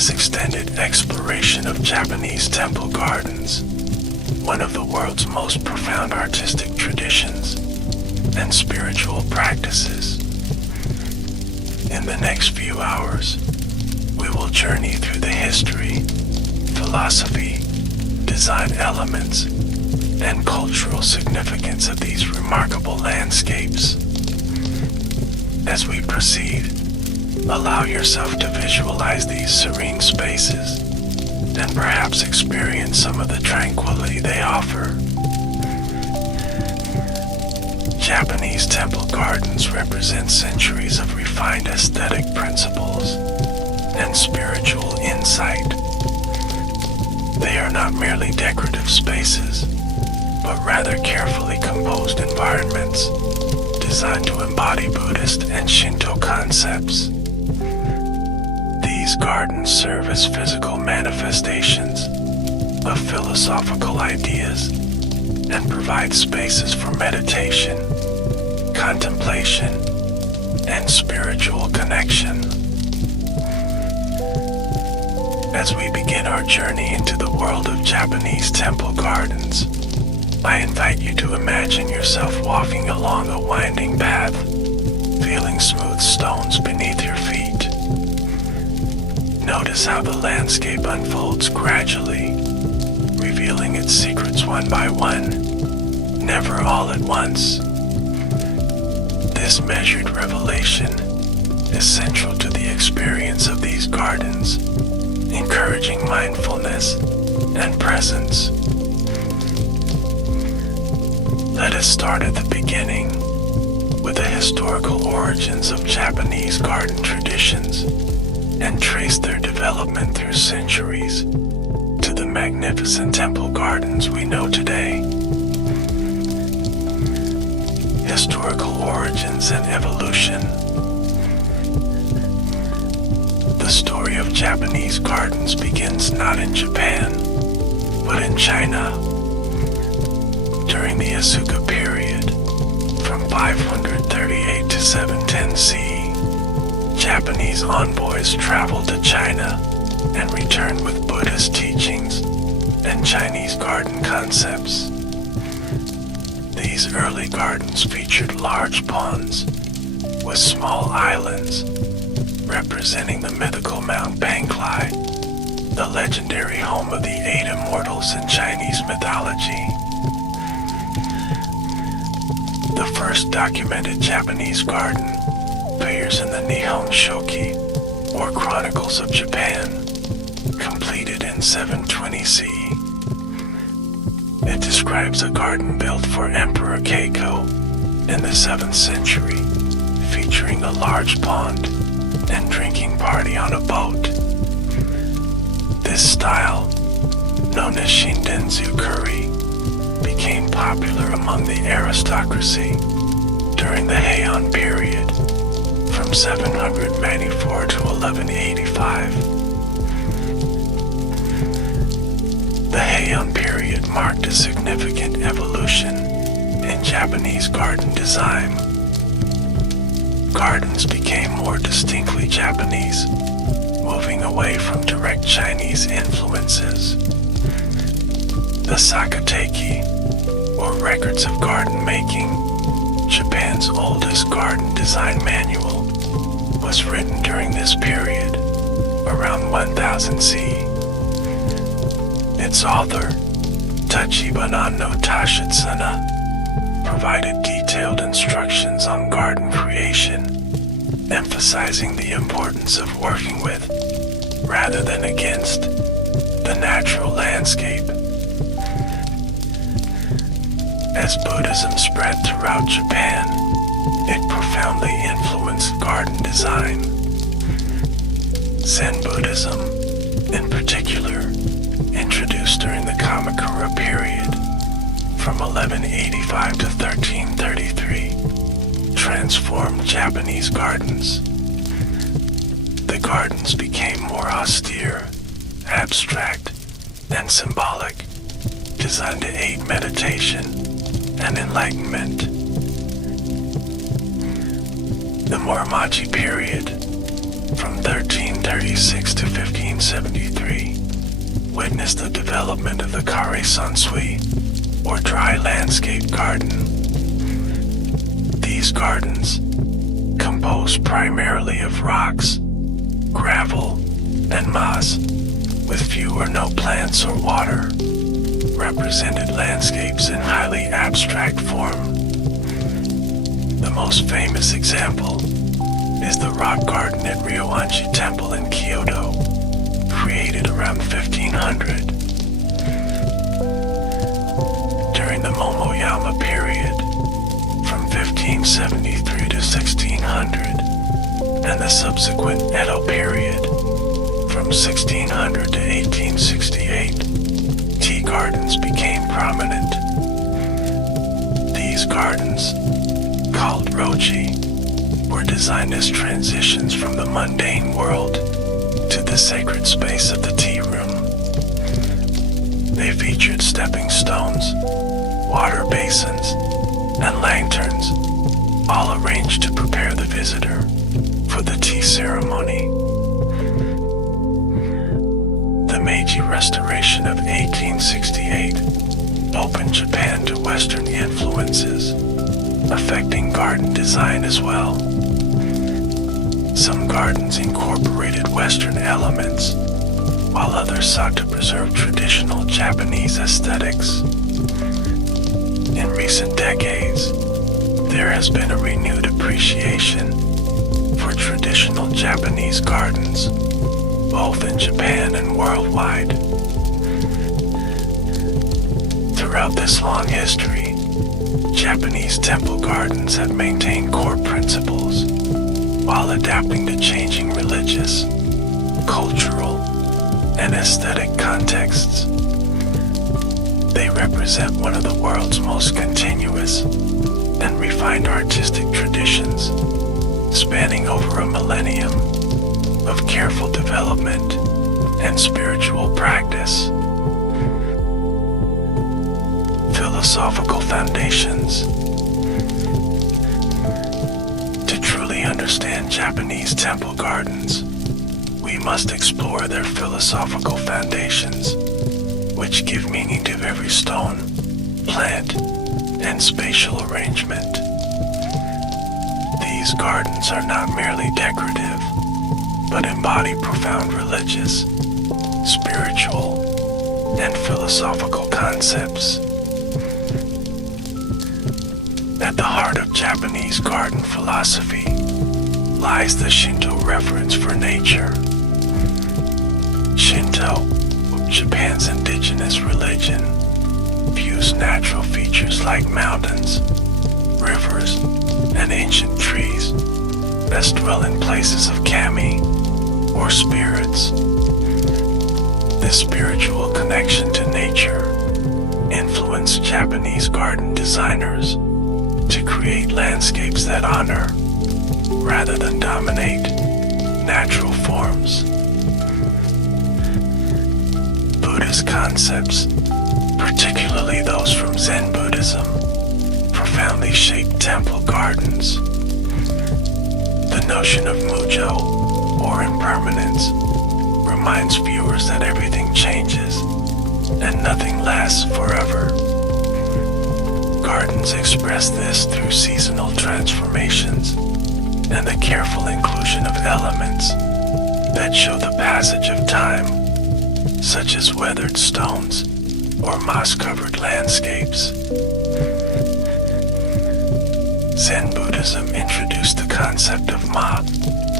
this extended exploration of Japanese temple gardens, one of the world's most profound artistic traditions and spiritual practices. In the next few hours, we will journey through the history, philosophy, design elements, and cultural significance of these remarkable landscapes. As we proceed, allow yourself to visualize these serene spaces and perhaps experience some of the tranquility they offer. Japanese temple gardens represent centuries of refined aesthetic principles and spiritual insight. They are not merely decorative spaces, but rather carefully composed environments designed to embody Buddhist and Shinto concepts. These gardens serve as physical manifestations of philosophical ideas and provide spaces for meditation, contemplation, and spiritual connection. As we begin our journey into the world of Japanese temple gardens, I invite you to imagine yourself walking along a winding path, feeling smooth stones beneath your feet. Notice how the landscape unfolds gradually, revealing its secrets one by one, never all at once. This measured revelation is central to the experience of these gardens, encouraging mindfulness and presence. Let us start at the beginning with the historical origins of Japanese garden traditions and trace their development through centuries to the magnificent temple gardens we know today. Historical origins and evolution. The story of Japanese gardens begins not in Japan, but in China. During the Asuka period, from 538 to 710 CE, Japanese envoys traveled to China and returned with Buddhist teachings and Chinese garden concepts. These early gardens featured large ponds with small islands representing the mythical Mount Panglai, the legendary home of the 8 immortals in Chinese mythology. The first documented Japanese garden appears in the Nihon Shoki, or Chronicles of Japan, completed in 720 CE. It describes a garden built for Emperor Keiko in the 7th century, featuring a large pond and drinking party on a boat. This style, known as Shindenzu-kuri, became popular among the aristocracy during the Heian period, from 794 to 1185. The Heian period marked a significant evolution in Japanese garden design. Gardens became more distinctly Japanese, moving away from direct Chinese influences. The Sakateki, or Records of Garden Making, Japan's oldest garden design manual, was written during this period, around 1000 CE. Its author, Tachibanan no Tashitsuna, provided detailed instructions on garden creation, emphasizing the importance of working with, rather than against, the natural landscape. As Buddhism spread throughout Japan, it profoundly influenced garden design. Zen Buddhism, in particular, introduced during the Kamakura period, from 1185 to 1333, transformed Japanese gardens. The gardens became more austere, abstract, and symbolic, designed to aid meditation and enlightenment. The Muromachi period, from 1336 to 15 1573, witnessed the development of the carré sansui, or dry landscape garden. These gardens, composed primarily of rocks, gravel, and moss, with few or no plants or water, represented landscapes in highly abstract form. The most famous example is the rock garden at Ryoanji Temple in Kyoto, created around 1500. During the Momoyama period, from 1573 to 1600, and the subsequent Edo period, from 1600 to 1868, tea gardens became prominent. These gardens, called roji, were designed as transitions from the mundane world to the sacred space of the tea room. They featured stepping stones, water basins, and lanterns, all arranged to prepare the visitor for the tea ceremony. The Meiji Restoration of 1868 opened Japan to Western influences, affecting garden design as well. Some gardens incorporated Western elements, while others sought to preserve traditional Japanese aesthetics. In recent decades, there has been a renewed appreciation for traditional Japanese gardens, both in Japan and worldwide. Throughout this long history, Japanese temple gardens have maintained core principles while adapting to changing religious, cultural, and aesthetic contexts. They represent one of the world's most continuous and refined artistic traditions, spanning over a millennium of careful development and spiritual practice. Philosophical foundations. To truly understand Japanese temple gardens, we must explore their philosophical foundations, which give meaning to every stone, plant, and spatial arrangement. These gardens are not merely decorative, but embody profound religious, spiritual, and philosophical concepts. At the heart of Japanese garden philosophy lies the Shinto reverence for nature. Shinto, Japan's indigenous religion, views natural features like mountains, rivers, and ancient trees as dwelling places of kami, or spirits. This spiritual connection to nature influenced Japanese garden designers to create landscapes that honor, rather than dominate, natural forms. Buddhist concepts, particularly those from Zen Buddhism, profoundly shaped temple gardens. The notion of mujo, or impermanence, reminds viewers that everything changes and nothing lasts forever. Gardens express this through seasonal transformations and the careful inclusion of elements that show the passage of time, such as weathered stones or moss-covered landscapes. Zen Buddhism introduced the concept of ma,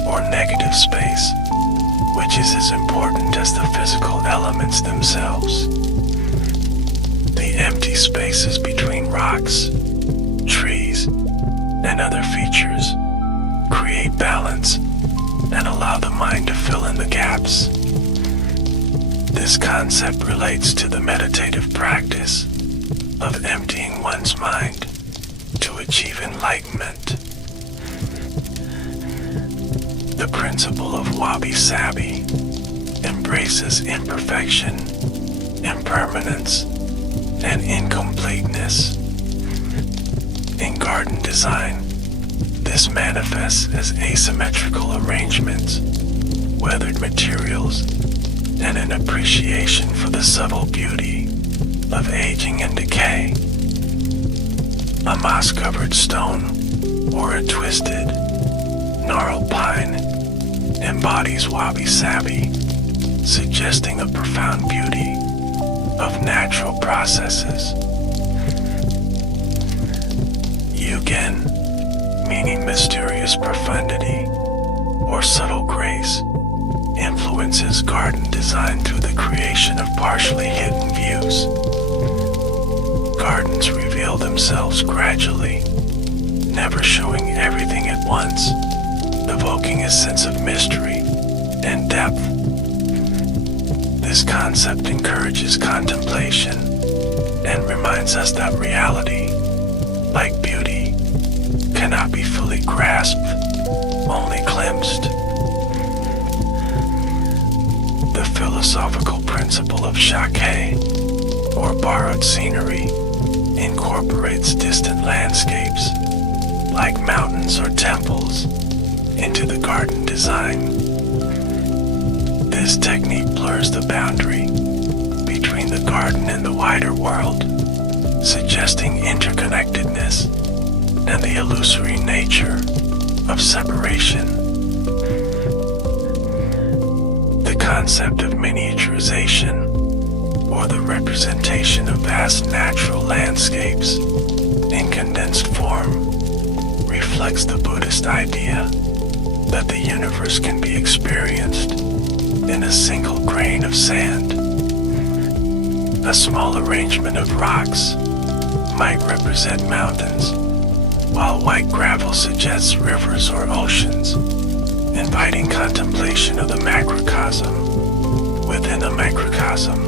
or negative space, which is as important as the physical elements themselves. The empty spaces between rocks, trees, and other features create balance and allow the mind to fill in the gaps. This concept relates to the meditative practice of emptying one's mind to achieve enlightenment. The principle of wabi-sabi embraces imperfection, impermanence, and incompleteness. In garden design, this manifests as asymmetrical arrangements, weathered materials, and an appreciation for the subtle beauty of aging and decay. A moss-covered stone or a twisted, gnarled pine embodies wabi-sabi, suggesting a profound beauty of natural processes. Yugen, meaning mysterious profundity or subtle grace, influences garden design through the creation of partially hidden views. Gardens reveal themselves gradually, never showing everything at once, evoking a sense of mystery and depth. This concept encourages contemplation and reminds us that reality, like beauty, cannot be fully grasped, only glimpsed. The philosophical principle of shaké, or borrowed scenery, incorporates distant landscapes, like mountains or temples, into the garden design. This technique blurs the boundary between the garden and the wider world, suggesting interconnectedness and the illusory nature of separation. The concept of miniaturization, or the representation of vast natural landscapes in condensed form, reflects the Buddhist idea that the universe can be experienced in a single grain of sand. A small arrangement of rocks might represent mountains, while white gravel suggests rivers or oceans, inviting contemplation of the macrocosm within a microcosm.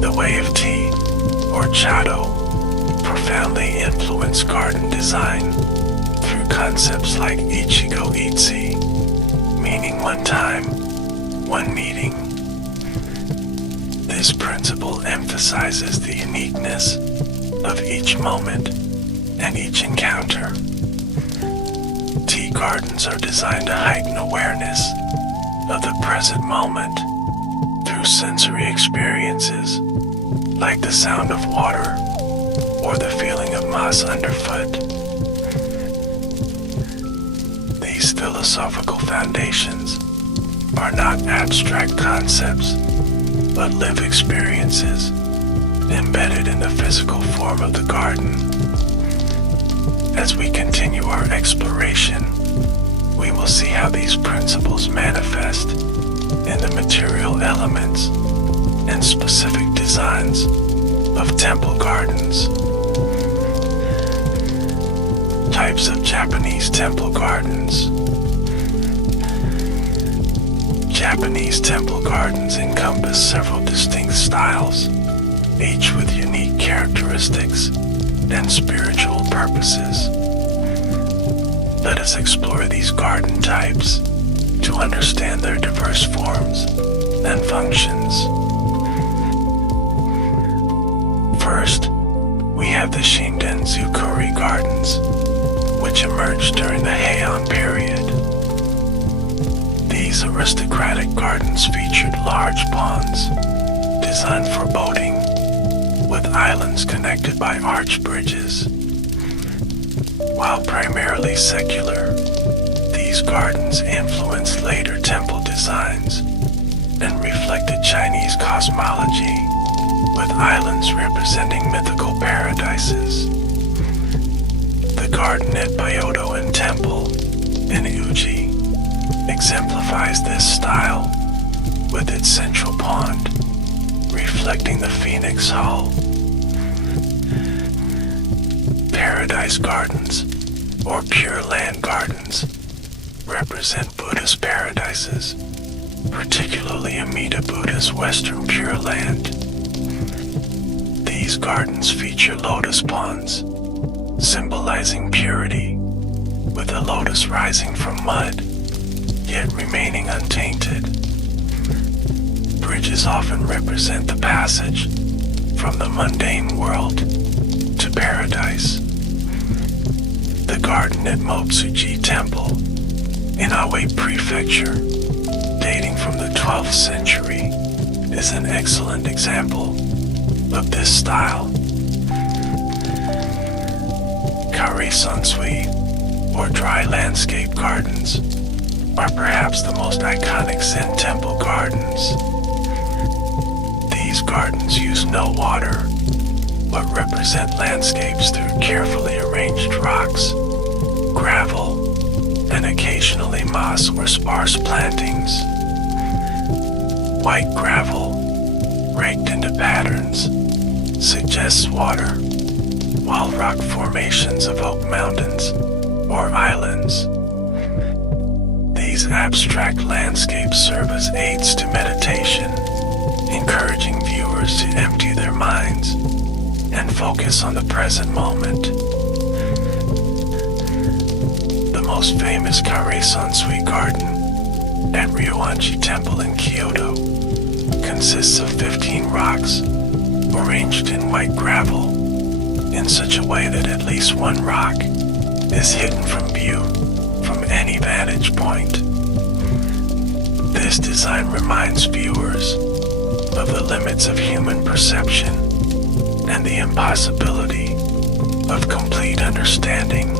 The way of tea, or chado, profoundly influenced garden design through concepts like ichigo itsi, meaning one time, one meeting. This principle emphasizes the uniqueness of each moment and each encounter. Tea gardens are designed to heighten awareness of the present moment through sensory experiences like the sound of water or the feeling of moss underfoot. These philosophical foundations are not abstract concepts, but live experiences embedded in the physical form of the garden. As we continue our exploration, we will see how these principles manifest in the material elements and specific designs of temple gardens. Types of Japanese temple gardens. Japanese temple gardens encompass several distinct styles, each with unique characteristics and spiritual purposes. Let us explore these garden types to understand their diverse forms and functions. First, we have the Shinden-zukuri gardens, which emerged during the Heian period. These aristocratic gardens featured large ponds designed for boating, with islands connected by arch bridges. While primarily secular, these gardens influenced later temple designs and reflected Chinese cosmology, with islands representing mythical paradises. The garden at Byodo Temple in Uji exemplifies this style, with its central pond reflecting the phoenix hull. Paradise gardens, or Pure Land gardens, represent Buddhist paradises, particularly Amida Buddha's Western Pure Land. These gardens feature lotus ponds, symbolizing purity, with the lotus rising from mud, yet remaining untainted. Bridges often represent the passage from the mundane world to paradise. The garden at Motsuji Temple in Aoi Prefecture dating from the 12th century, is an excellent example of this style. Carré Sansui, or dry landscape gardens, are perhaps the most iconic Zen temple gardens. These gardens use no water, but represent landscapes through carefully arranged rocks, gravel, and occasionally moss or sparse plantings. White gravel, raked into patterns, suggests water, while rock formations evoke mountains or islands. These abstract landscapes serve as aids to meditation, encouraging viewers to empty their minds and focus on the present moment. The most famous Carré Sansui garden at Ryoanji Temple in Kyoto consists of 15 rocks arranged in white gravel in such a way that at least one rock is hidden from view from any vantage point. This design reminds viewers of the limits of human perception and the impossibility of complete understanding.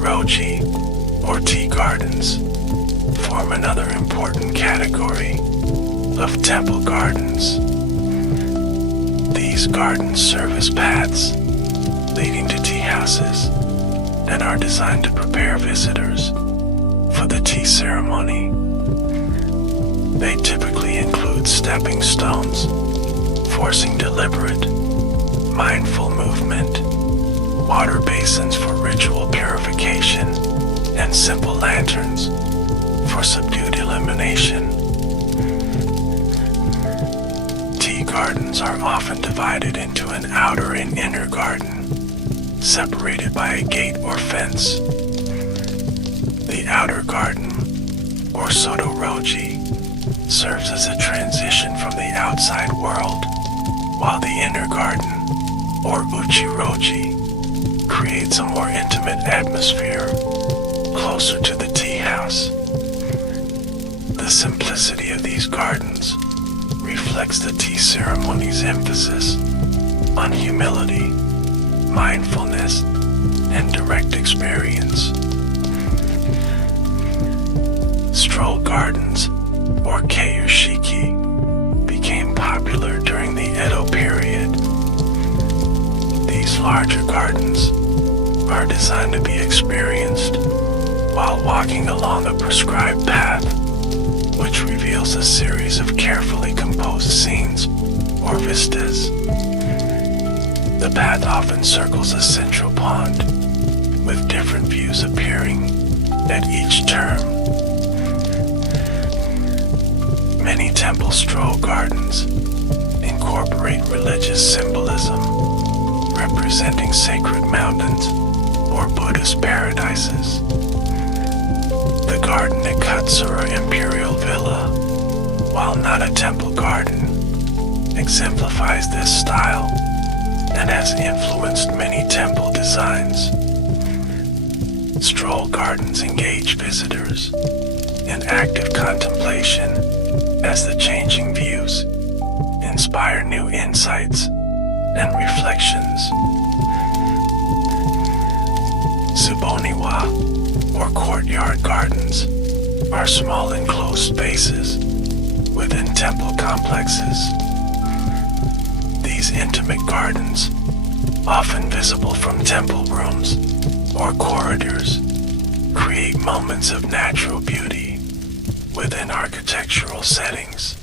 Roji, or tea gardens, form another important category of temple gardens. These gardens serve as paths leading to tea houses and are designed to prepare visitors for the tea ceremony. They typically include stepping stones, forcing deliberate, mindful movement, water basins for ritual purification, and simple lanterns for subdued illumination. Tea gardens are often divided into an outer and inner garden, separated by a gate or fence. The outer garden, or Soto-roji, serves as a transition from the outside world, while the inner garden, or Uchi-roji, creates a more intimate atmosphere, closer to the tea house. The simplicity of these gardens reflects the tea ceremony's emphasis on humility, mindfulness, and direct experience. Stroll gardens, or keiyushiki, became popular during the Edo period. These larger gardens are designed to be experienced while walking along a prescribed path, which reveals a series of carefully composed scenes or vistas. The path often circles a central pond, with different views appearing at each turn. Many temple stroll gardens incorporate religious symbolism, representing sacred mountains or Buddhist paradises. The garden at Katsura Imperial Villa, while not a temple garden, exemplifies this style and has influenced many temple designs. Stroll gardens engage visitors in active contemplation as the changing views inspire new insights and reflections. Tsuboniwa, or courtyard gardens, are small enclosed spaces within temple complexes. These intimate gardens, often visible from temple rooms or corridors, create moments of natural beauty within architectural settings.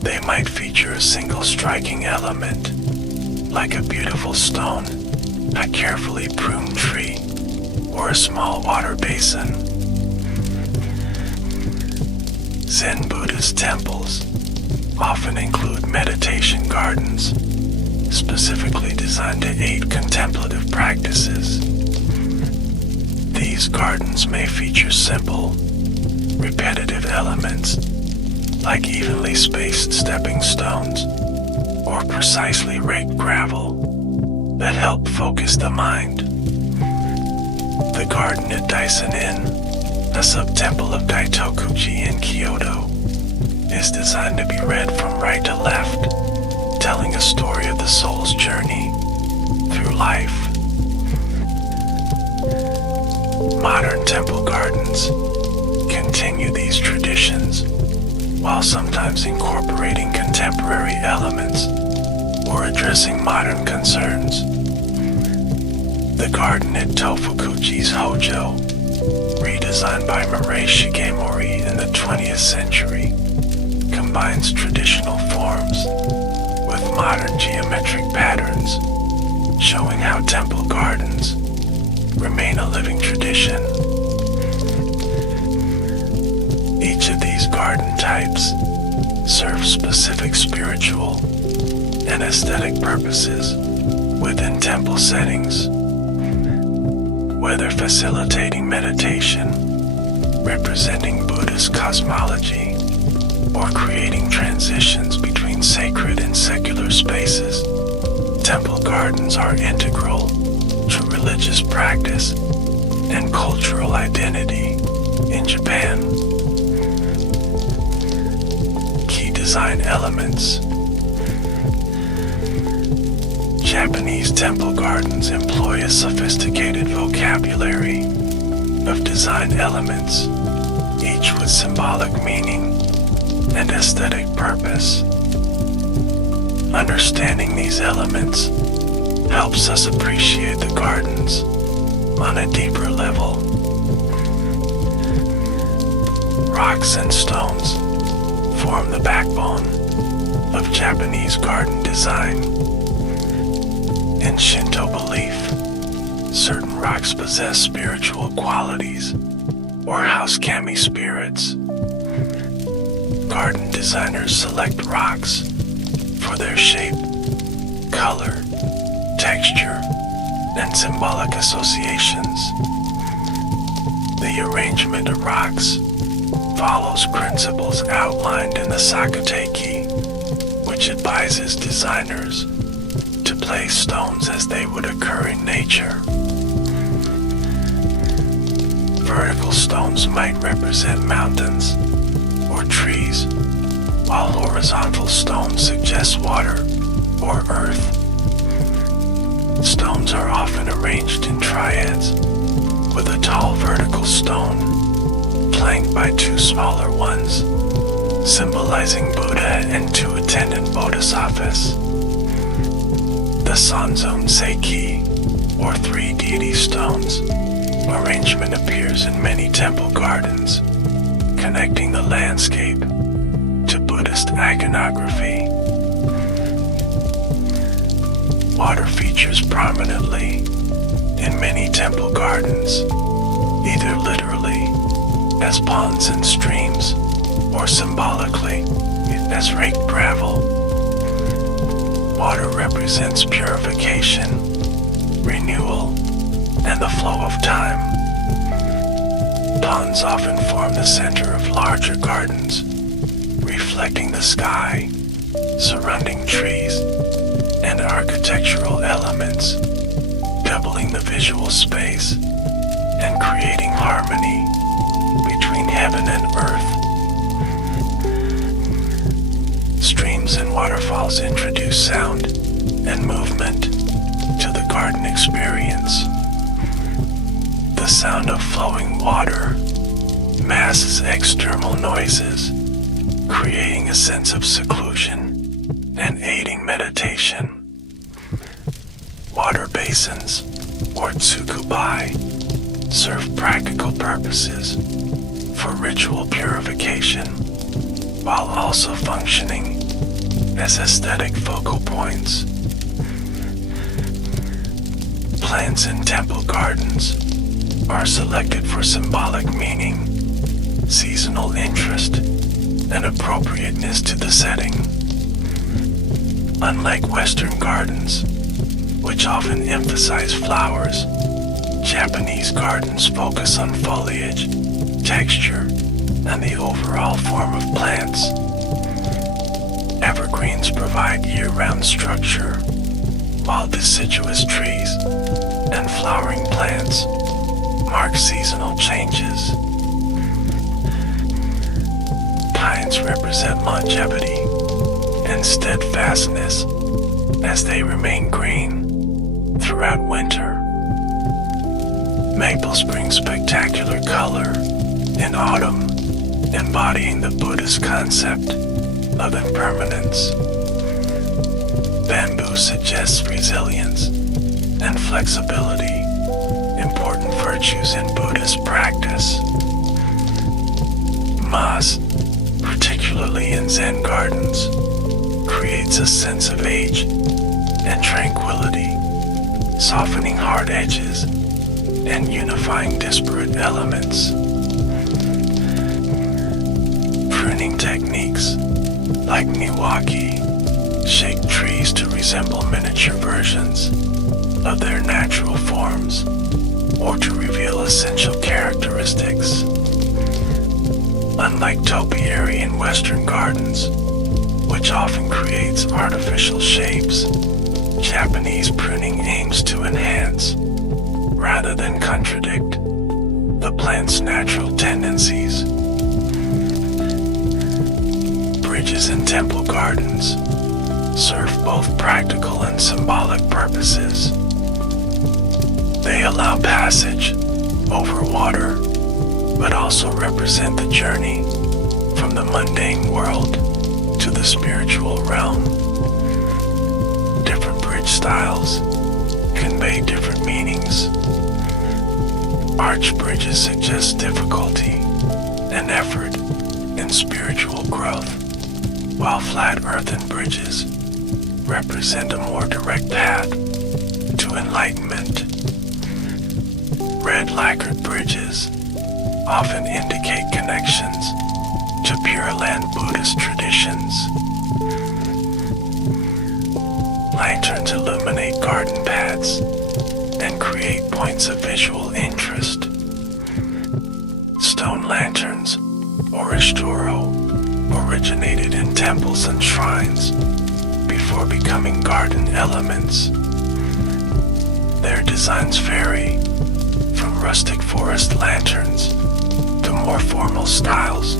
They might feature a single striking element, like a beautiful stone, a carefully pruned tree, or a small water basin. Zen Buddhist temples often include meditation gardens, specifically designed to aid contemplative practices. These gardens may feature simple, repetitive elements, like evenly spaced stepping stones or precisely raked gravel, that help focus the mind. The garden at Daisen Inn a sub-temple of Daitokuji in Kyoto, is designed to be read from right to left, telling a story of the soul's journey through life. Modern temple gardens continue these traditions while sometimes incorporating contemporary elements or addressing modern concerns. The garden at Tofukuji's Hojo, redesigned by Murray Shigemori in the 20th century, combines traditional forms with modern geometric patterns, showing how temple gardens remain a living tradition. Each of these garden types serves specific spiritual and aesthetic purposes within temple settings, whether facilitating meditation, representing Buddhist cosmology, or creating transitions between sacred and secular spaces. Temple gardens are integral to religious practice and cultural identity in Japan. Key design elements. Japanese temple gardens employ a sophisticated vocabulary of design elements, each with symbolic meaning and aesthetic purpose. Understanding these elements helps us appreciate the gardens on a deeper level. Rocks and stones form the backbone of Japanese garden design. In Shinto belief, certain rocks possess spiritual qualities or house kami spirits. Garden designers select rocks for their shape, color, texture, and symbolic associations. The arrangement of rocks follows principles outlined in the Sakuteki, which advises designers to place stones as they would occur in nature. Vertical stones might represent mountains or trees, while horizontal stones suggest water or earth. Stones are often arranged in triads, with a tall vertical stone flanked by two smaller ones, symbolizing Buddha and two attendant bodhisattvas. The Sanzon Seiki, or three deity stones, arrangement appears in many temple gardens, connecting the landscape to Buddhist iconography. Water features prominently in many temple gardens, either literally as ponds and streams, or symbolically as raked gravel. Water represents purification, renewal, and the flow of time. Ponds often form the center of larger gardens, reflecting the sky, surrounding trees, and architectural elements, doubling the visual space and creating harmony between heaven and earth. Streams and waterfalls introduce sound and movement to the garden experience. The sound of flowing water masks external noises, creating a sense of seclusion and aiding meditation. Water basins, or tsukubai, serve practical purposes for ritual purification, while also functioning as aesthetic focal points. Plants in temple gardens are selected for symbolic meaning, seasonal interest, and appropriateness to the setting. Unlike Western gardens, which often emphasize flowers, Japanese gardens focus on foliage, texture, and the overall form of plants. Evergreens provide year-round structure, while deciduous trees and flowering plants mark seasonal changes pines represent longevity and steadfastness as they remain green throughout winter. Maples bring spectacular color in autumn, embodying the Buddhist concept of impermanence. Bamboo suggests resilience and flexibility, important virtues in Buddhist practice. Moss, particularly in Zen gardens, creates a sense of age and tranquility, softening hard edges and unifying disparate elements. Pruning techniques like Niwaki shape trees to resemble miniature versions of their natural forms or to reveal essential characteristics. Unlike topiary in Western gardens, which often creates artificial shapes, Japanese pruning aims to enhance, rather than contradict, the plant's natural tendencies. Bridges in temple gardens serve both practical and symbolic purposes. They allow passage over water, but also represent the journey from the mundane world to the spiritual realm. Different bridge styles convey different meanings. Arch bridges suggest difficulty and effort in spiritual growth, while flat earthen bridges represent a more direct path to enlightenment. Red lacquered bridges often indicate connections to Pure Land Buddhist traditions. Lanterns illuminate garden paths and create points of visual interest. Stone lanterns, or Ishtoro, originated in temples and shrines before becoming garden elements. Their designs vary from rustic forest lanterns to more formal styles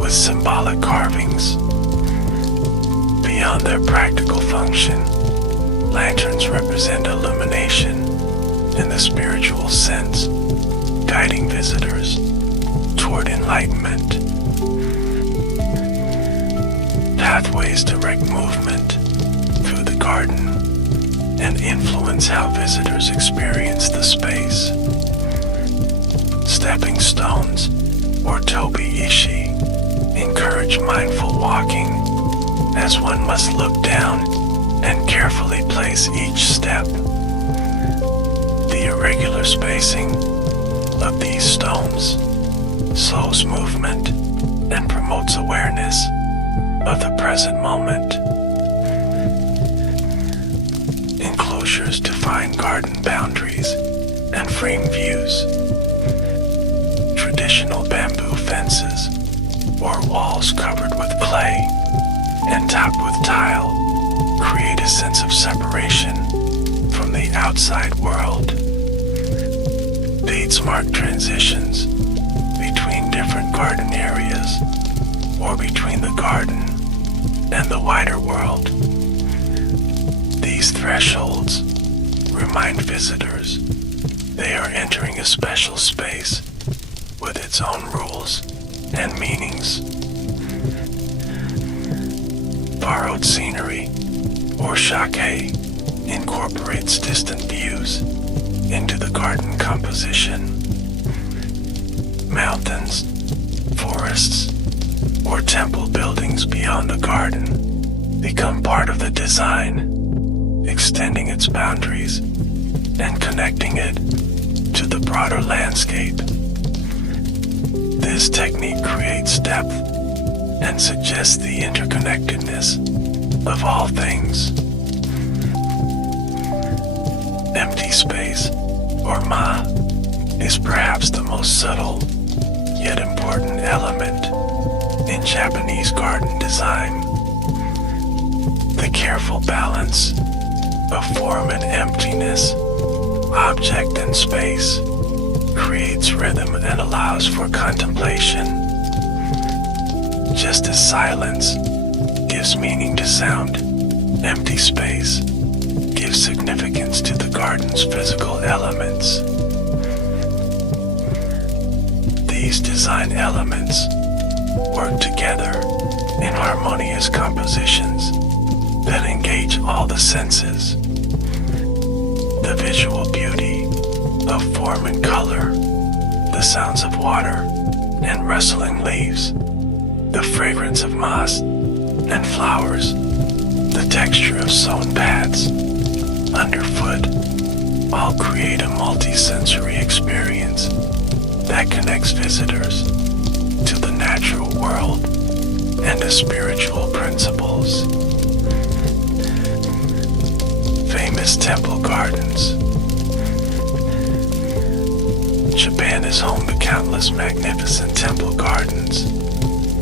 with symbolic carvings. Beyond their practical function, lanterns represent illumination in the spiritual sense, guiding visitors toward enlightenment. Pathways direct movement through the garden and influence how visitors experience the space. Stepping stones, or tobi ishi, encourage mindful walking, as one must look down and carefully place each step. The irregular spacing of these stones slows movement and promotes awareness of the present moment. Enclosures define garden boundaries and frame views. Traditional bamboo fences or walls covered with clay and topped with tile create a sense of separation from the outside world. Dates mark transitions between different garden areas or between the garden and the wider world. These thresholds remind visitors they are entering a special space with its own rules and meanings. Borrowed scenery, or shake, incorporates distant views into the garden composition. Mountains, forests, or temple buildings beyond the garden become part of the design, extending its boundaries and connecting it to the broader landscape. This technique creates depth and suggests the interconnectedness of all things. Empty space, or ma, is perhaps the most subtle yet important element in Japanese garden design. The careful balance of form and emptiness, object and space, creates rhythm and allows for contemplation. Just as silence gives meaning to sound, empty space gives significance to the garden's physical elements. These design elements work together in harmonious compositions that engage all the senses. The visual beauty of form and color, the sounds of water and rustling leaves, the fragrance of moss and flowers, the texture of sown paths underfoot, all create a multi-sensory experience that connects visitors to the natural world and to spiritual principles. Famous temple gardens. Japan is home to countless magnificent temple gardens,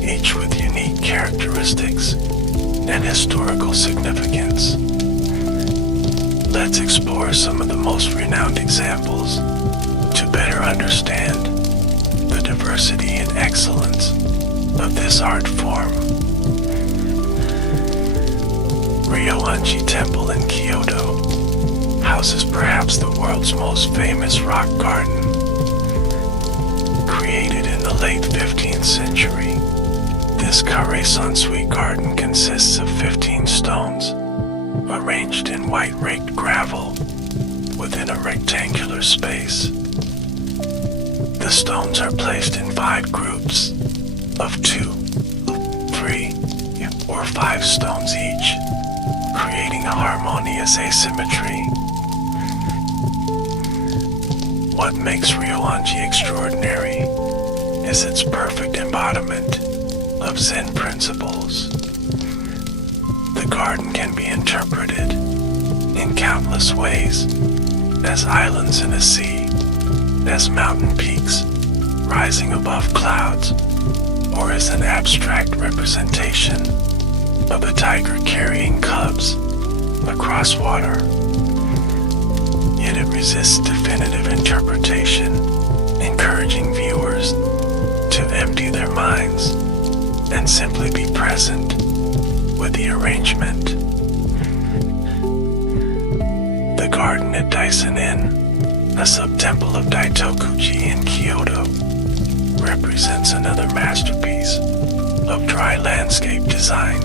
each with unique characteristics and historical significance. Let's explore some of the most renowned examples to better understand the diversity and excellence of this art form. Ryoanji Temple in Kyoto houses perhaps the world's most famous rock garden. Created in the late 15th century, this carré-sans-suite garden consists of 15 stones arranged in white raked gravel within a rectangular space. The stones are placed in 5 groups of 2, 3, or 5 stones each, creating a harmonious asymmetry. What makes Ryoanji extraordinary is its perfect embodiment of Zen principles. The garden can be interpreted in countless ways, as islands in a sea, as mountain peaks rising above clouds, or as an abstract representation of a tiger carrying cubs across water. Yet it resists definitive interpretation, encouraging viewers to empty their minds and simply be present with the arrangement. The garden at Daisen Inn, a sub-temple of Daitokuji in Kyoto, represents another masterpiece of dry landscape design.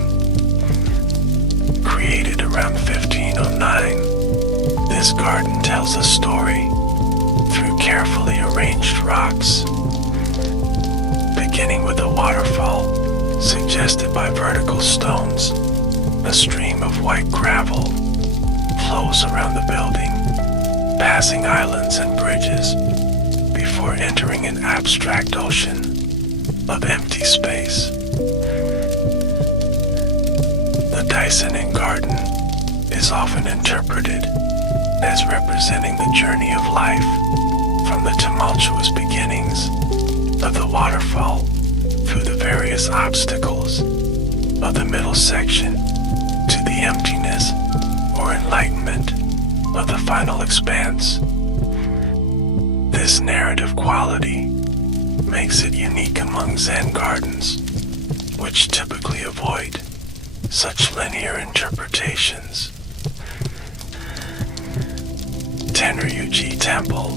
Created around 1509, this garden tells a story through carefully arranged rocks, beginning with a waterfall suggested by vertical stones. A stream of white gravel flows around the building, passing islands and bridges before entering an abstract ocean of empty space. The Daisen Inn garden is often interpreted as representing the journey of life from the tumultuous beginnings of the waterfall through the various obstacles of the middle section to the emptiness or enlightenment of the final expanse. This narrative quality makes it unique among Zen gardens, which typically avoid such linear interpretations. Tenryuji Temple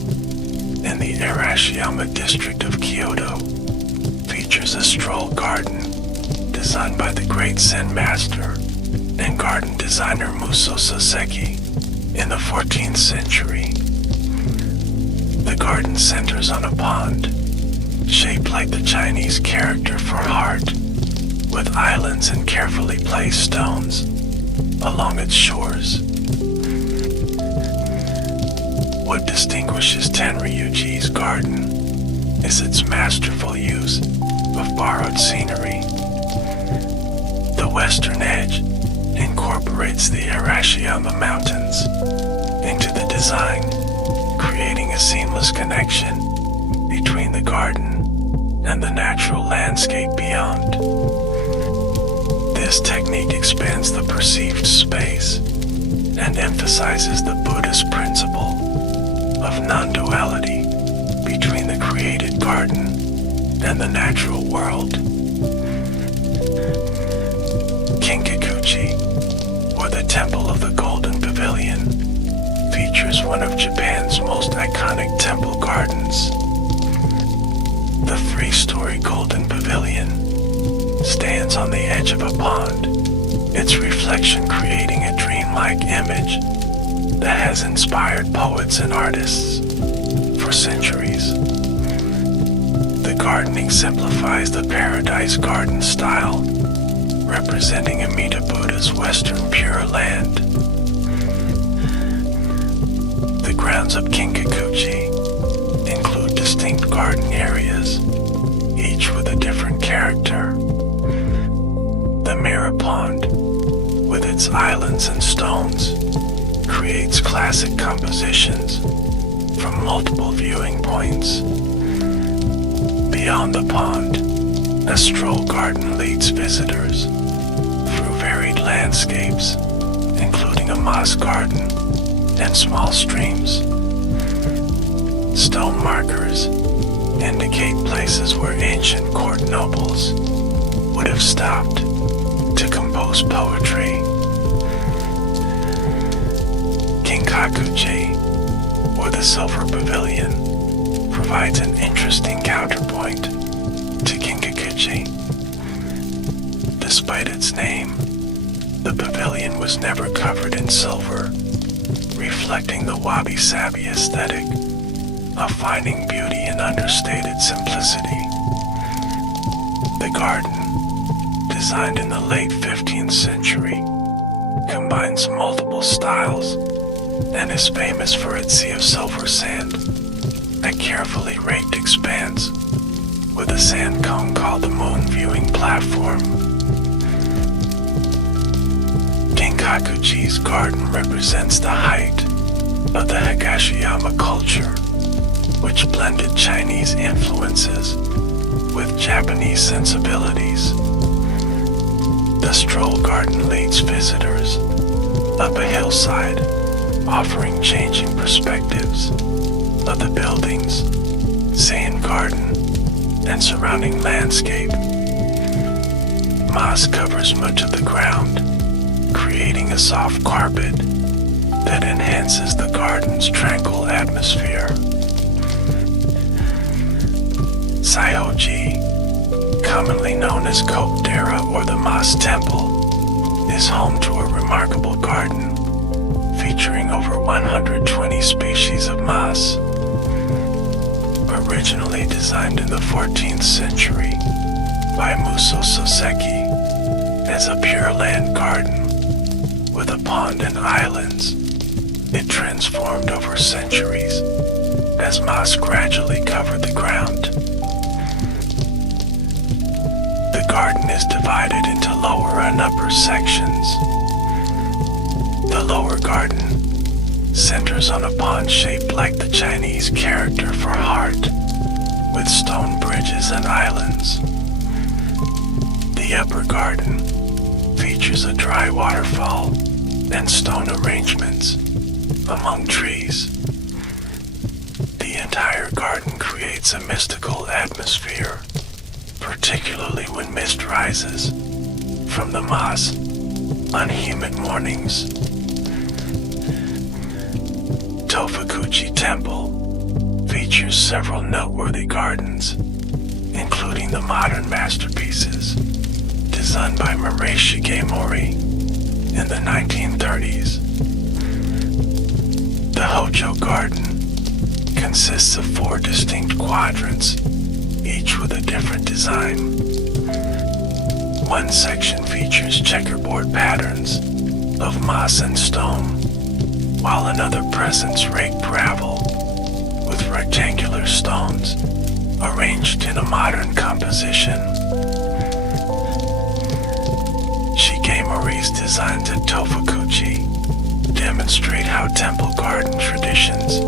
in the Arashiyama district of Kyoto features a stroll garden designed by the great Zen master and garden designer Muso Soseki in the 14th century. The garden centers on a pond shaped like the Chinese character for heart, with islands and carefully placed stones along its shores. What distinguishes Tenryuji's garden is its masterful use of borrowed scenery. The western edge incorporates the Arashiyama Mountains into the design, creating a seamless connection between the garden and the natural landscape beyond. This technique expands the perceived space and emphasizes the Buddhist principle of non-duality between the created garden and the natural world. Temple of the Golden Pavilion features one of Japan's most iconic temple gardens. The three-story Golden Pavilion stands on the edge of a pond, its reflection creating a dreamlike image that has inspired poets and artists for centuries. The garden exemplifies the Paradise Garden style, representing Amida Buddha's Western Pure Land. The grounds of Kinkakuji include distinct garden areas, each with a different character. The Mirror Pond, with its islands and stones, creates classic compositions from multiple viewing points. Beyond the pond, a stroll garden leads visitors through varied landscapes, including a moss garden and small streams. Stone markers indicate places where ancient court nobles would have stopped to compose poetry. Kinkakuji, or the Silver Pavilion, provides an interesting counterpoint to Kinkakuji. Despite its name, the pavilion was never covered in silver, reflecting the wabi-sabi aesthetic of finding beauty in understated simplicity. The garden, designed in the late 15th century, combines multiple styles and is famous for its sea of silver sand, a carefully raked expanse with a sand cone called the moon viewing platform. Kinkakuji's garden represents the height of the Higashiyama culture, which blended Chinese influences with Japanese sensibilities. The stroll garden leads visitors up a hillside, offering changing perspectives of the buildings, Zen garden, and surrounding landscape. Moss covers much of the ground, creating a soft carpet that enhances the garden's tranquil atmosphere. Saihoji, commonly known as Kopdera or the Moss Temple, is home to a remarkable garden featuring over 120 species of moss. Originally designed in the 14th century by Muso Soseki as a Pure Land garden with a pond and islands, it transformed over centuries as moss gradually covered the ground. The garden is divided into lower and upper sections. The lower garden centers on a pond shaped like the Chinese character for heart, with stone bridges and islands. The upper garden features a dry waterfall and stone arrangements among trees. The entire garden creates a mystical atmosphere, particularly when mist rises from the moss on humid mornings. Tofukuji Temple features several noteworthy gardens, including the modern masterpieces designed by Murray Shigemori in the 1930s. The Hojo Garden consists of 4 distinct quadrants, each with a different design. One section features checkerboard patterns of moss and stone, while another presents raked gravel with rectangular stones arranged in a modern composition. Shigemori's designs at Tofukuji demonstrate how temple garden traditions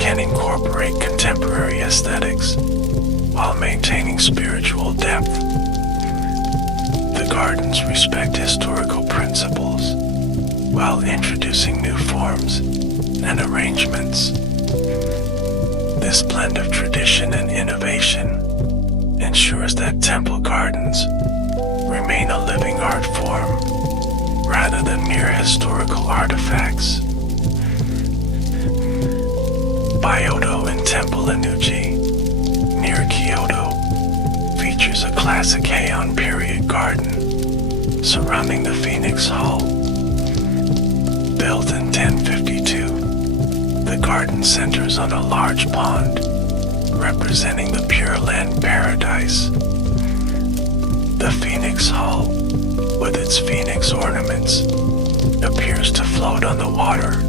can incorporate contemporary aesthetics while maintaining spiritual depth. The gardens respect historical principles while introducing new forms and arrangements. This blend of tradition and innovation ensures that temple gardens remain a living art form, rather than mere historical artifacts. Byodo in Temple Inuji, near Kyoto, features a classic Heian period garden surrounding the Phoenix Hall. Built in 1052, the garden centers on a large pond representing the Pure Land paradise. The Phoenix Hall, with its phoenix ornaments, appears to float on the water,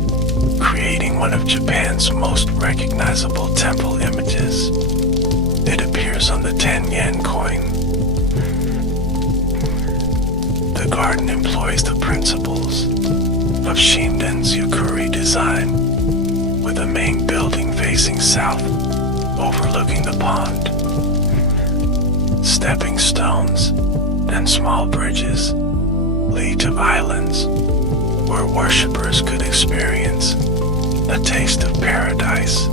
creating one of Japan's most recognizable temple images. It appears on the 10-yen coin. The garden employs the principles of Shinden's Yukuri design, with the main building facing south, overlooking the pond. Stepping stones and small bridges lead to islands where worshippers could experience a taste of paradise.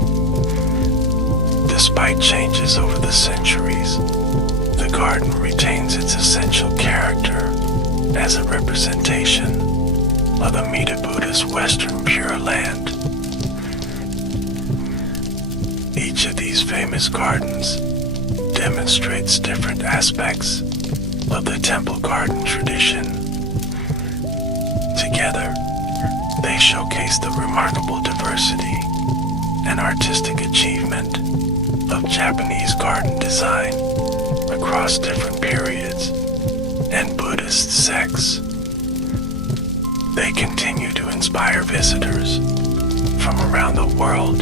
Despite changes over the centuries, the garden retains its essential character as a representation of the Amida Buddha's Western Pure Land. Each of these famous gardens demonstrates different aspects of the temple garden tradition. Together, they showcase the remarkable diversity and artistic achievement of Japanese garden design across different periods and Buddhist sects. They continue to inspire visitors from around the world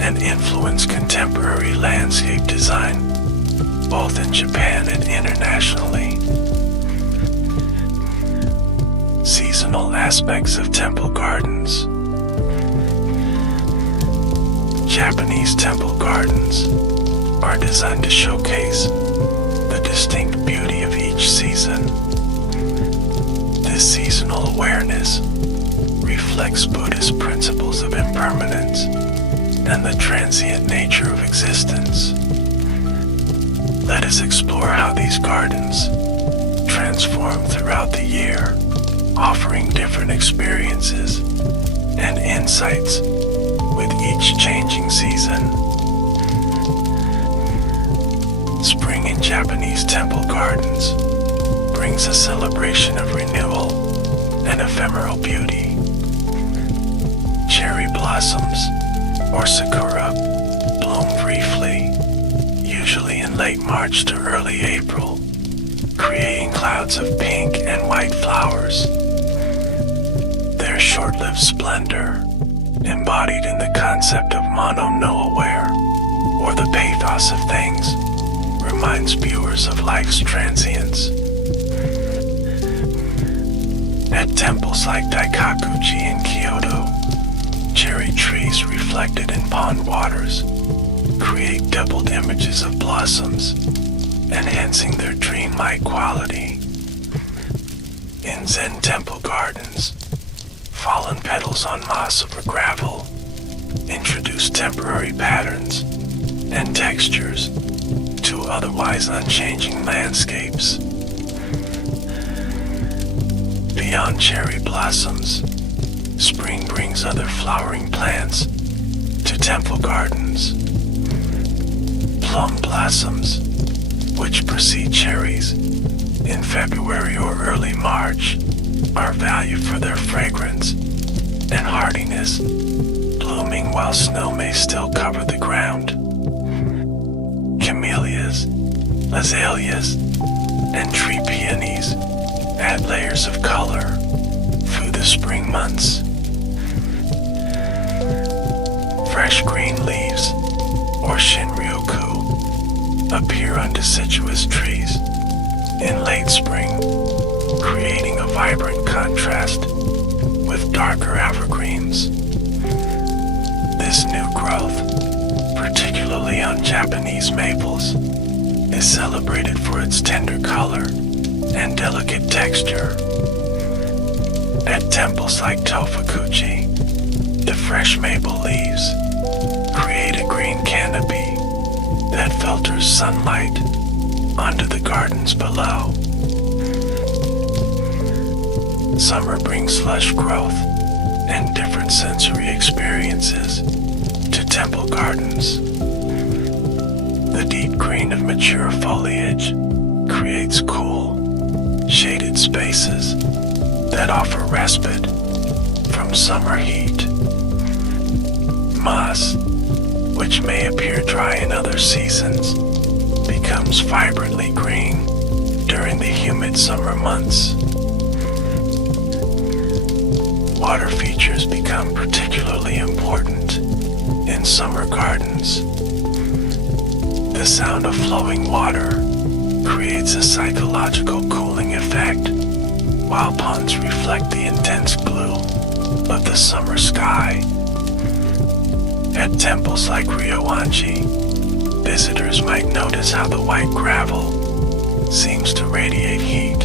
and influence contemporary landscape design, both in Japan and internationally. Seasonal aspects of temple gardens. Japanese temple gardens are designed to showcase the distinct beauty of each season. This seasonal awareness reflects Buddhist principles of impermanence and the transient nature of existence. Let us explore how these gardens transform throughout the year, offering different experiences and insights with each changing season. Spring in Japanese temple gardens brings a celebration of renewal and ephemeral beauty. Cherry blossoms, or sakura, bloom briefly, usually in late March to early April, creating clouds of pink and white flowers. Their short-lived splendor, embodied in the concept of mono no aware, or the pathos of things, reminds viewers of life's transience. At temples like Daikakuji in Kyoto, cherry trees reflected in pond waters create doubled images of blossoms, enhancing their dreamlike quality. In Zen temple gardens, fallen petals on moss or gravel introduce temporary patterns and textures to otherwise unchanging landscapes. Beyond cherry blossoms, spring brings other flowering plants to temple gardens. Plum blossoms, which precede cherries in February or early March, are valued for their fragrance and hardiness, blooming while snow may still cover the ground. Camellias, azaleas, and tree peonies add layers of color through the spring months. Fresh green leaves, or shinryoku, appear on deciduous trees in late spring, creating a vibrant contrast with darker evergreens. This new growth, particularly on Japanese maples, is celebrated for its tender color and delicate texture. At temples like Tofukuji, the fresh maple leaves create a green canopy that filters sunlight onto the gardens below. Summer brings lush growth and different sensory experiences to temple gardens. The deep green of mature foliage creates cool, shaded spaces that offer respite from summer heat. Moss, which may appear dry in other seasons, becomes vibrantly green during the humid summer months. Water features become particularly important in summer gardens. The sound of flowing water creates a psychological cooling effect, while ponds reflect the intense blue of the summer sky. At temples like Ryoanji, visitors might notice how the white gravel seems to radiate heat,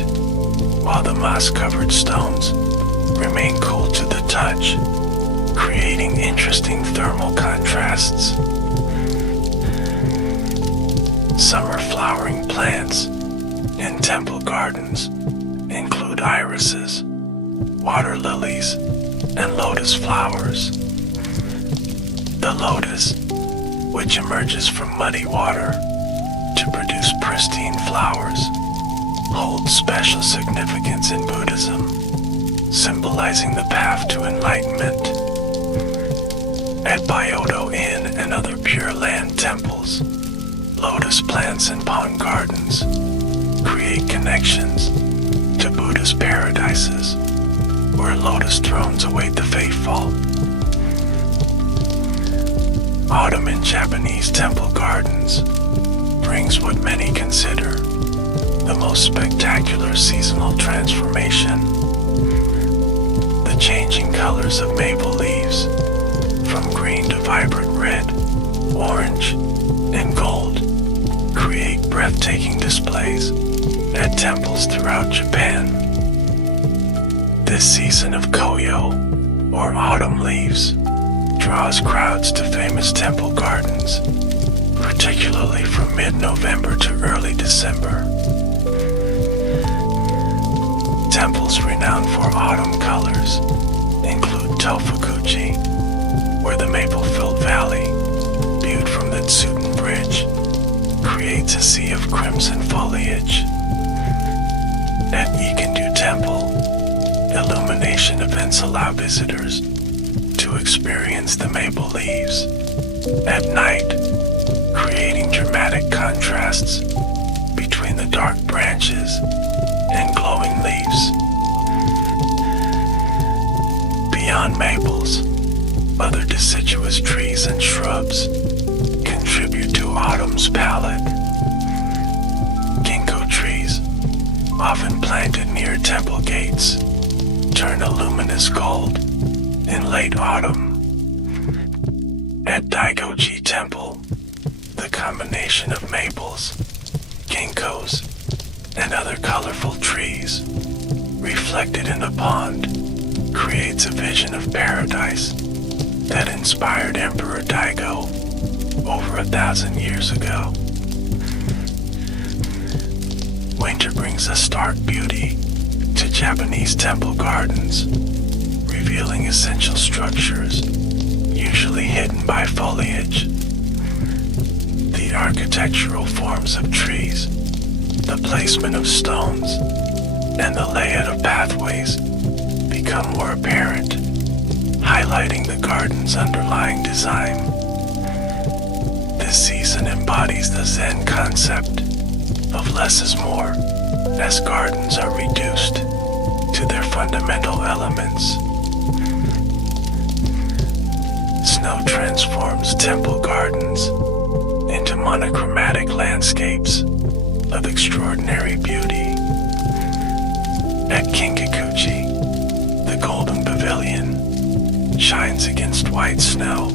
while the moss-covered stones remain cool to the touch, creating interesting thermal contrasts. Summer flowering plants in temple gardens include irises, water lilies, and lotus flowers. The lotus, which emerges from muddy water to produce pristine flowers, holds special significance in Buddhism, symbolizing the path to enlightenment. At Byodo Inn and other Pure Land temples, lotus plants and pond gardens create connections to Buddhist paradises, where lotus thrones await the faithful. Autumn in Japanese temple gardens brings what many consider the most spectacular seasonal transformation. The changing colors of maple leaves, from green to vibrant red, orange, and gold, create breathtaking displays at temples throughout Japan. This season of Koyo, or autumn leaves, draws crowds to famous temple gardens, particularly from mid-November to early December. Temples renowned for autumn colors include Tofukuji, where the maple-filled valley, viewed from the Tsuten Bridge, creates a sea of crimson foliage. At Ikendu Temple, illumination events allow visitors to experience the maple leaves at night, creating dramatic contrasts between the dark branches and glowing leaves. Beyond maples, other deciduous trees and shrubs contribute to autumn's palette. Ginkgo trees, often planted near temple gates, turn a luminous gold in late autumn. At Daigoji Temple, the combination of maples, ginkgos, and other colorful trees reflected in the pond creates a vision of paradise that inspired Emperor Daigo over 1,000 years ago. Winter brings a stark beauty to Japanese temple gardens, revealing essential structures usually hidden by foliage. The architectural forms of trees, the placement of stones, and the layout of pathways become more apparent, highlighting the garden's underlying design. This season embodies the Zen concept of less is more, as gardens are reduced to their fundamental elements. Snow transforms temple gardens into monochromatic landscapes of extraordinary beauty. At Kinkikuchi, the golden pavilion shines against white snow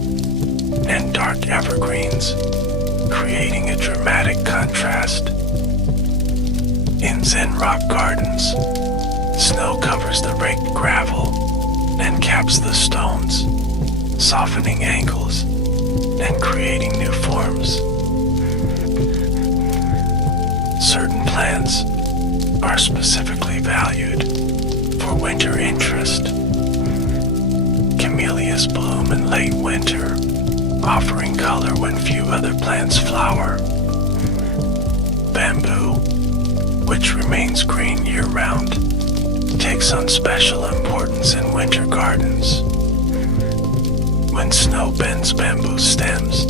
and dark evergreens, creating a dramatic contrast. In Zen rock gardens, snow covers the raked gravel and caps the stones, softening angles and creating new forms. Certain plants are specifically valued for winter interest. Camellias bloom in late winter, offering color when few other plants flower. Bamboo, which remains green year-round, takes on special importance in winter gardens. When snow bends bamboo stems,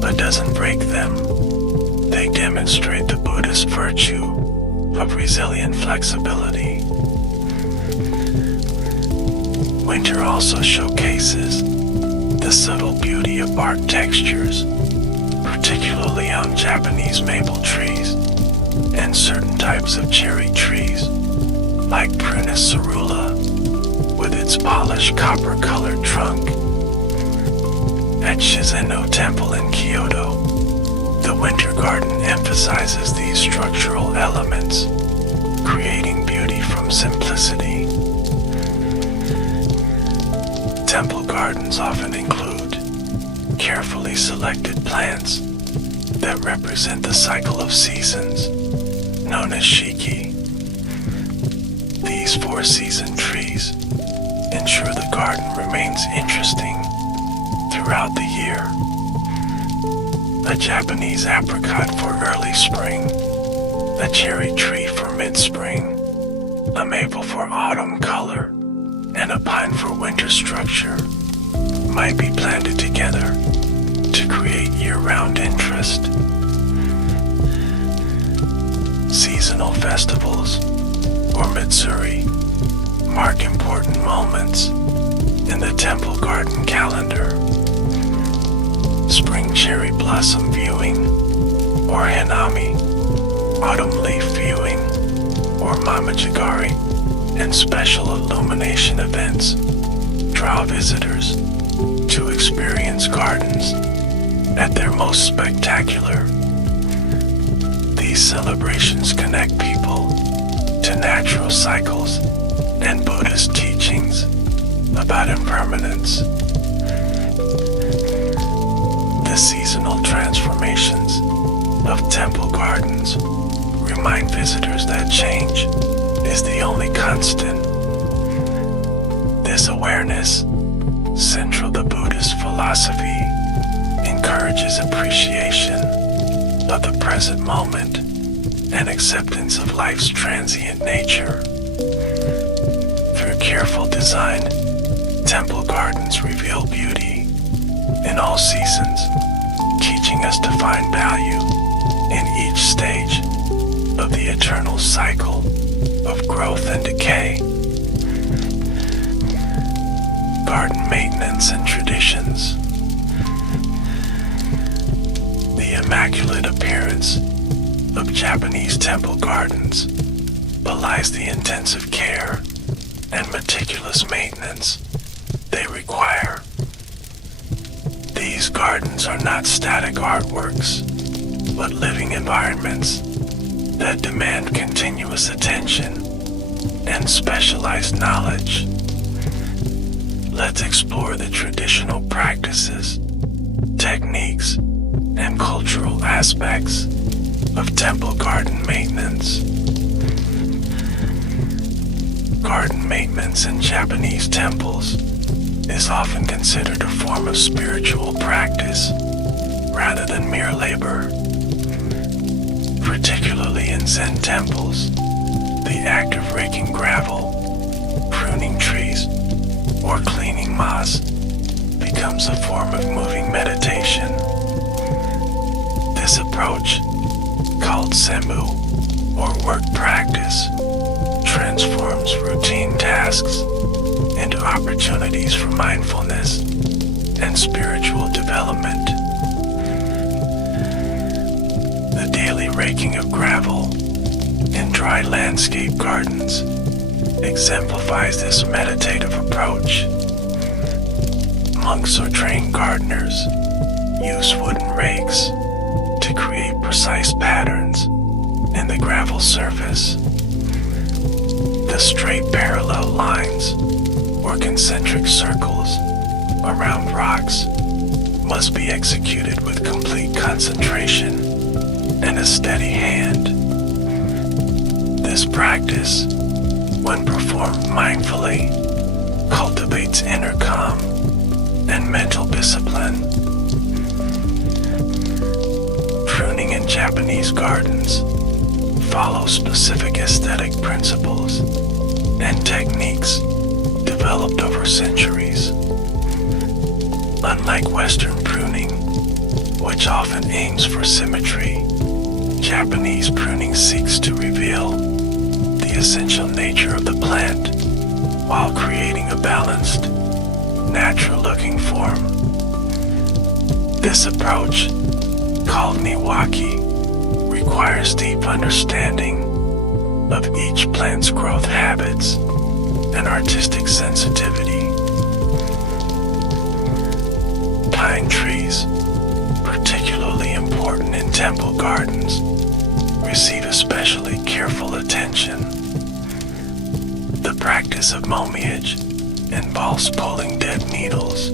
but doesn't break them, they demonstrate the Buddhist virtue of resilient flexibility. Winter also showcases the subtle beauty of bark textures, particularly on Japanese maple trees and certain types of cherry trees, like Prunus cerula, with its polished copper-colored trunk. At Shizenno Temple in Kyoto, the Winter Garden emphasizes these structural elements, creating beauty from simplicity. Temple gardens often include carefully selected plants that represent the cycle of seasons, known as shiki. These four-season trees ensure the garden remains interesting throughout the year. A Japanese apricot for early spring, a cherry tree for mid-spring, a maple for autumn color, and a pine for winter structure might be planted together to create year-round interest. Seasonal festivals, or Matsuri, mark important moments in the temple garden calendar. Spring cherry blossom viewing, or Hanami, autumn leaf viewing, or Mamajigari, and special illumination events draw visitors to experience gardens at their most spectacular. These celebrations connect people to natural cycles and Buddhist teachings about impermanence. The seasonal transformations of temple gardens remind visitors that change is the only constant. This awareness, central to Buddhist philosophy, encourages appreciation of the present moment and acceptance of life's transient nature. Through careful design, temple gardens reveal beauty in all seasons, teaching us to find value in each stage of the eternal cycle of growth and decay. Garden maintenance and traditions. The immaculate appearance of Japanese temple gardens belies the intensive care and meticulous maintenance they require. These gardens are not static artworks, but living environments that demand continuous attention and specialized knowledge. Let's explore the traditional practices, techniques, and cultural aspects of temple garden maintenance. Garden maintenance in Japanese temples is often considered a form of spiritual practice rather than mere labor. Particularly in Zen temples, the act of raking gravel, pruning trees, or cleaning moss becomes a form of moving meditation. This approach, called semu, or work practice, transforms routine tasks into opportunities for mindfulness and spiritual development. The daily raking of gravel in dry landscape gardens exemplifies this meditative approach. Monks or trained gardeners use wooden rakes to create precise patterns in the gravel surface. The straight parallel lines or concentric circles around rocks must be executed with complete concentration and a steady hand. This practice when performed mindfully, cultivates inner calm and mental discipline. Pruning in Japanese gardens follows specific aesthetic principles and techniques developed over centuries. Unlike Western pruning, which often aims for symmetry, Japanese pruning seeks to reveal the essential nature of the plant while creating a balanced, natural-looking form. This approach, called Niwaki, requires deep understanding of each plant's growth habits and artistic sensitivity. Pine trees, particularly important in temple gardens, receive especially careful attention. The practice of momage involves pulling dead needles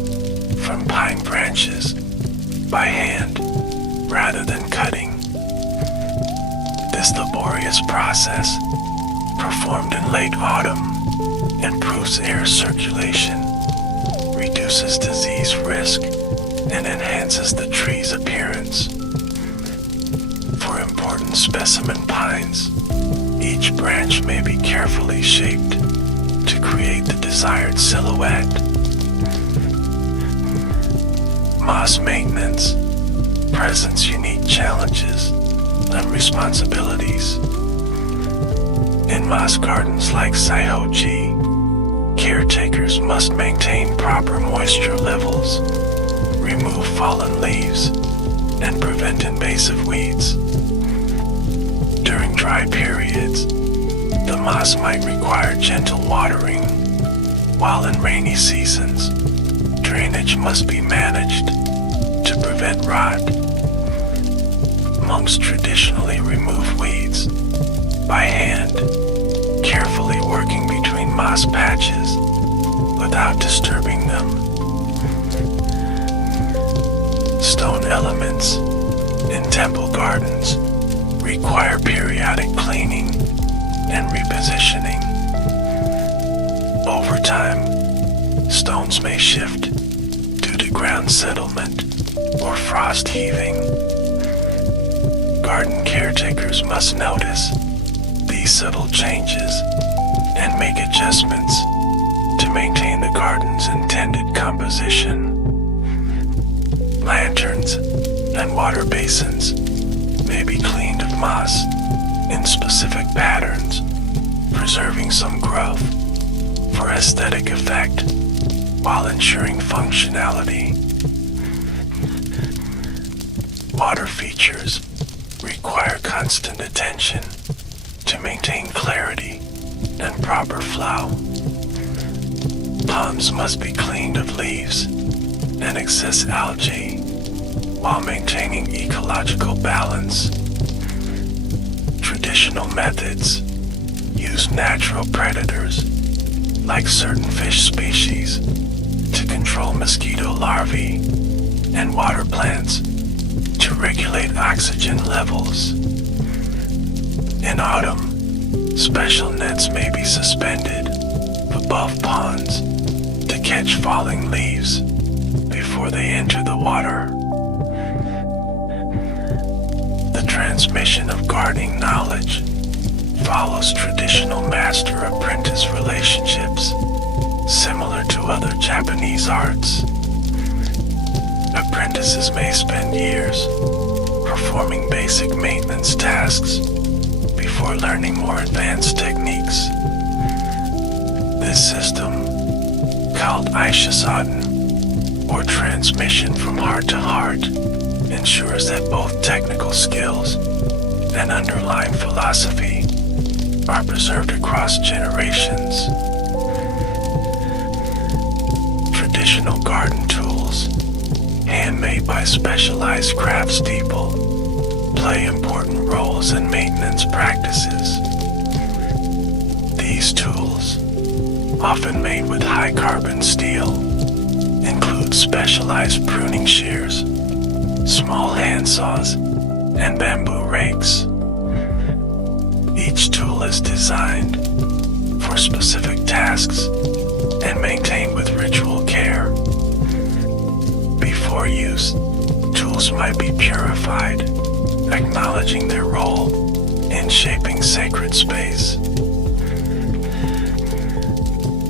from pine branches by hand rather than cutting. This laborious process, performed in late autumn, improves air circulation, reduces disease risk, and enhances the tree's appearance. For important specimen pines, each branch may be carefully shaped to create the desired silhouette. Moss maintenance presents unique challenges and responsibilities. In moss gardens like Saihoji, caretakers must maintain proper moisture levels, remove fallen leaves, and prevent invasive weeds. During dry periods, the moss might require gentle watering, while in rainy seasons, drainage must be managed to prevent rot. Monks traditionally remove weeds by hand, carefully working between moss patches without disturbing them. Stone elements in temple gardens require periodic cleaning and repositioning. Over time, stones may shift due to ground settlement or frost heaving. Garden caretakers must notice these subtle changes and make adjustments to maintain the garden's intended composition. Lanterns and water basins may be cleaned of moss in specific patterns, preserving some growth for aesthetic effect while ensuring functionality. Water features require constant attention to maintain clarity and proper flow. Ponds must be cleaned of leaves and excess algae while maintaining ecological balance. Traditional methods use natural predators like certain fish species to control mosquito larvae and water plants to regulate oxygen levels. In autumn, special nets may be suspended above ponds to catch falling leaves before they enter the water. The transmission of gardening knowledge follows traditional master-apprentice relationships similar to other Japanese arts. Apprentices may spend years performing basic maintenance tasks before learning more advanced techniques. This system, called Aishisaden, or transmission from heart to heart, ensures that both technical skills and underlying philosophy are preserved across generations. Traditional garden tools, handmade by specialized craftspeople, play important roles in maintenance practices. These tools, often made with high-carbon steel, include specialized pruning shears, small handsaws, and bamboo rakes. Each tool is designed for specific tasks and maintained with ritual care. Before use, tools might be purified, acknowledging their role in shaping sacred space.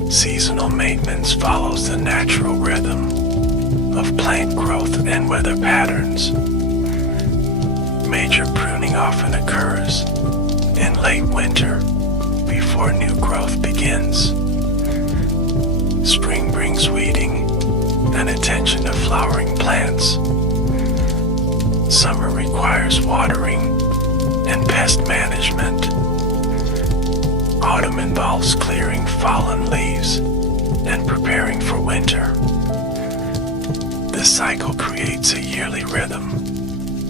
Seasonal maintenance follows the natural rhythm of plant growth and weather patterns. Major pruning often occurs in late winter before new growth begins. Spring brings weeding and attention to flowering plants. Summer requires watering and pest management. Autumn involves clearing fallen leaves and preparing for winter. This cycle creates a yearly rhythm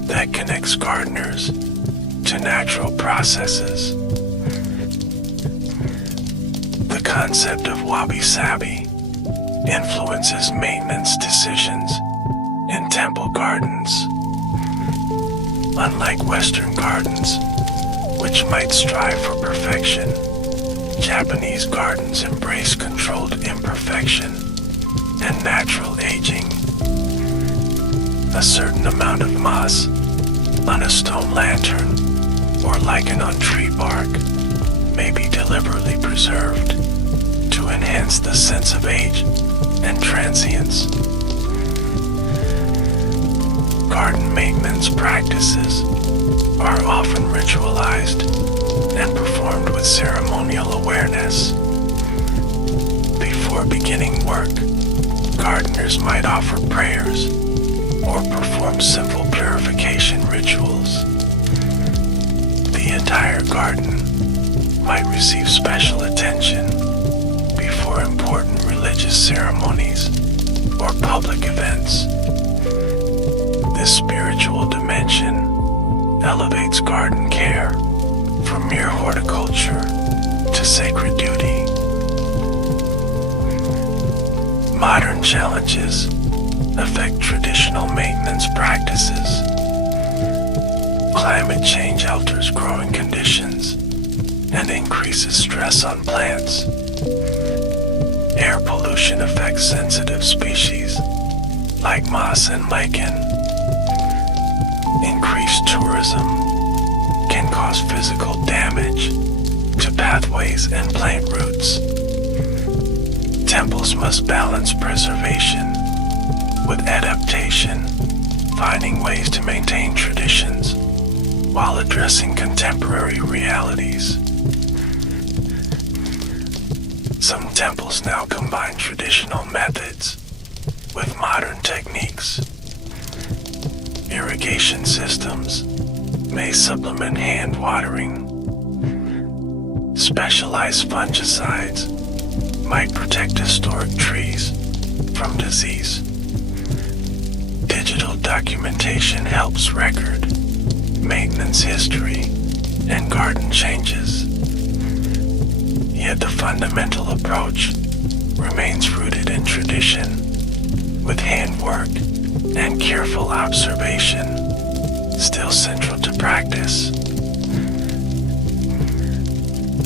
that connects gardeners to natural processes. The concept of wabi-sabi influences maintenance decisions in temple gardens. Unlike Western gardens, which might strive for perfection, Japanese gardens embrace controlled imperfection and natural aging. A certain amount of moss on a stone lantern or lichen on tree bark may be deliberately preserved to enhance the sense of age and transience. Garden maintenance practices are often ritualized and performed with ceremonial awareness. Before beginning work, gardeners might offer prayers or perform simple purification rituals. The entire garden might receive special attention before important religious ceremonies or public events. This spiritual dimension elevates garden care from mere horticulture to sacred duty. Modern challenges affect traditional maintenance practices. Climate change alters growing conditions and increases stress on plants. Air pollution affects sensitive species like moss and lichen. Increased tourism can cause physical damage to pathways and plant roots. Temples must balance preservation with adaptation, finding ways to maintain traditions while addressing contemporary realities. Some temples now combine traditional methods with modern techniques. Irrigation systems may supplement hand watering. Specialized fungicides might protect historic trees from disease. Digital documentation helps record maintenance history and garden changes. Yet the fundamental approach remains rooted in tradition, with handwork and careful observation still central to practice.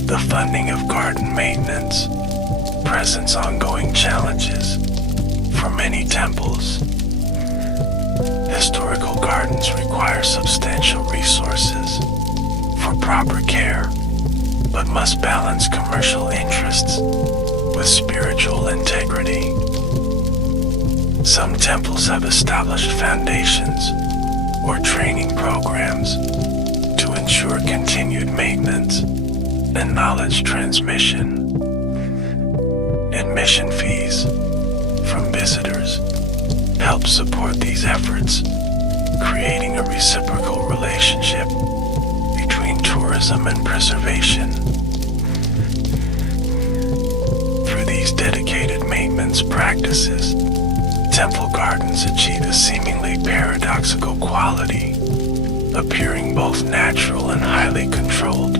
The funding of garden maintenance presents ongoing challenges for many temples. Historical gardens require substantial resources for proper care, but must balance commercial interests with spiritual integrity. Some temples have established foundations or training programs to ensure continued maintenance and knowledge transmission. Admission fees from visitors help support these efforts, creating a reciprocal relationship between tourism and preservation. Through these dedicated maintenance practices, temple gardens achieve a seemingly paradoxical quality, appearing both natural and highly controlled,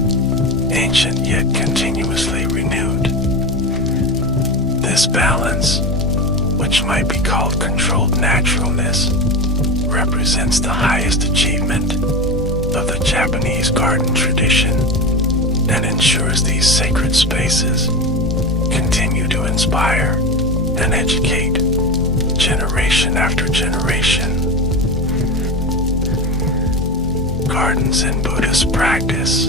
ancient yet continuously renewed. This balance, which might be called controlled naturalness, represents the highest achievement of the Japanese garden tradition and ensures these sacred spaces continue to inspire and educate generation after generation. Gardens in Buddhist practice.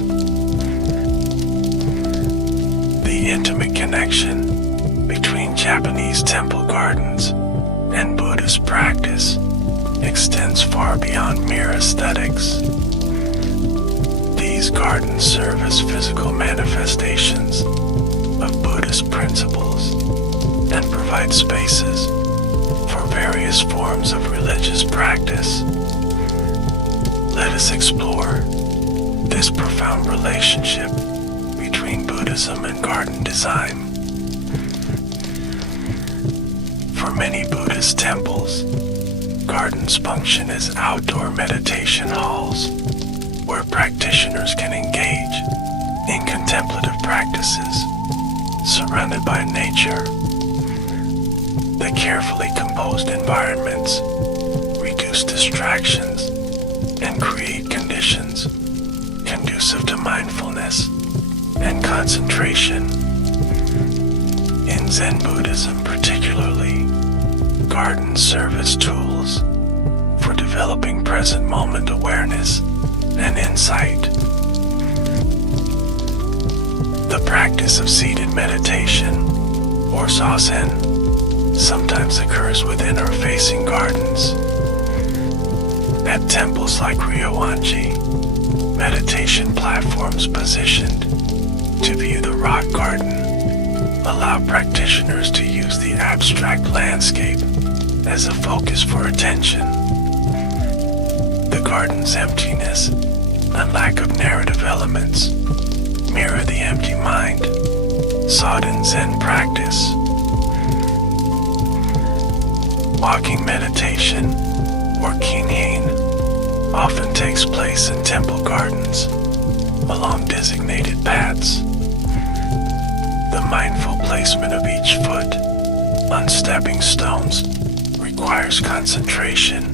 The intimate connection between Japanese temple gardens and Buddhist practice extends far beyond mere aesthetics. These gardens serve as physical manifestations of Buddhist principles and provide spaces for various forms of religious practice. Let us explore this profound relationship between Buddhism and garden design. For many Buddhist temples, gardens function as outdoor meditation halls where practitioners can engage in contemplative practices surrounded by nature. The carefully composed environments reduce distractions and create conditions conducive to mindfulness and concentration. In Zen Buddhism particularly, gardens serve as tools for developing present moment awareness and insight. The practice of seated meditation, or zazen, sometimes occurs within or facing gardens. At temples like Ryoanji, meditation platforms positioned to view the rock garden allow practitioners to use the abstract landscape as a focus for attention. The garden's emptiness and lack of narrative elements mirror the empty mind sought in Zen practice. Walking meditation, or kinhin, often takes place in temple gardens along designated paths. The mindful placement of each foot on stepping stones requires concentration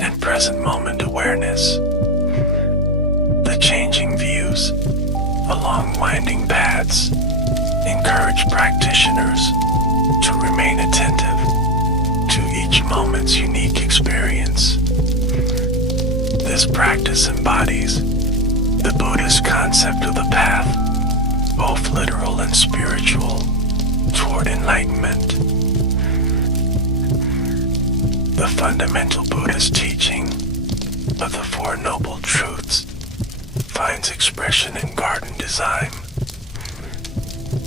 and present moment awareness. The changing views along winding paths encourage practitioners to remain attentive to each moment's unique experience. This practice embodies the Buddhist concept of the path, both literal and spiritual, toward enlightenment. The fundamental Buddhist teaching of the Four Noble Truths finds expression in garden design.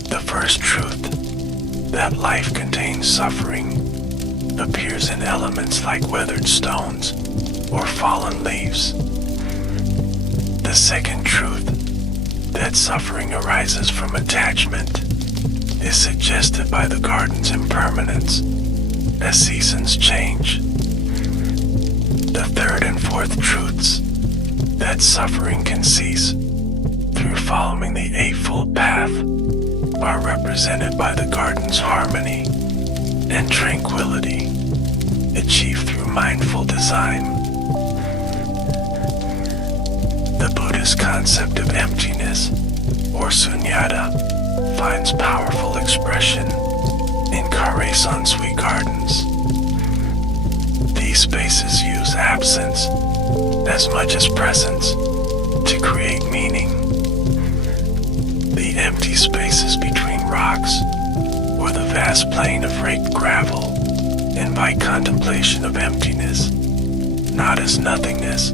The first truth, that life contains suffering, appears in elements like weathered stones or fallen leaves. The second truth, that suffering arises from attachment, is suggested by the garden's impermanence as seasons change. The third and fourth truths, that suffering can cease through following the Eightfold Path, are represented by the garden's harmony and tranquility, achieved through mindful design. The Buddhist concept of emptiness, or sunyata, finds powerful expression in Kare Sansui gardens. These spaces use absence as much as presence to create meaning. The empty spaces between rocks or the vast plain of raked gravel invite contemplation of emptiness, not as nothingness,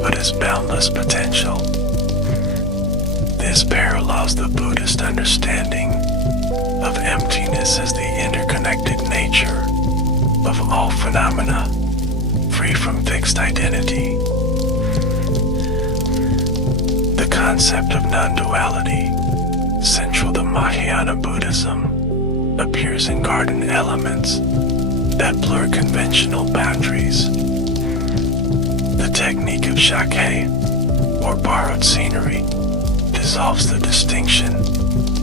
but as boundless potential. This parallels the Buddhist understanding of emptiness as the interconnected nature of all phenomena, free from fixed identity. The concept of non-duality, central to Mahayana Buddhism, appears in garden elements that blur conventional boundaries. The technique of shake, or borrowed scenery, dissolves the distinction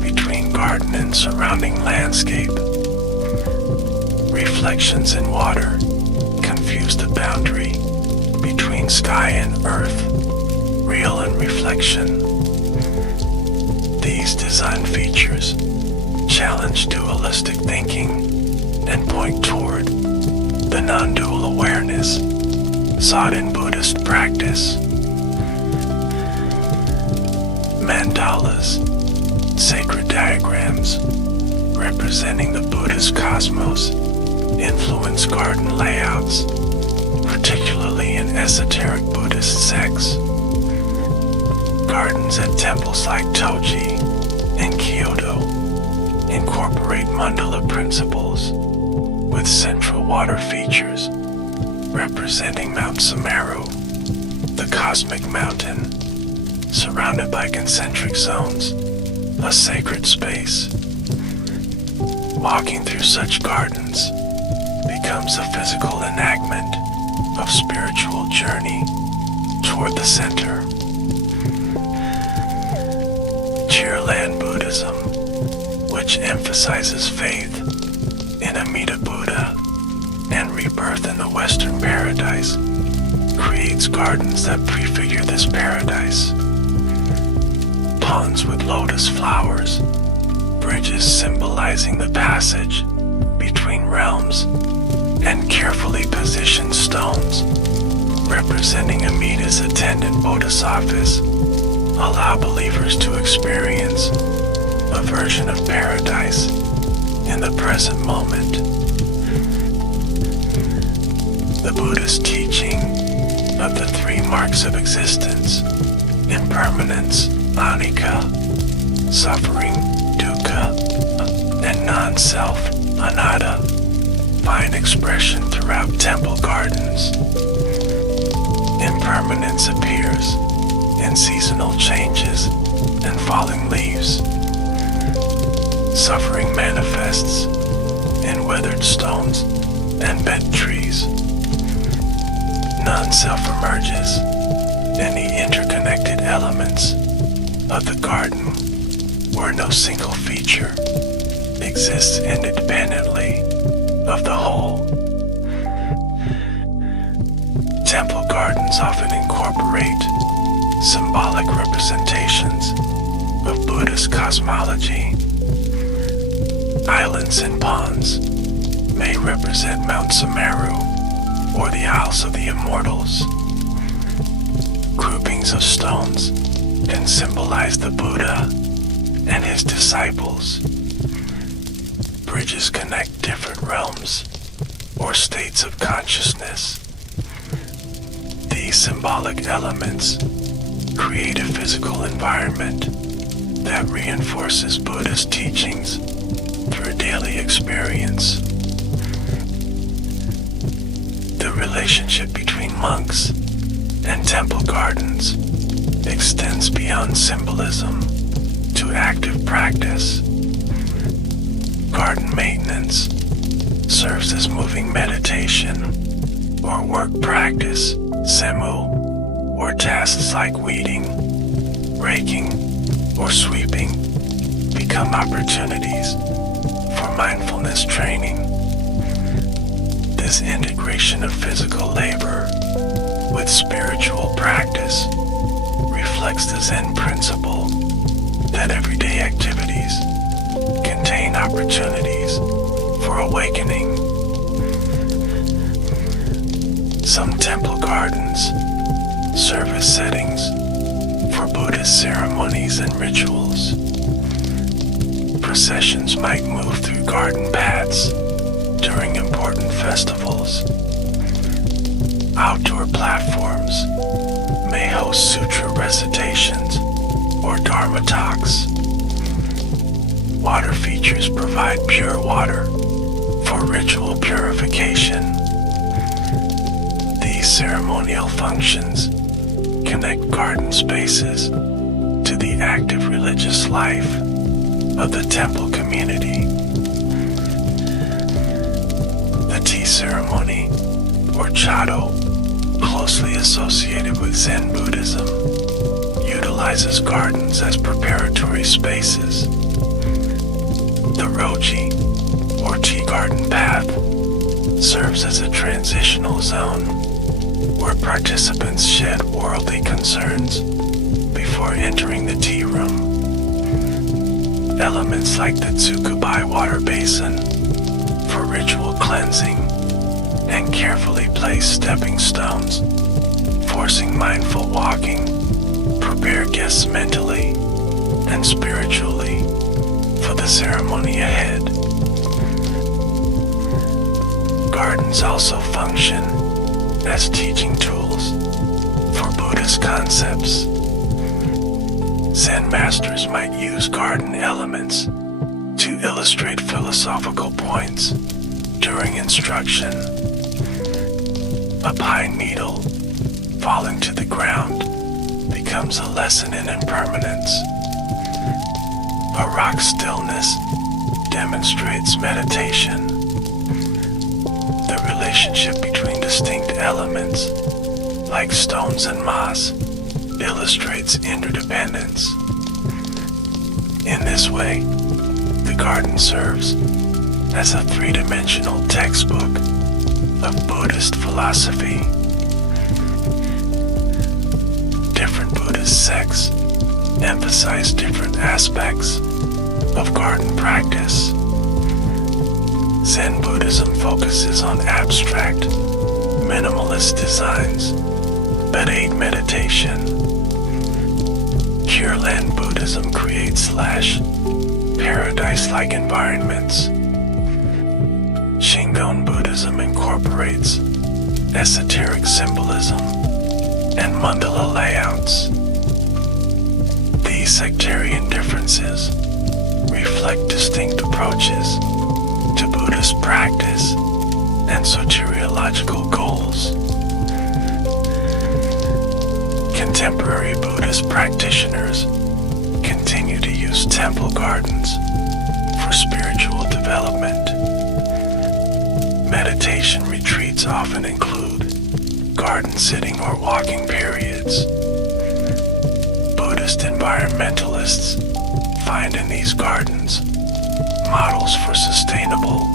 between garden and surrounding landscape. Reflections in water confuse the boundary between sky and earth, real and reflection. These design features challenge dualistic thinking and point toward the non-dual awareness sought in Buddhist practice. Mandalas, sacred diagrams representing the Buddhist cosmos, influence garden layouts, particularly in esoteric Buddhist sects. Gardens at temples like Toji in Kyoto incorporate mandala principles with central water features representing Mount Sumeru, the cosmic mountain, surrounded by concentric zones, a sacred space. Walking through such gardens becomes a physical enactment of spiritual journey toward the center. Cheerland Buddhism, which emphasizes faith in Amida Buddha and rebirth in the Western paradise, creates gardens that prefigure this paradise. Ponds with lotus flowers, bridges symbolizing the passage between realms, and carefully positioned stones representing Amida's attendant bodhisattvas allow believers to experience a version of paradise in the present moment. The Buddhist teaching of the three marks of existence, impermanence, anicca, suffering, dukkha, and non-self, anatta, find expression throughout temple gardens. Impermanence appears in seasonal changes and falling leaves. Suffering manifests in weathered stones and bent trees. Non-self emerges in the interconnected elements of the garden, where no single feature exists independently of the whole. Temple gardens often incorporate symbolic representations of Buddhist cosmology. Islands and ponds may represent Mount Sumeru or the Isles of the Immortals. Groupings of stones can symbolize the Buddha and his disciples. Bridges connect different realms or states of consciousness. These symbolic elements create a physical environment that reinforces Buddhist teachings through daily experience. The relationship between monks and temple gardens extends beyond symbolism to active practice. Garden maintenance serves as moving meditation or work practice, semu, or tasks like weeding, raking, or sweeping become opportunities for mindfulness training. This integration of physical labor with spiritual practice reflects the Zen principle that everyday activities contain opportunities for awakening. Some temple gardens serve as settings for Buddhist ceremonies and rituals. Processions might move through garden paths during important festivals. Outdoor platforms may host sutra recitations or dharma talks. Water features provide pure water for ritual purification. These ceremonial functions connect garden spaces to the active religious life of the temple community. The tea ceremony, or chado, closely associated with Zen Buddhism, utilizes gardens as preparatory spaces. The roji, or tea garden path, serves as a transitional zone where participants shed worldly concerns before entering the tea room. Elements like the Tsukubai water basin for ritual cleansing and carefully placed stepping stones, forcing mindful walking, prepare guests mentally and spiritually for the ceremony ahead. Gardens also function as teaching tools for Buddhist concepts. Zen masters might use garden elements to illustrate philosophical points during instruction. A pine needle falling to the ground becomes a lesson in impermanence. A rock stillness demonstrates meditation. The relationship between distinct elements, like stones and moss, illustrates interdependence. In this way, the garden serves as a three-dimensional textbook of Buddhist philosophy. Different Buddhist sects emphasize different aspects of garden practice. Zen Buddhism focuses on abstract, minimalist designs that aid meditation. Pure Land Buddhism creates paradise-like environments. Shingon Buddhism incorporates esoteric symbolism and mandala layouts. These sectarian differences reflect distinct approaches to Buddhist practice and soteriological goals. Contemporary Buddhist practitioners continue to use temple gardens for spiritual development. Meditation retreats often include garden sitting or walking periods. Buddhist environmentalists find in these gardens models for sustainable,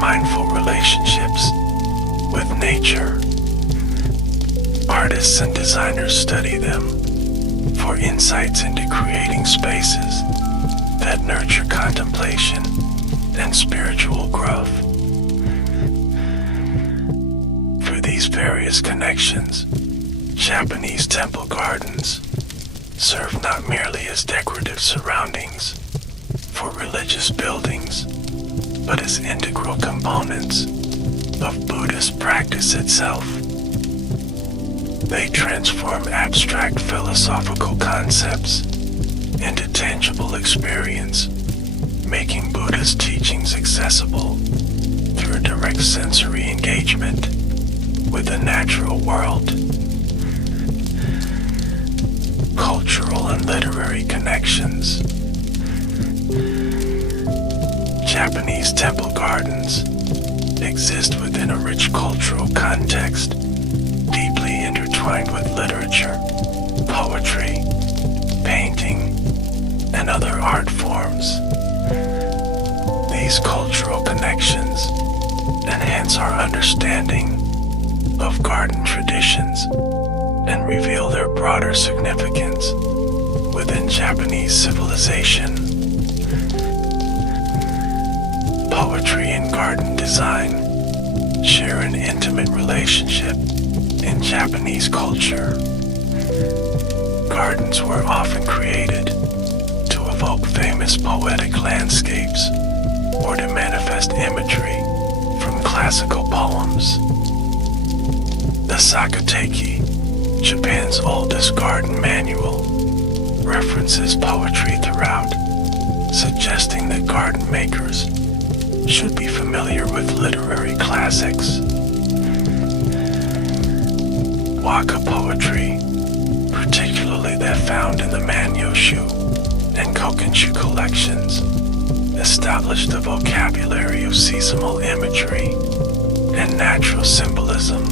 mindful relationships with nature. Artists and designers study them for insights into creating spaces that nurture contemplation and spiritual growth. Through these various connections, Japanese temple gardens serve not merely as decorative surroundings for religious buildings, but as integral components of Buddhist practice itself. They transform abstract philosophical concepts into tangible experience, making Buddhist teachings accessible through direct sensory engagement with the natural world. Cultural and literary connections. Japanese temple gardens exist within a rich cultural context, deeply intertwined with literature, poetry, painting, and other art forms. These cultural connections enhance our understanding of garden traditions and reveal their broader significance within Japanese civilization. Poetry and garden design share an intimate relationship in Japanese culture. Gardens were often created to evoke famous poetic landscapes or to manifest imagery from classical poems. The Sakateki, Japan's oldest garden manual, references poetry throughout, suggesting that garden makers should be familiar with literary classics. Waka poetry, particularly that found in the Manyoshu and Kokinshu collections, established a vocabulary of seasonal imagery and natural symbolism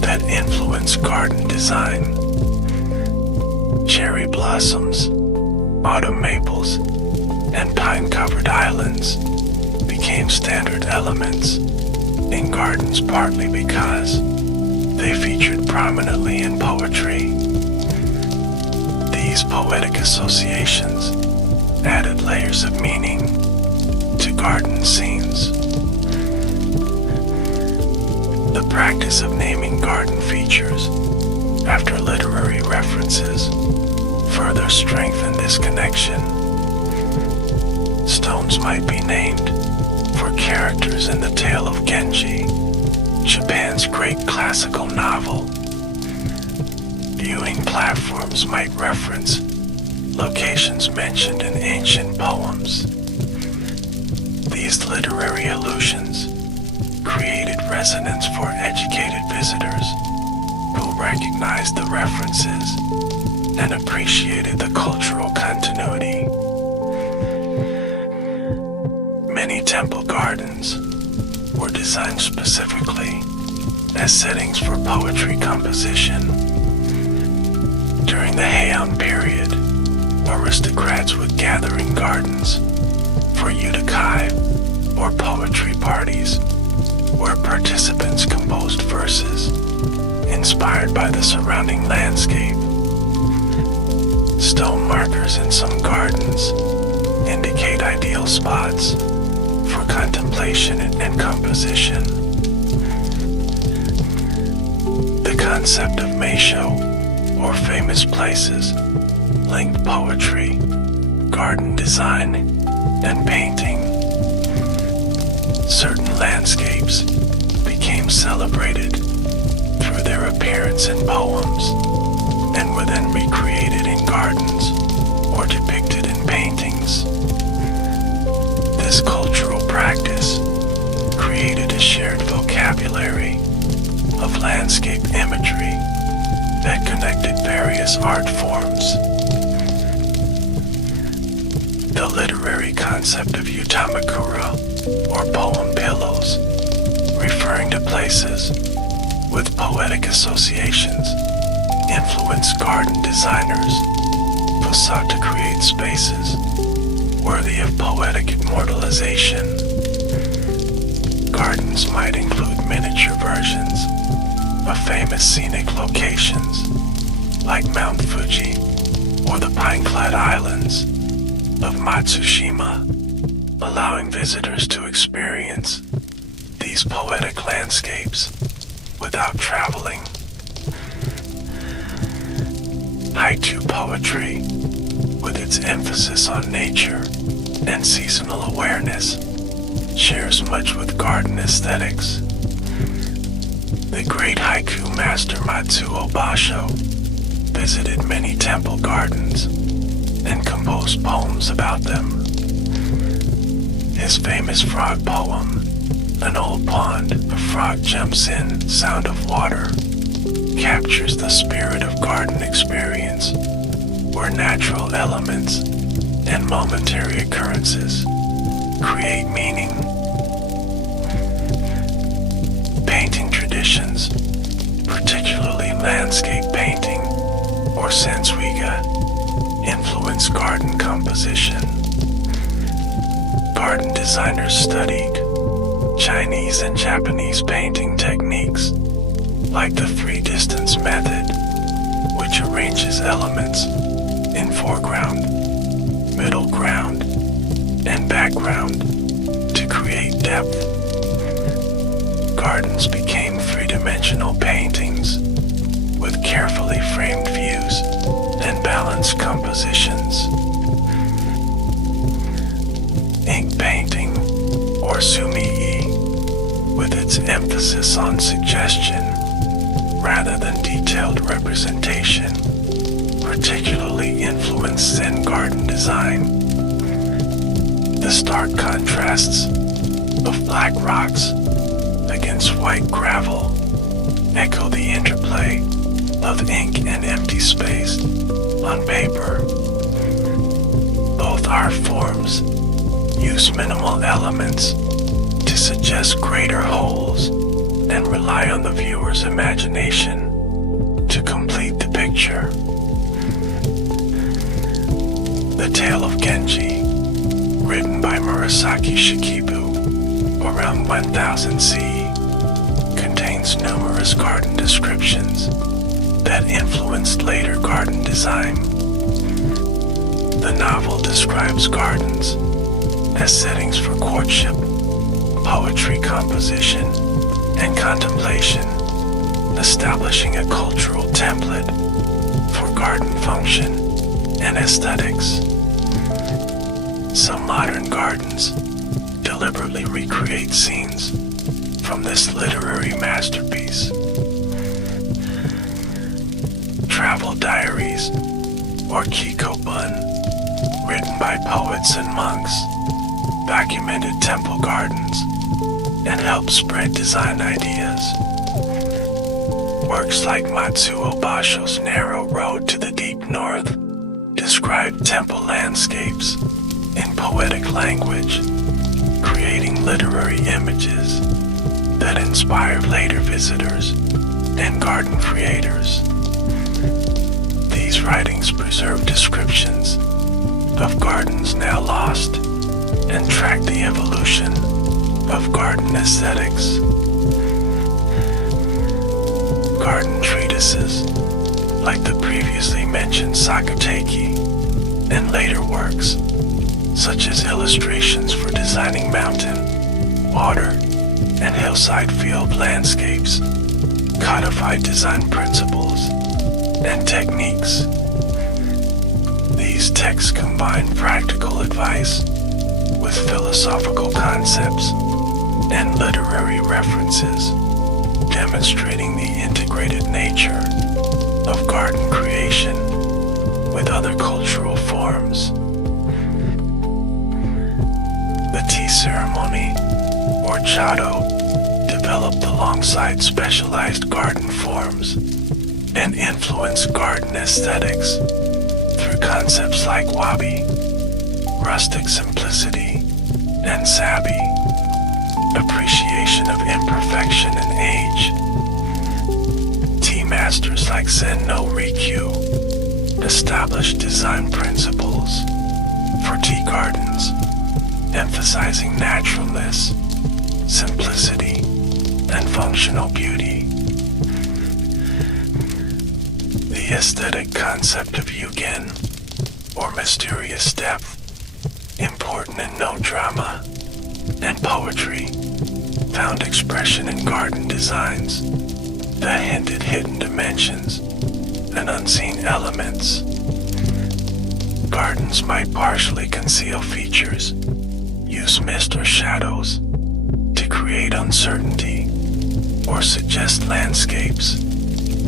that influenced garden design. Cherry blossoms, autumn maples, and pine-covered islands became standard elements in gardens partly because they featured prominently in poetry. These poetic associations added layers of meaning to garden scenes. The practice of naming garden features after literary references further strengthen this connection. Stones might be named for characters in The Tale of Genji, Japan's great classical novel. Viewing platforms might reference locations mentioned in ancient poems. These literary allusions created resonance for educated visitors who recognized the references and appreciated the cultural continuity. Many temple gardens were designed specifically as settings for poetry composition. During the Heian period, aristocrats would gather in gardens for yudokai, or poetry parties, where participants composed verses inspired by the surrounding landscape. Stone markers in some gardens indicate ideal spots for contemplation and composition. The concept of meisho, or famous places, linked poetry, garden design, and painting. Certain landscapes became celebrated through their appearance in poems and were then recreated in gardens or depicted in paintings. This cultural practice created a shared vocabulary of landscape imagery that connected various art forms. The literary concept of utamakura, or poem pillows, referring to places with poetic associations, influenced garden designers who sought to create spaces worthy of poetic immortalization. Gardens might include miniature versions of famous scenic locations like Mount Fuji or the pine-clad islands of Matsushima, allowing visitors to experience these poetic landscapes without traveling. Haiku poetry, with its emphasis on nature and seasonal awareness, shares much with garden aesthetics. The great haiku master Matsuo Basho visited many temple gardens and composed poems about them. His famous frog poem, An Old Pond, a Frog Jumps In, Sound of Water, captures the spirit of garden experience, where natural elements and momentary occurrences create meaning. Painting traditions, particularly landscape painting or Sansuiga, influence garden composition. Garden designers studied Chinese and Japanese painting techniques like the three-distance method, which arranges elements in foreground, middle ground, and background to create depth. Gardens became three-dimensional paintings with carefully framed views and balanced compositions. Ink painting, or sumii, with its emphasis on suggestion rather than detailed representation, particularly influenced Zen garden design. The stark contrasts of black rocks against white gravel echo the interplay of ink and empty space on paper. Both art forms use minimal elements to suggest greater wholes and rely on the viewer's imagination to complete the picture. The Tale of Genji, written by Murasaki Shikibu around 1000 CE, contains numerous garden descriptions that influenced later garden design. The novel describes gardens as settings for courtship, poetry composition, and contemplation, establishing a cultural template for garden function and aesthetics. Some modern gardens deliberately recreate scenes from this literary masterpiece. Travel diaries, or Kikobun, written by poets and monks, documented temple gardens and helped spread design ideas. Works like Matsuo Basho's Narrow Road to the Deep North describe temple landscapes in poetic language, creating literary images that inspired later visitors and garden creators. These writings preserve descriptions of gardens now lost and track the evolution of garden aesthetics. Garden treatises, like the previously mentioned Sakuteki, and later works, such as illustrations for designing mountain, water, and hillside field landscapes, codified design principles and techniques. These texts combine practical advice with philosophical concepts and literary references, demonstrating the integrated nature of garden creation with other cultural forms. The tea ceremony, or chado, developed alongside specialized garden forms and influenced garden aesthetics through concepts like wabi, rustic simplicity, and sabi, appreciation of imperfection and age. Tea masters like Zen no Rikyu established design principles for tea gardens, emphasizing naturalness, simplicity, and functional beauty. The aesthetic concept of yugen, or mysterious depth, important in no drama and poetry, found expression in garden designs that hinted hidden dimensions and unseen elements. Gardens might partially conceal features, use mist or shadows to create uncertainty, or suggest landscapes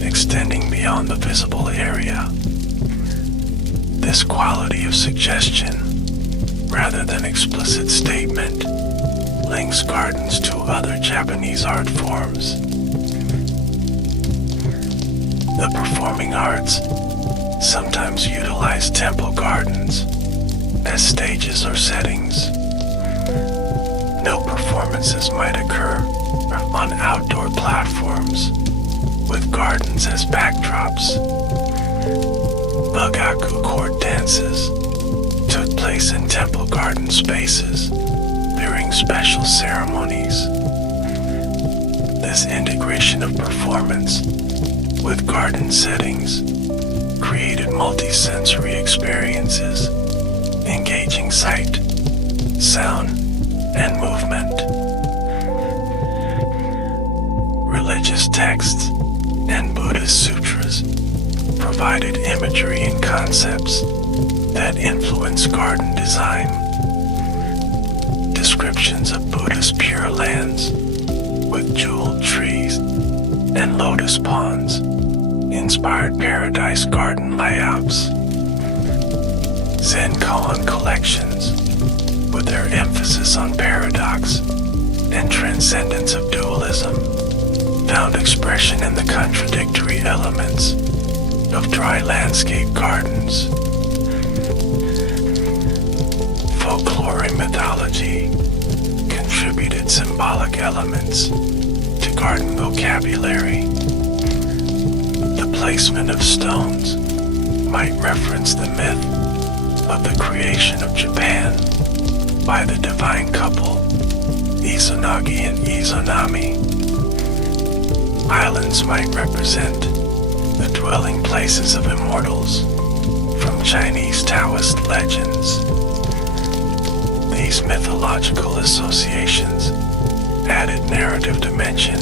extending beyond the visible area. This quality of suggestion, rather than explicit statement, links gardens to other Japanese art forms. The performing arts sometimes utilize temple gardens as stages or settings. No performances might occur on outdoor platforms with gardens as backdrops. Bagaku court dances took place in temple garden spaces during special ceremonies. This integration of performance with garden settings created multi-sensory experiences, engaging sight, sound, and movement. Religious texts and Buddhist sutras provided imagery and concepts that influenced garden design. Descriptions of Buddhist Pure Lands with jeweled trees and lotus ponds inspired paradise garden layouts. Zen koan collections, with their emphasis on paradox and transcendence of dualism, found expression in the contradictory elements of dry landscape gardens. Folklore and mythology contributed symbolic elements to garden vocabulary. The placement of stones might reference the myth of the creation of Japan by the divine couple Izanagi and Izanami. Islands might represent the dwelling places of immortals from Chinese Taoist legends. These mythological associations added narrative dimension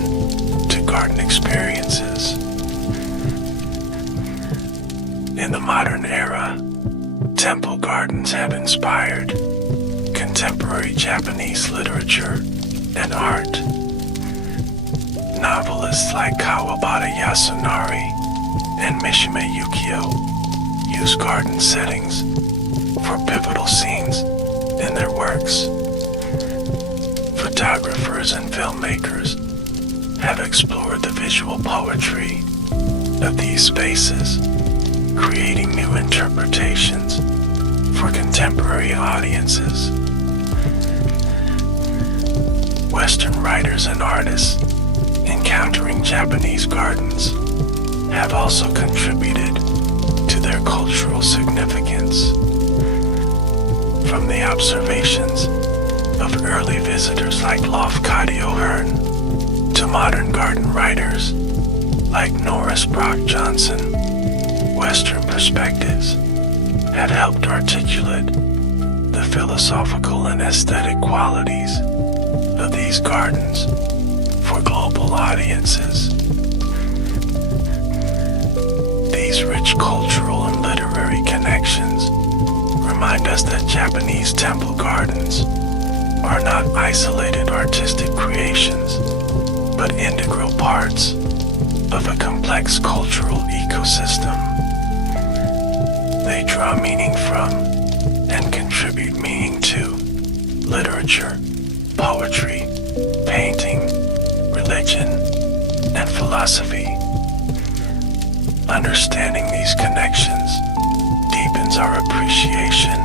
to garden experiences. In the modern era, temple gardens have inspired contemporary Japanese literature and art. Novelists like Kawabata Yasunari and Mishima Yukio use garden settings for pivotal scenes in their works. Photographers and filmmakers have explored the visual poetry of these spaces, creating new interpretations for contemporary audiences. Western writers and artists encountering Japanese gardens have also contributed to their cultural significance. From the observations of early visitors like Lofcadio Hearn to modern garden writers like Norris Brock Johnson, Western perspectives have helped articulate the philosophical and aesthetic qualities of these gardens for global audiences. These rich cultural and literary connections remind us that Japanese temple gardens are not isolated artistic creations, but integral parts of a complex cultural ecosystem. They draw meaning from and contribute meaning to literature, poetry, painting, religion, and philosophy. Understanding these connections deepens our appreciation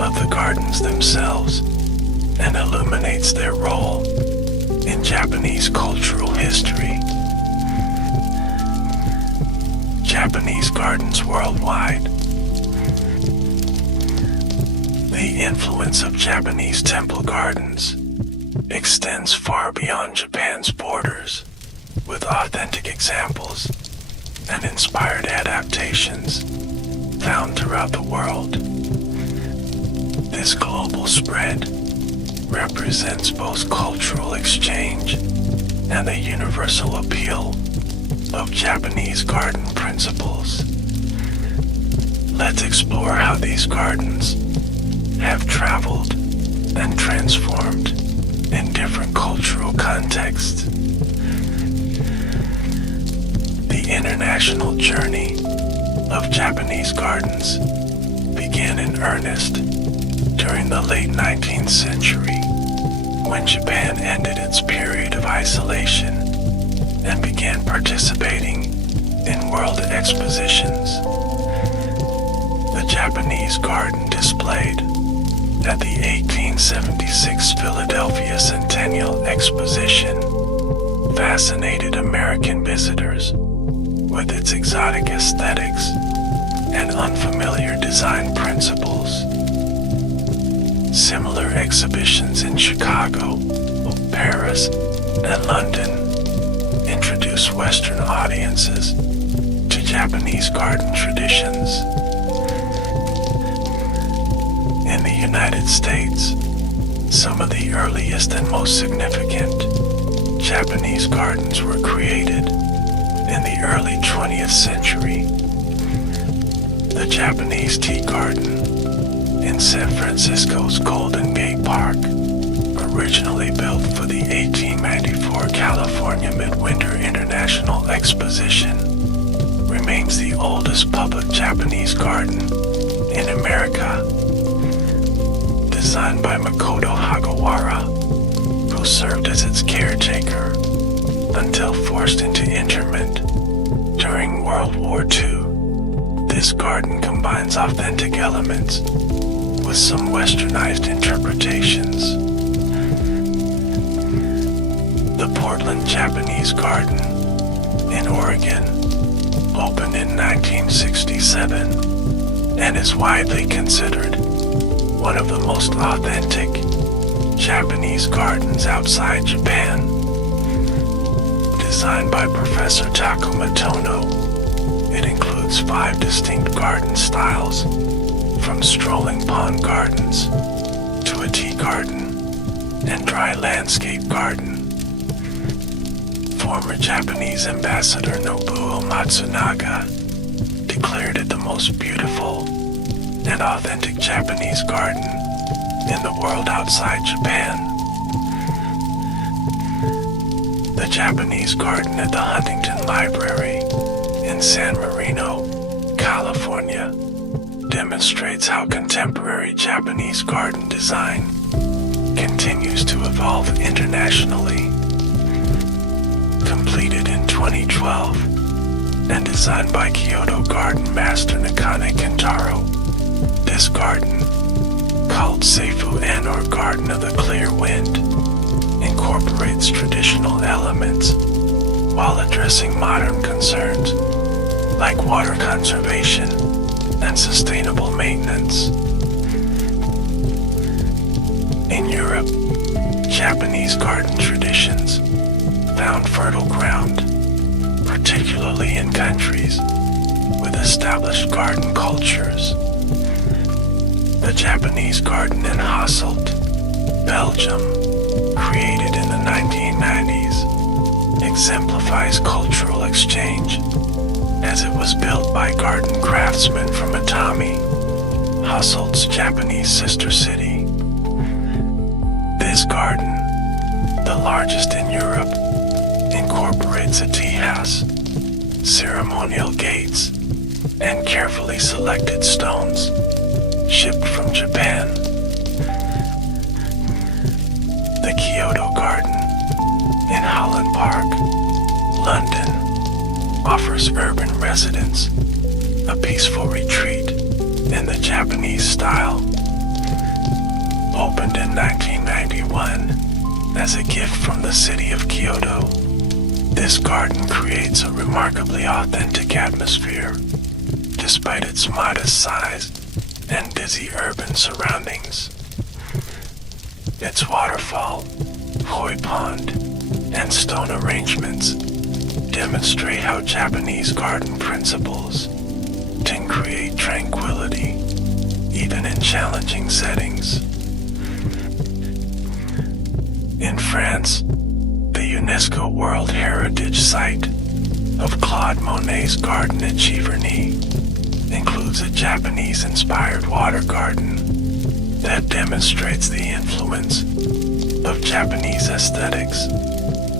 of the gardens themselves and illuminates their role in Japanese cultural history. Japanese gardens worldwide. The influence of Japanese temple gardens extends far beyond Japan's borders, with authentic examples and inspired adaptations found throughout the world. This global spread represents both cultural exchange and the universal appeal of Japanese garden principles. Let's explore how these gardens have traveled and transformed in different cultural contexts. The international journey of Japanese gardens began in earnest during the late 19th century, when Japan ended its period of isolation and began participating in world expositions. The Japanese garden displayed at the 1876 Philadelphia Centennial Exposition fascinated American visitors with its exotic aesthetics and unfamiliar design principles. Similar exhibitions in Chicago, Paris, and London introduced Western audiences to Japanese garden traditions. In the United States, some of the earliest and most significant Japanese gardens were created in the early 20th century. The Japanese Tea Garden in San Francisco's Golden Gate Park, originally built for the 1894 California Midwinter International Exposition, remains the oldest public Japanese garden in America. Designed by Makoto Hagawara, who served as its caretaker until forced into interment during World War II. This garden combines authentic elements with some westernized interpretations. The Portland Japanese Garden in Oregon opened in 1967 and is widely considered one of the most authentic Japanese gardens outside Japan. Designed by Professor Takuma Tono, it includes includes 5 distinct garden styles, from strolling pond gardens to a tea garden and dry landscape garden. Former Japanese ambassador Nobuo Matsunaga declared it the most beautiful and authentic Japanese garden in the world outside Japan. The Japanese garden at the Huntington Library in San Marino, California, demonstrates how contemporary Japanese garden design continues to evolve internationally. Completed in 2012 and designed by Kyoto garden master Nakane Kentaro, this garden, called Seifu-en or Garden of the Clear Wind, incorporates traditional elements while addressing modern concerns like water conservation and sustainable maintenance. In Europe, Japanese garden traditions found fertile ground, particularly in countries with established garden cultures. The Japanese garden in Hasselt, Belgium, created in the 1990s, exemplifies cultural exchange as it was built by garden craftsmen from Atami, Hasselt's Japanese sister city. This garden, the largest in Europe, incorporates a tea house, ceremonial gates, and carefully selected stones shipped from Japan. The Kyoto Garden in Holland Park, London, offers urban residents a peaceful retreat in the Japanese style. Opened in 1991 as a gift from the city of Kyoto, this garden creates a remarkably authentic atmosphere despite its modest size and busy urban surroundings. Its waterfall, koi pond, and stone arrangements demonstrate how Japanese garden principles can create tranquility even in challenging settings. In France, the UNESCO World Heritage Site of Claude Monet's garden at Giverny includes a Japanese-inspired water garden that demonstrates the influence of Japanese aesthetics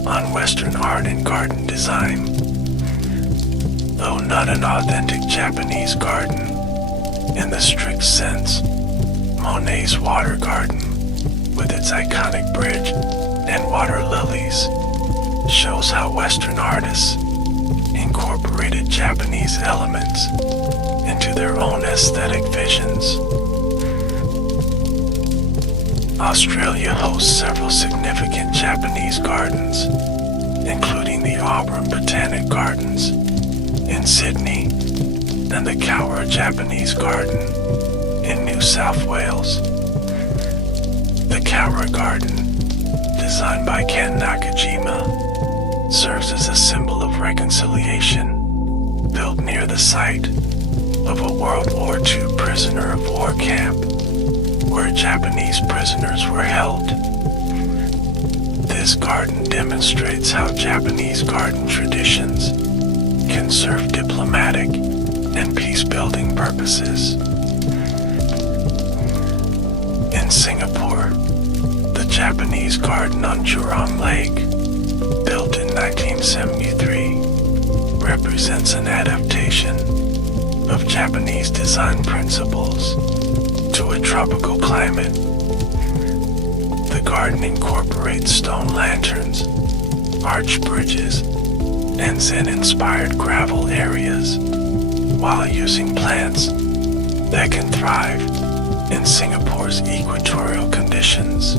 on Western art and garden design. Though not an authentic Japanese garden in the strict sense, Monet's water garden, with its iconic bridge and water lilies, shows how Western artists incorporated Japanese elements into their own aesthetic visions. Australia hosts several significant Japanese gardens, including the Auburn Botanic Gardens in Sydney and the Cowra Japanese Garden in New South Wales. The Cowra Garden, designed by Ken Nakajima, serves as a symbol of reconciliation, built near the site of a World War II prisoner of war camp where Japanese prisoners were held. This garden demonstrates how Japanese garden traditions can serve diplomatic and peace-building purposes. In Singapore, the Japanese garden on Jurong Lake, built in 1973, represents an adaptation of Japanese design principles to a tropical climate. The garden incorporates stone lanterns, arch bridges, and Zen-inspired gravel areas, while using plants that can thrive in Singapore's equatorial conditions.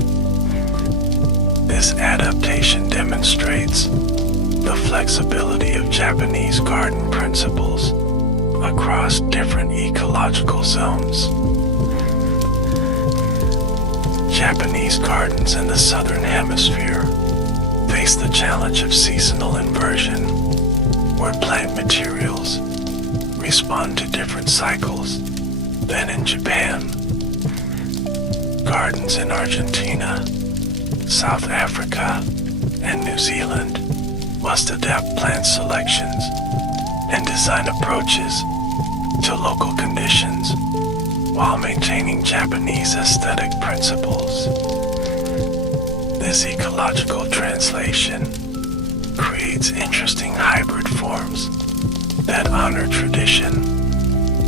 This adaptation demonstrates the flexibility of Japanese garden principles across different ecological zones. Japanese gardens in the southern hemisphere face the challenge of seasonal inversion, where plant materials respond to different cycles than in Japan. Gardens in Argentina, South Africa, and New Zealand must adapt plant selections and design approaches to local conditions while maintaining Japanese aesthetic principles. This ecological translation creates interesting hybrid forms that honor tradition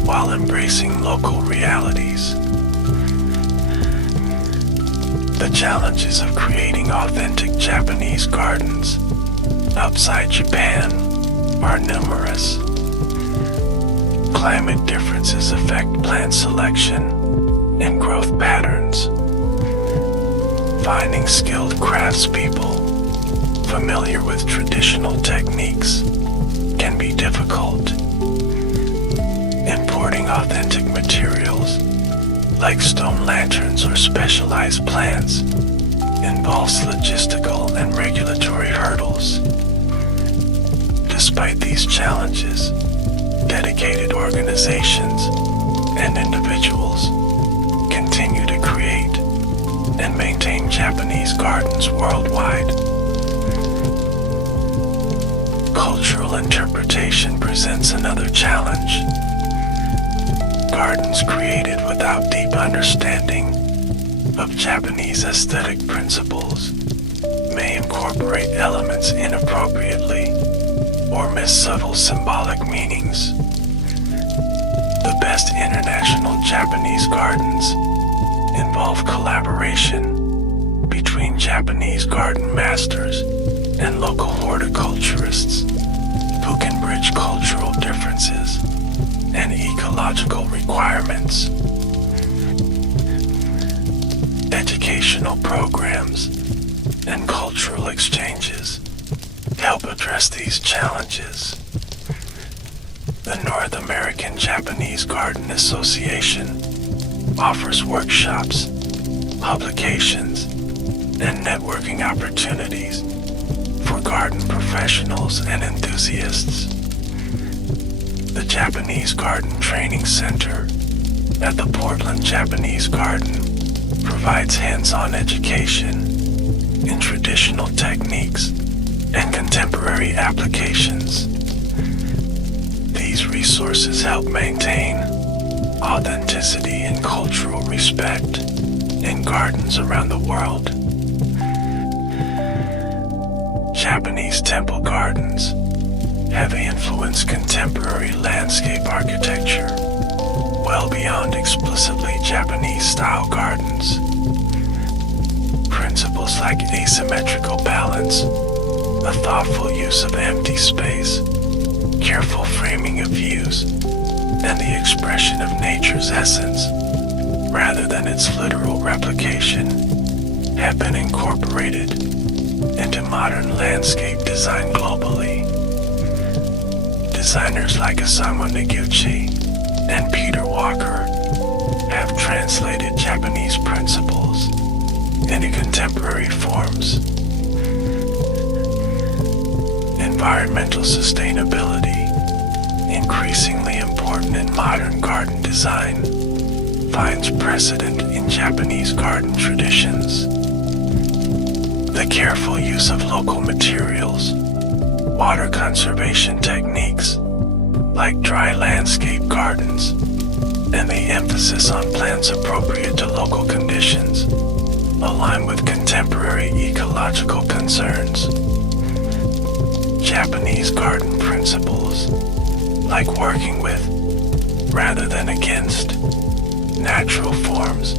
while embracing local realities. The challenges of creating authentic Japanese gardens outside Japan are numerous. Climate differences affect plant selection and growth patterns. Finding skilled craftspeople familiar with traditional techniques can be difficult. Importing authentic materials like stone lanterns or specialized plants involves logistical and regulatory hurdles. Despite these challenges, dedicated organizations and individuals continue to create and maintain Japanese gardens worldwide. Cultural interpretation presents another challenge. Gardens created without deep understanding of Japanese aesthetic principles may incorporate elements inappropriately or miss subtle symbolic meanings. The best international Japanese gardens involve collaboration between Japanese garden masters and local horticulturists who can bridge cultural differences and ecological requirements. Educational programs and cultural exchanges help address these challenges. The North American Japanese Garden Association offers workshops, publications, and networking opportunities for garden professionals and enthusiasts. The Japanese Garden Training Center at the Portland Japanese Garden provides hands-on education in traditional techniques and contemporary applications. These resources help maintain authenticity and cultural respect in gardens around the world. Japanese temple gardens have influenced contemporary landscape architecture well beyond explicitly Japanese-style gardens. Principles like asymmetrical balance, a thoughtful use of empty space, careful framing of views, and the expression of nature's essence, rather than its literal replication, have been incorporated into modern landscape design globally. Designers like Isamu Noguchi and Peter Walker have translated Japanese principles into contemporary forms. Environmental sustainability, increasingly important in modern garden design, finds precedent in Japanese garden traditions. The careful use of local materials, water conservation techniques like dry landscape gardens, and the emphasis on plants appropriate to local conditions align with contemporary ecological concerns. Japanese garden principles, like working with, rather than against, natural forms,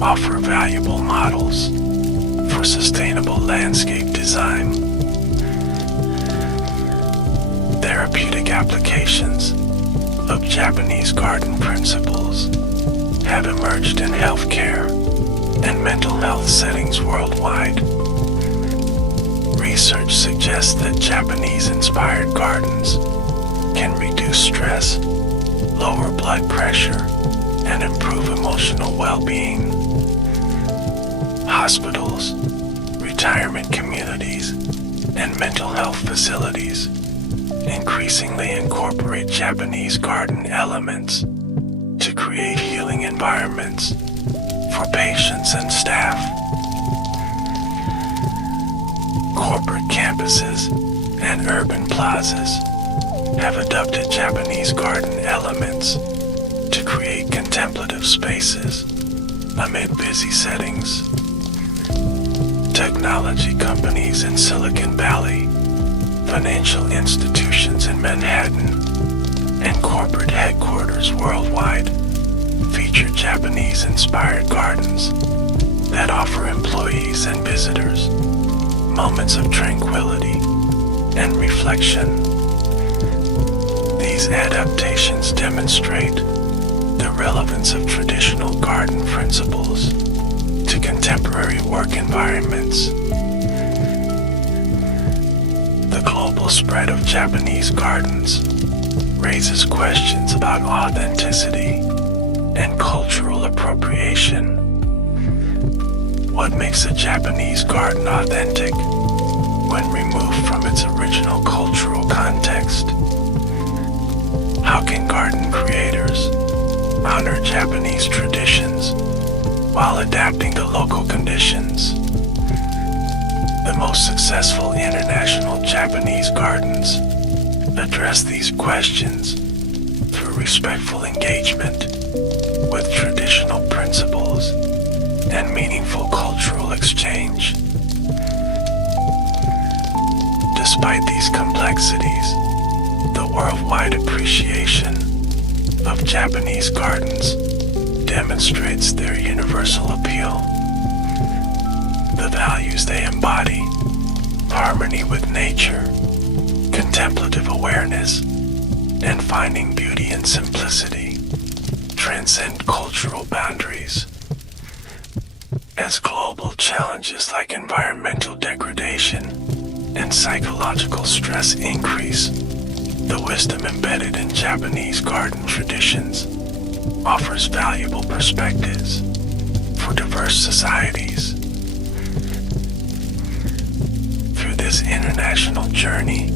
offer valuable models for sustainable landscape design. Therapeutic applications of Japanese garden principles have emerged in healthcare and mental health settings worldwide. Research suggests that Japanese-inspired gardens can reduce stress, lower blood pressure, and improve emotional well-being. Hospitals, retirement communities, and mental health facilities increasingly incorporate Japanese garden elements to create healing environments for patients and staff. Corporate campuses and urban plazas have adopted Japanese garden elements to create contemplative spaces amid busy settings. Technology companies in Silicon Valley, financial institutions in Manhattan, and corporate headquarters worldwide feature Japanese-inspired gardens that offer employees and visitors moments of tranquility and reflection. These adaptations demonstrate the relevance of traditional garden principles to contemporary work environments. The global spread of Japanese gardens raises questions about authenticity and cultural appropriation. What makes a Japanese garden authentic when removed from its original cultural context? How can garden creators honor Japanese traditions while adapting to local conditions? The most successful international Japanese gardens address these questions through respectful engagement with traditional principles and meaningful cultural exchange. Despite these complexities, the worldwide appreciation of Japanese gardens demonstrates their universal appeal. The values they embody, harmony with nature, contemplative awareness, and finding beauty in simplicity, transcend cultural boundaries. As global challenges like environmental degradation and psychological stress increase, the wisdom embedded in Japanese garden traditions offers valuable perspectives for diverse societies. Through this international journey,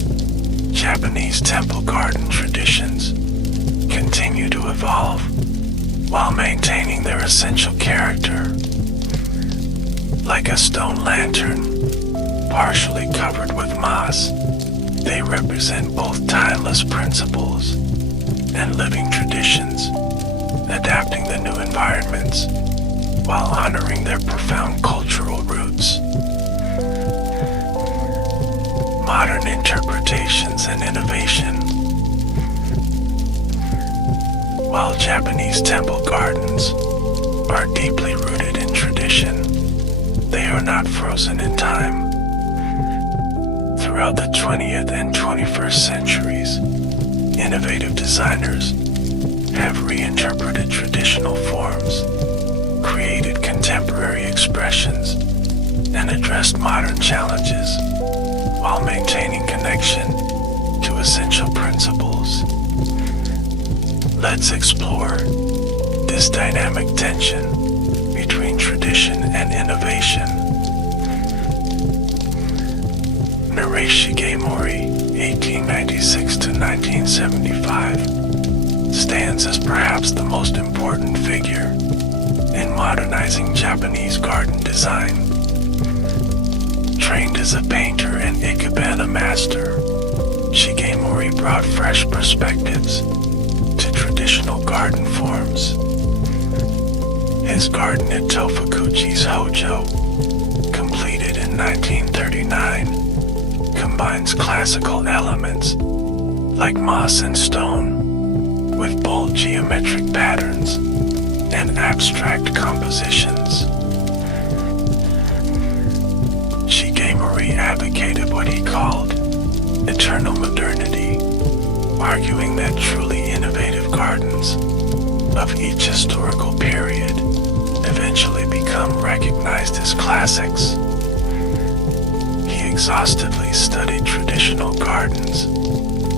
Japanese temple garden traditions continue to evolve while maintaining their essential character. Like a stone lantern, partially covered with moss, they represent both timeless principles and living traditions, adapting to new environments while honoring their profound cultural roots. Modern interpretations and innovation. While Japanese temple gardens are deeply rooted in tradition, they are not frozen in time. Throughout the 20th and 21st centuries, innovative designers have reinterpreted traditional forms, created contemporary expressions, and addressed modern challenges while maintaining connection to essential principles. Let's explore this dynamic tension between tradition and innovation. Narei Shigemori, 1896 to 1975, stands as perhaps the most important figure in modernizing Japanese garden design. Trained as a painter and ikebana master, Shigemori brought fresh perspectives to traditional garden forms. His garden at Tofukuchi's Hojo, completed in 1939, combines classical elements like moss and stone with bold geometric patterns and abstract compositions. Shigemori advocated what he called eternal modernity, arguing that truly innovative gardens of each historical period eventually become recognized as classics. He exhaustively studied traditional gardens,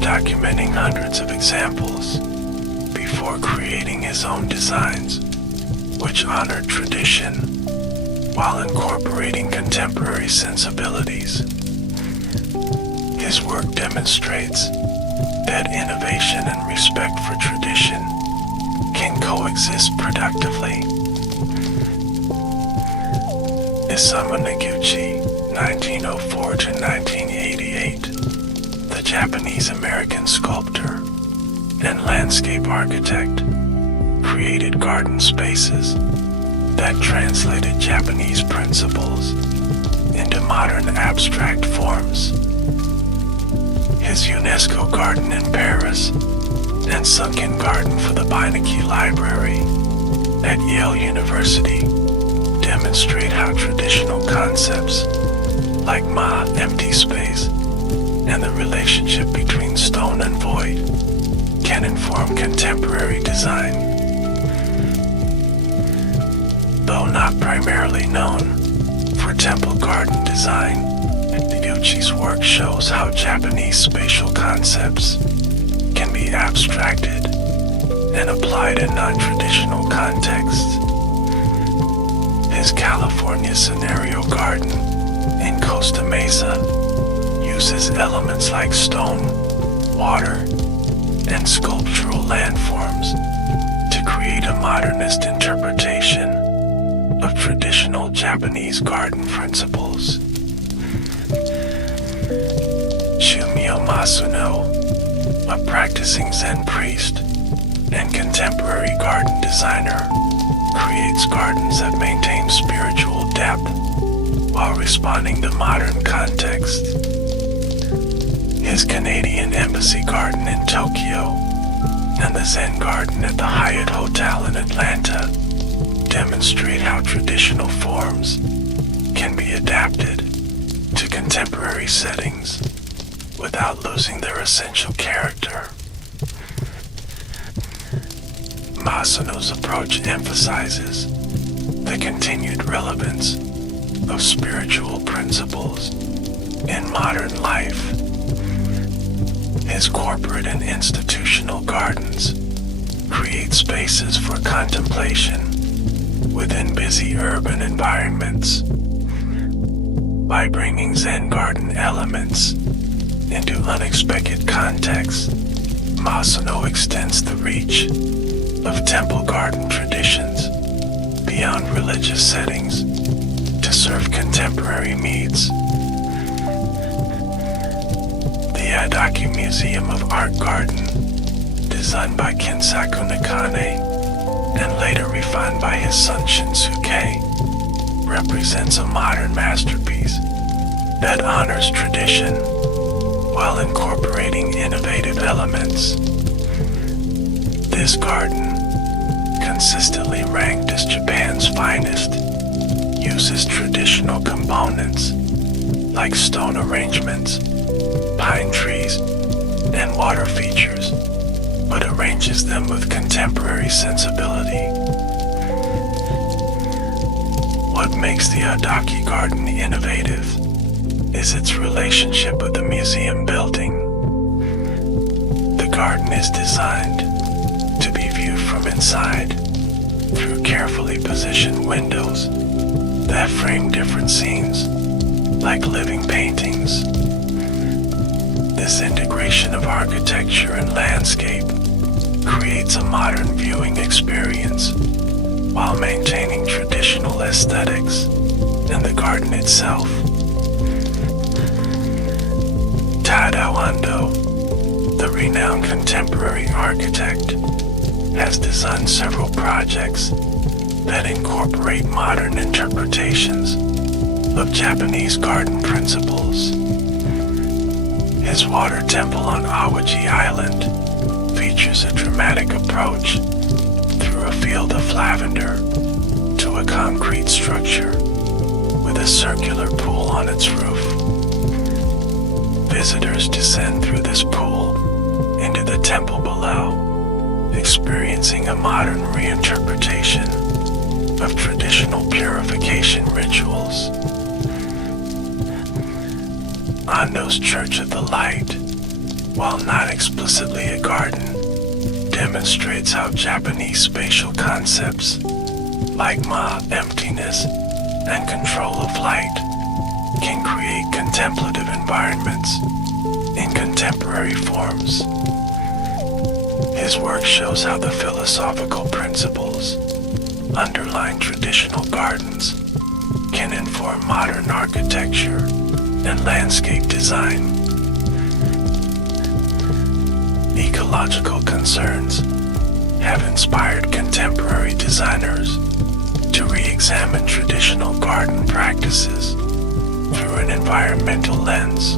documenting hundreds of examples before creating his own designs, which honored tradition while incorporating contemporary sensibilities. His work demonstrates that innovation and respect for tradition can coexist productively. Isamu Noguchi, 1904 to 1988, the Japanese-American sculptor and landscape architect, created garden spaces that translated Japanese principles into modern abstract forms. His UNESCO garden in Paris and sunken garden for the Beinecke Library at Yale University demonstrate how traditional concepts like empty space, and the relationship between stone and void can inform contemporary design. Though not primarily known for temple garden design, Noguchi's work shows how Japanese spatial concepts can be abstracted and applied in non-traditional contexts. His California scenario garden in Costa Mesa uses elements like stone, water, and sculptural landforms to create a modernist interpretation of traditional Japanese garden principles. Shumio Masuno, a practicing Zen priest and contemporary garden designer, creates gardens that maintain spiritual depth while responding to modern contexts. His Canadian Embassy Garden in Tokyo and the Zen Garden at the Hyatt Hotel in Atlanta demonstrate how traditional forms can be adapted to contemporary settings without losing their essential character. Masuno's approach emphasizes the continued relevance of spiritual principles in modern life. His corporate and institutional gardens create spaces for contemplation within busy urban environments. By bringing Zen garden elements into unexpected contexts, Masuno extends the reach of temple garden traditions beyond religious settings to serve contemporary needs. The Adachi Museum of Art Garden, designed by Kensaku Nakane and later refined by his son Shinsuke, represents a modern masterpiece that honors tradition while incorporating innovative elements. This garden, consistently ranked as Japan's finest, uses traditional components like stone arrangements, pine trees, and water features, but arranges them with contemporary sensibility. What makes the Adachi Garden innovative is its relationship with the museum building. The garden is designed to be viewed from inside through carefully positioned windows that frame different scenes like living paintings. This integration of architecture and landscape creates a modern viewing experience while maintaining traditional aesthetics in the garden itself. Tadao Ando, the renowned contemporary architect, has designed several projects that incorporate modern interpretations of Japanese garden principles. His water temple on Awaji Island features a dramatic approach through a field of lavender to a concrete structure with a circular pool on its roof. Visitors descend through this pool into the temple below, experiencing a modern reinterpretation of traditional purification rituals. Ando's Church of the Light, while not explicitly a garden, demonstrates how Japanese spatial concepts like emptiness, and control of light can create contemplative environments in contemporary forms. His work shows how the philosophical principles underlying traditional gardens can inform modern architecture and landscape design. Ecological concerns have inspired contemporary designers to re-examine traditional garden practices through an environmental lens.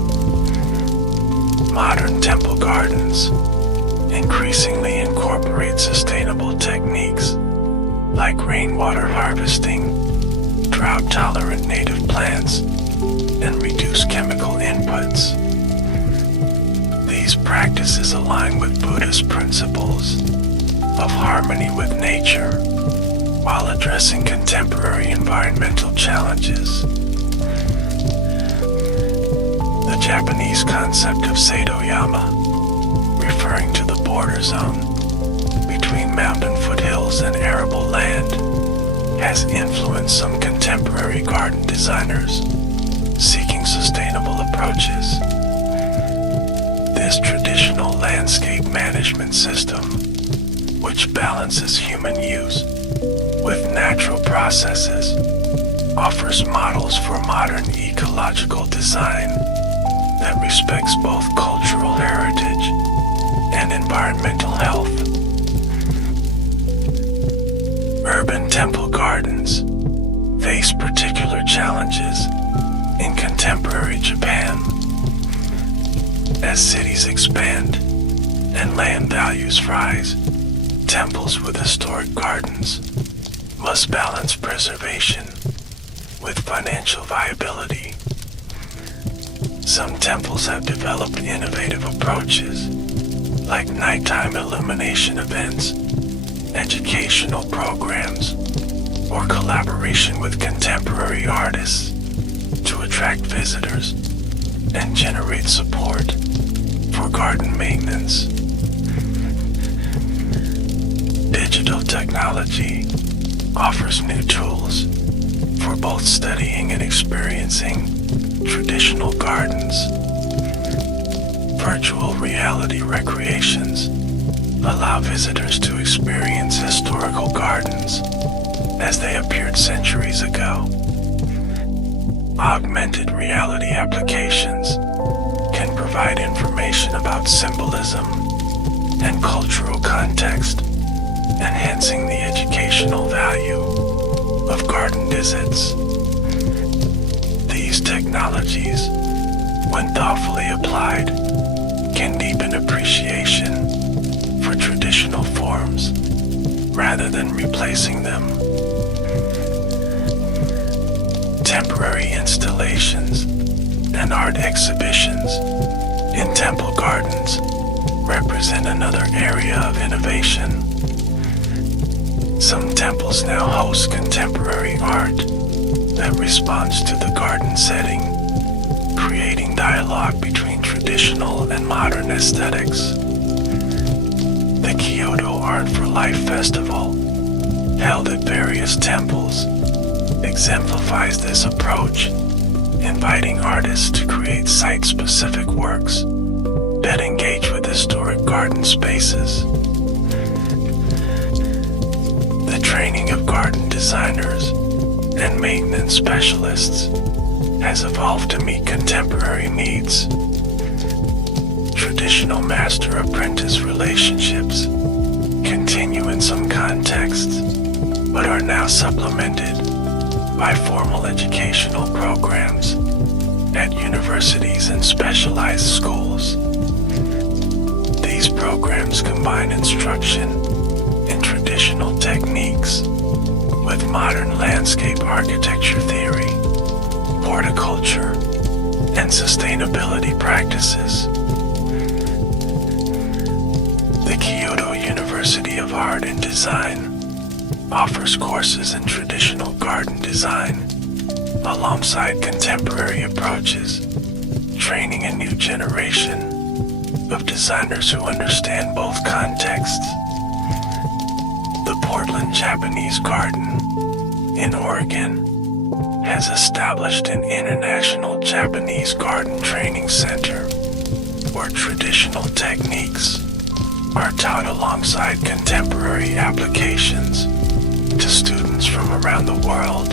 Modern temple gardens increasingly incorporate sustainable techniques like rainwater harvesting, drought-tolerant native plants, and reduced chemical inputs. These practices align with Buddhist principles of harmony with nature while addressing contemporary environmental challenges. The Japanese concept of Sato-yama, referring to the border zone between mountain foothills and arable land, has influenced some contemporary garden designers seeking sustainable approaches. This traditional landscape management system, which balances human use with natural processes, offers models for modern ecological design that respects both cultural heritage and environmental health. Urban temple gardens face particular challenges in contemporary Japan. As cities expand and land values rise, temples with historic gardens must balance preservation with financial viability. Some temples have developed innovative approaches like nighttime illumination events, educational programs, or collaboration with contemporary artists to attract visitors and generate support for garden maintenance. Digital technology offers new tools for both studying and experiencing traditional gardens. Virtual reality recreations allow visitors to experience historical gardens as they appeared centuries ago. Augmented reality applications can provide information about symbolism and cultural context, enhancing the educational value of garden visits. These technologies, when thoughtfully applied, can deepen appreciation for traditional forms rather than replacing them. Temporary installations and art exhibitions in temple gardens represent another area of innovation. Some temples now host contemporary art that responds to the garden setting, creating dialogue between traditional and modern aesthetics. The Kyoto Art for Life Festival, held at various temples, exemplifies this approach, inviting artists to create site-specific works that engage with historic garden spaces. The training of garden designers and maintenance specialists has evolved to meet contemporary needs. Traditional master-apprentice relationships continue in some contexts, but are now supplemented by formal educational programs at universities and specialized schools. These programs combine instruction in traditional techniques with modern landscape architecture theory, horticulture, and sustainability practices. The Kyoto University of Art and Design offers courses in traditional garden design alongside contemporary approaches, training a new generation of designers who understand both contexts. The Portland Japanese Garden in Oregon has established an international Japanese garden training center where traditional techniques are taught alongside contemporary applications to students from around the world.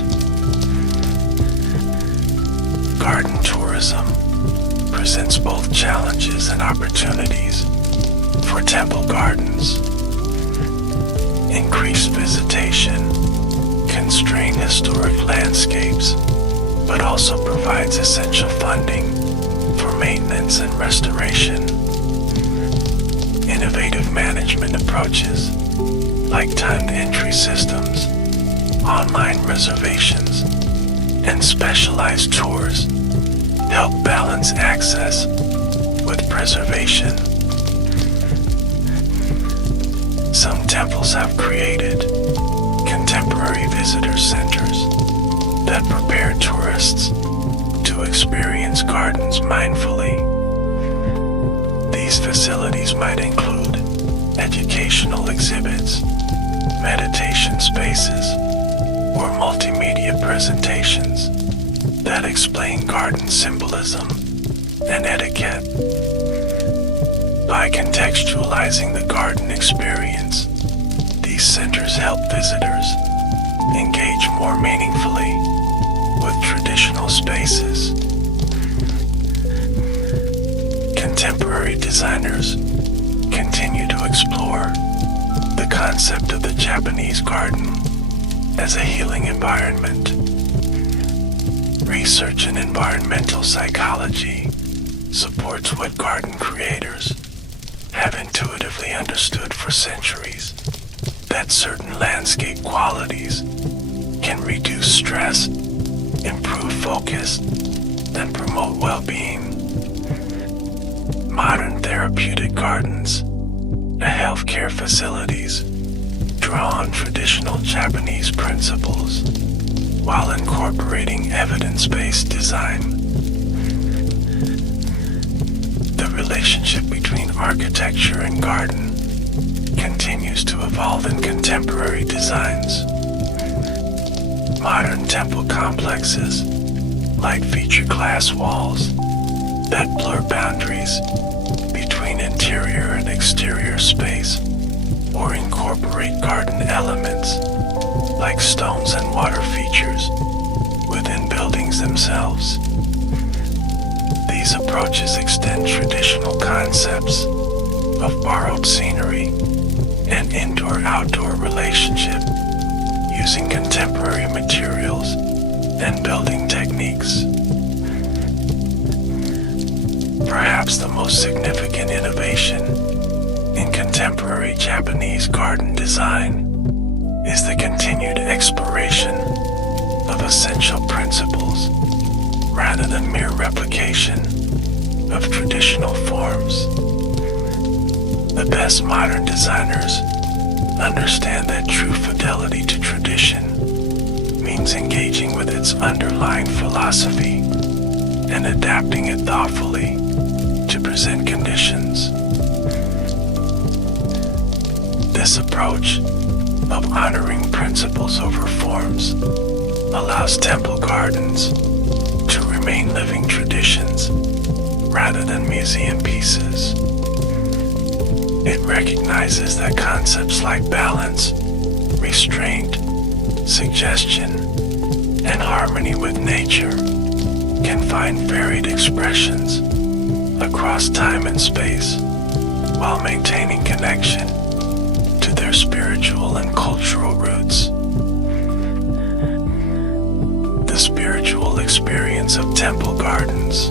Garden tourism presents both challenges and opportunities for temple gardens. Increased visitation can strain historic landscapes, but also provides essential funding for maintenance and restoration. Innovative management approaches like timed entry systems, online reservations, and specialized tours help balance access with preservation. Some temples have created contemporary visitor centers that prepare tourists to experience gardens mindfully. These facilities might include educational exhibits, meditation spaces, or multimedia presentations that explain garden symbolism and etiquette. By contextualizing the garden experience, these centers help visitors engage more meaningfully with traditional spaces. Contemporary designers continue to explore the concept of the Japanese garden as a healing environment. Research in environmental psychology supports what garden creators have intuitively understood for centuries, that certain landscape qualities can reduce stress, improve focus, and promote well-being. Modern therapeutic gardens and healthcare facilities draw on traditional Japanese principles while incorporating evidence-based design. The relationship between architecture and garden continues to evolve in contemporary designs. Modern temple complexes might feature glass walls that blur boundaries between interior and exterior space, or incorporate garden elements like stones and water features within buildings themselves. These approaches extend traditional concepts of borrowed scenery and indoor-outdoor relationship using contemporary materials and building techniques. Perhaps the most significant innovation in contemporary Japanese garden design is the continued exploration of essential principles rather than mere replication of traditional forms. The best modern designers understand that true fidelity to tradition means engaging with its underlying philosophy and adapting it thoughtfully to present conditions. This approach of honoring principles over forms allows temple gardens to remain living traditions rather than museum pieces. It recognizes that concepts like balance, restraint, suggestion, and harmony with nature can find varied expressions across time and space while maintaining connection to their spiritual and cultural roots. The spiritual experience of temple gardens.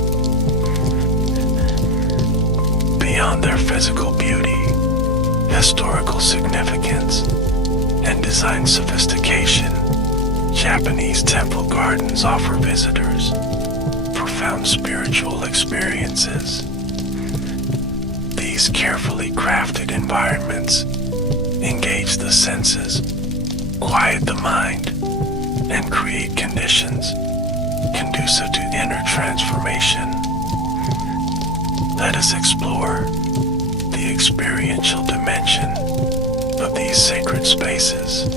Beyond their physical beauty, historical significance, and design sophistication, Japanese temple gardens offer visitors profound spiritual experiences. These carefully crafted environments engage the senses, quiet the mind, and create conditions conducive to inner transformation. Let us explore the experiential dimension of these sacred spaces.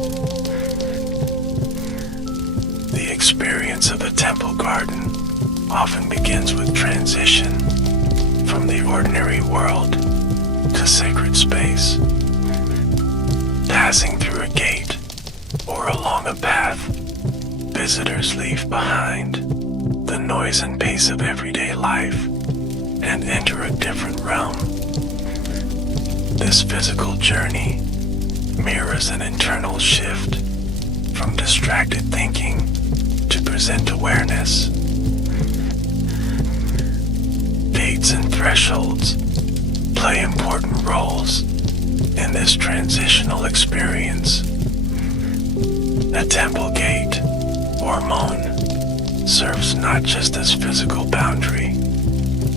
The experience of a temple garden often begins with transition from the ordinary world to sacred space. Passing through a gate or along a path, visitors leave behind the noise and pace of everyday life and enter a different realm. This physical journey mirrors an internal shift from distracted thinking to present awareness. Gates and thresholds play important roles in this transitional experience. A temple gate or mon serves not just as physical boundary,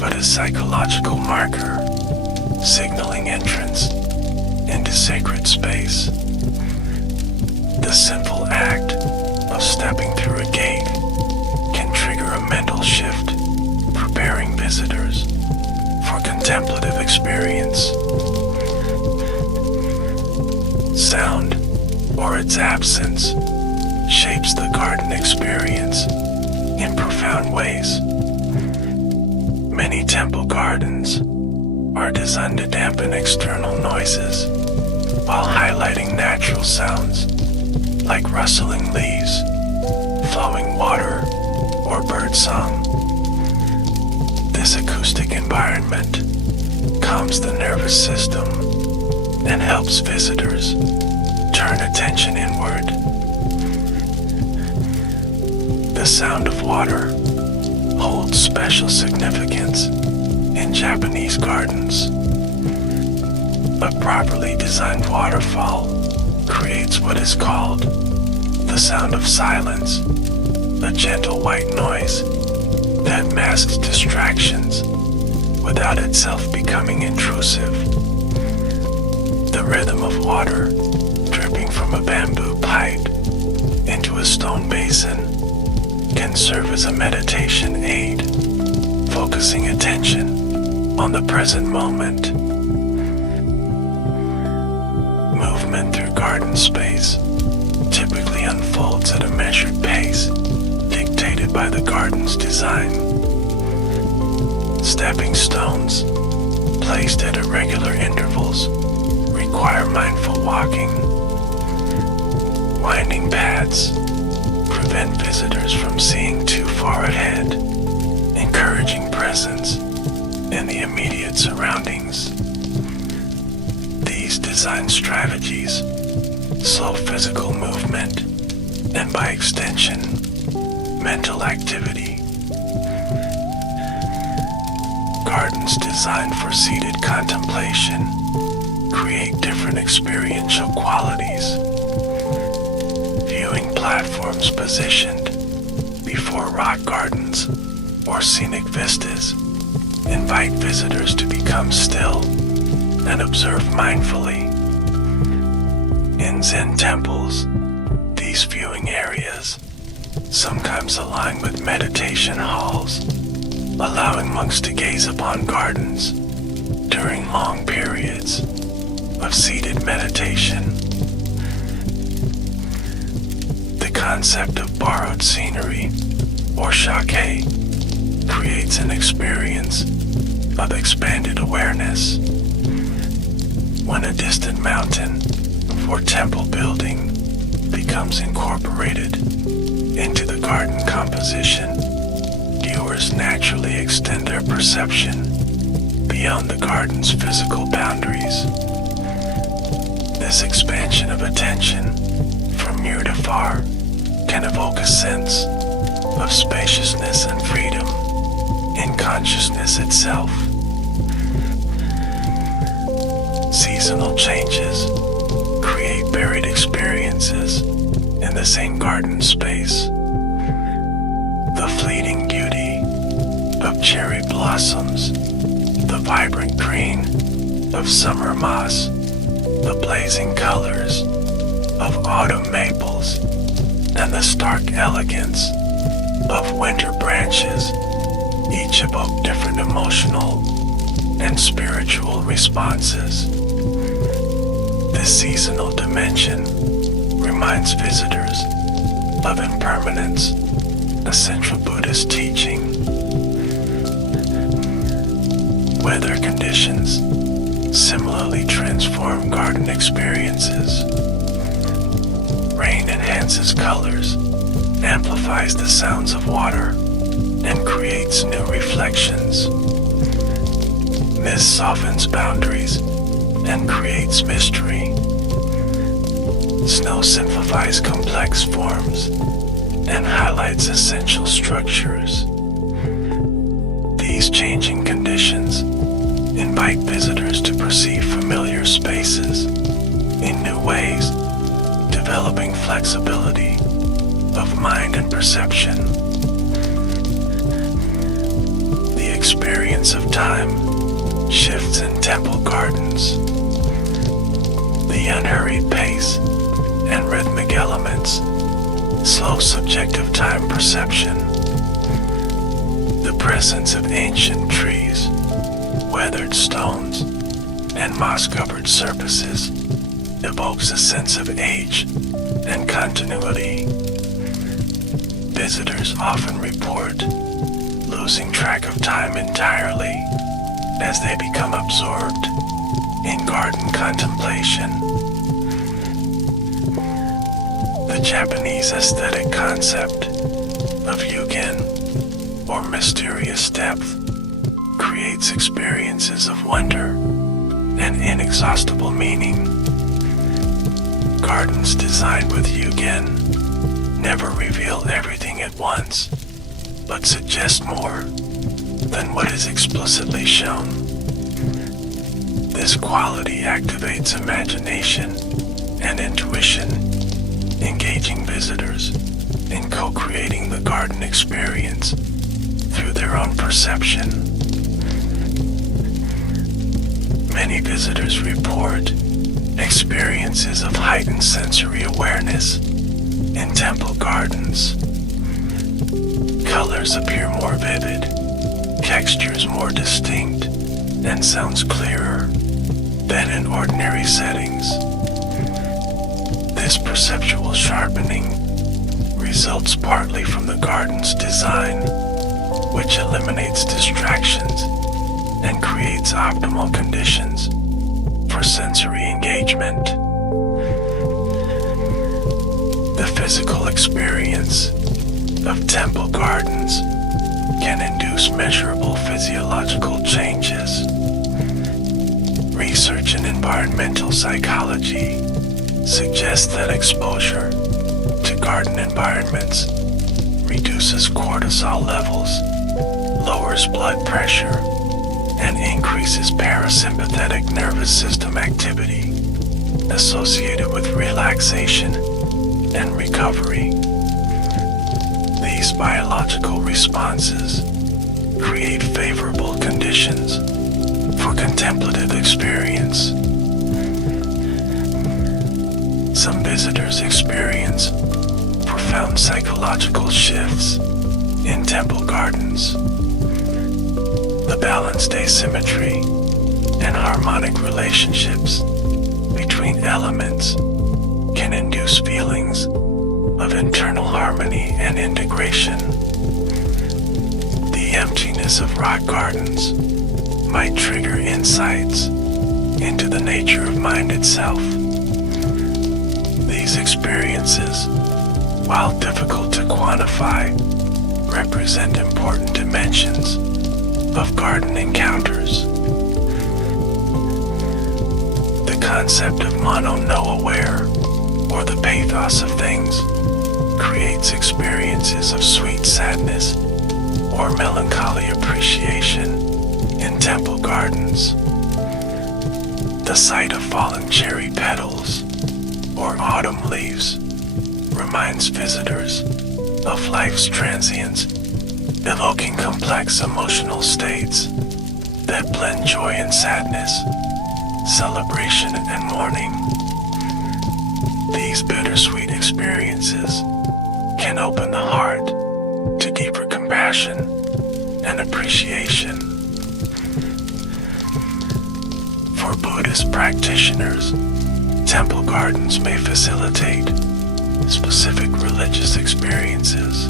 but as psychological marker, signaling entrance into sacred space. The simple act of stepping through a gate can trigger a mental shift, preparing visitors for contemplative experience. Sound, or its absence, shapes the garden experience in profound ways. Many temple gardens are designed to dampen external noises while highlighting natural sounds like rustling leaves, flowing water, or birdsong. This acoustic environment calms the nervous system and helps visitors turn attention inward. The sound of water holds special significance in Japanese gardens. A properly designed waterfall creates what is called the sound of silence, a gentle white noise that masks distractions without itself becoming intrusive. The rhythm of water dripping from a bamboo pipe into a stone basin can serve as a meditation aid, focusing attention on the present moment. Movement through garden space typically unfolds at a measured pace, dictated by the garden's design. Stepping stones, placed at irregular intervals, require mindful walking. Winding paths prevent visitors from seeing too far ahead, encouraging presence in the immediate surroundings. These design strategies slow physical movement and, by extension, mental activity. Gardens designed for seated contemplation create different experiential qualities. Viewing platforms positioned before rock gardens or scenic vistas invite visitors to become still and observe mindfully. In Zen temples, these viewing areas sometimes align with meditation halls, allowing monks to gaze upon gardens during long periods of seated meditation. The concept of borrowed scenery, or shake, creates an experience of expanded awareness. When a distant mountain or temple building becomes incorporated into the garden composition, viewers naturally extend their perception beyond the garden's physical boundaries. This expansion of attention from near to far can evoke a sense of spaciousness and freedom in consciousness itself. Seasonal changes create varied experiences in the same garden space. The fleeting beauty of cherry blossoms, the vibrant green of summer moss, the blazing colors of autumn maples, and the stark elegance of winter branches each evoke different emotional and spiritual responses. This seasonal dimension reminds visitors of impermanence, a central Buddhist teaching. weather conditions similarly transform garden experiences. Rain enhances colors, amplifies the sounds of water, and creates new reflections. Mist softens boundaries and creates mystery. Snow simplifies complex forms and highlights essential structures. These changing conditions invite visitors to perceive familiar spaces in new ways, developing flexibility of mind and perception. The experience of time shifts in temple gardens. The unhurried pace and rhythmic elements slow subjective time perception. The presence of ancient trees, weathered stones, and moss-covered surfaces evokes a sense of age and continuity. Visitors often report losing track of time entirely as they become absorbed in garden contemplation. The Japanese aesthetic concept of yugen, or mysterious depth, creates experiences of wonder and inexhaustible meaning. Gardens designed with yugen never reveal everything at once, but suggest more than what is explicitly shown. This quality activates imagination and intuition, engaging visitors in co-creating the garden experience through their own perception. Many visitors report experiences of heightened sensory awareness in temple gardens. Colors appear more vivid, textures more distinct, and sounds clearer than in ordinary settings. This perceptual sharpening results partly from the garden's design, which eliminates distractions and creates optimal conditions for sensory engagement. The physical experience of temple gardens can induce measurable physiological changes. Research in environmental psychology suggests that exposure to garden environments reduces cortisol levels, lowers blood pressure, and increases parasympathetic nervous system activity associated with relaxation and recovery. These biological responses create favorable conditions for contemplative experience. Some visitors experience profound psychological shifts in temple gardens. The balanced asymmetry and harmonic relationships between elements can induce feelings of internal harmony and integration. The emptiness of rock gardens might trigger insights into the nature of mind itself. These experiences, while difficult to quantify, represent important dimensions of garden encounters. The concept of mono-no-aware, or the pathos of things, creates experiences of sweet sadness or melancholy appreciation in temple gardens. The sight of fallen cherry petals or autumn leaves reminds visitors of life's transience, evoking complex emotional states that blend joy and sadness, celebration and mourning. These bittersweet experiences can open the heart to deeper compassion and appreciation. For Buddhist practitioners, temple gardens may facilitate specific religious experiences.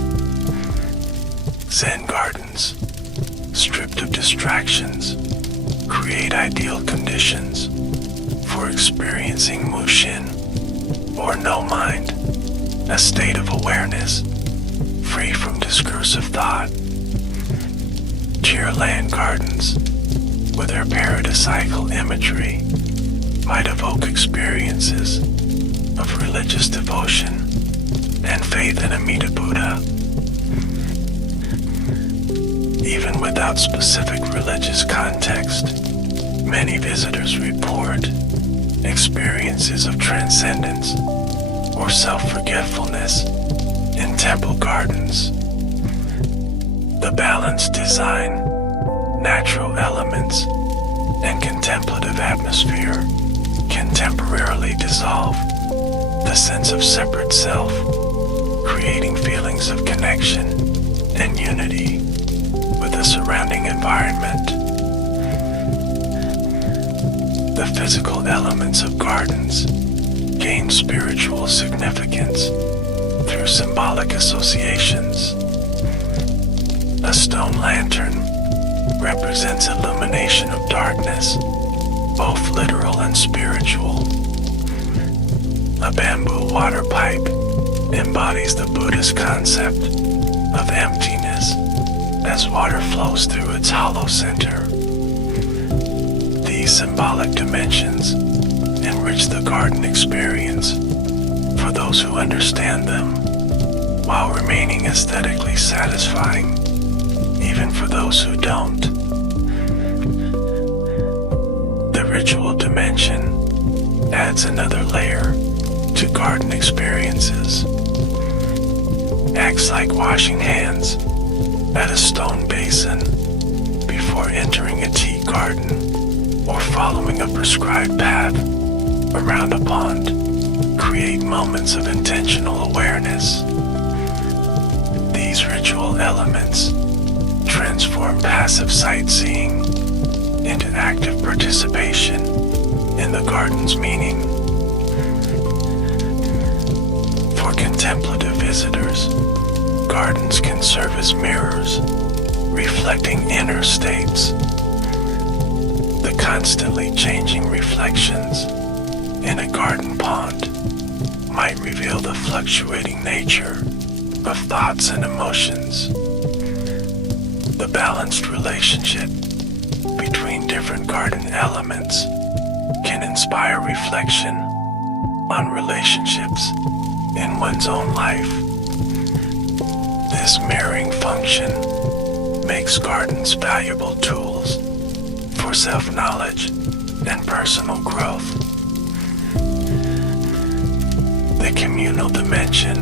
Zen gardens, stripped of distractions, create ideal conditions for experiencing mushin, or no mind, a state of awareness free from discursive thought. Cheerland gardens, with their paradisiacal imagery, might evoke experiences of religious devotion and faith in Amida Buddha. Even without specific religious context, many visitors report experiences of transcendence or self-forgetfulness in temple gardens. The balanced design, natural elements, and contemplative atmosphere can temporarily dissolve the sense of separate self, creating feelings of connection and unity with the surrounding environment. The physical elements of gardens gain spiritual significance through symbolic associations. A stone lantern represents illumination of darkness, both literal and spiritual. A bamboo water pipe embodies the Buddhist concept of emptiness as water flows through its hollow center. These symbolic dimensions enrich the garden experience for those who understand them, while remaining aesthetically satisfying even for those who don't. The ritual dimension adds another layer to garden experiences. Acts like washing hands at a stone basin before entering a tea garden or following a prescribed path around a pond create moments of intentional awareness. These ritual elements transform passive sightseeing into active participation in the garden's meaning. For contemplative visitors, gardens can serve as mirrors, reflecting inner states. The constantly changing reflections in a garden pond might reveal the fluctuating nature of thoughts and emotions. The balanced relationship between different garden elements can inspire reflection on relationships in one's own life. This mirroring function makes gardens valuable tools for self-knowledge and personal growth. The communal dimension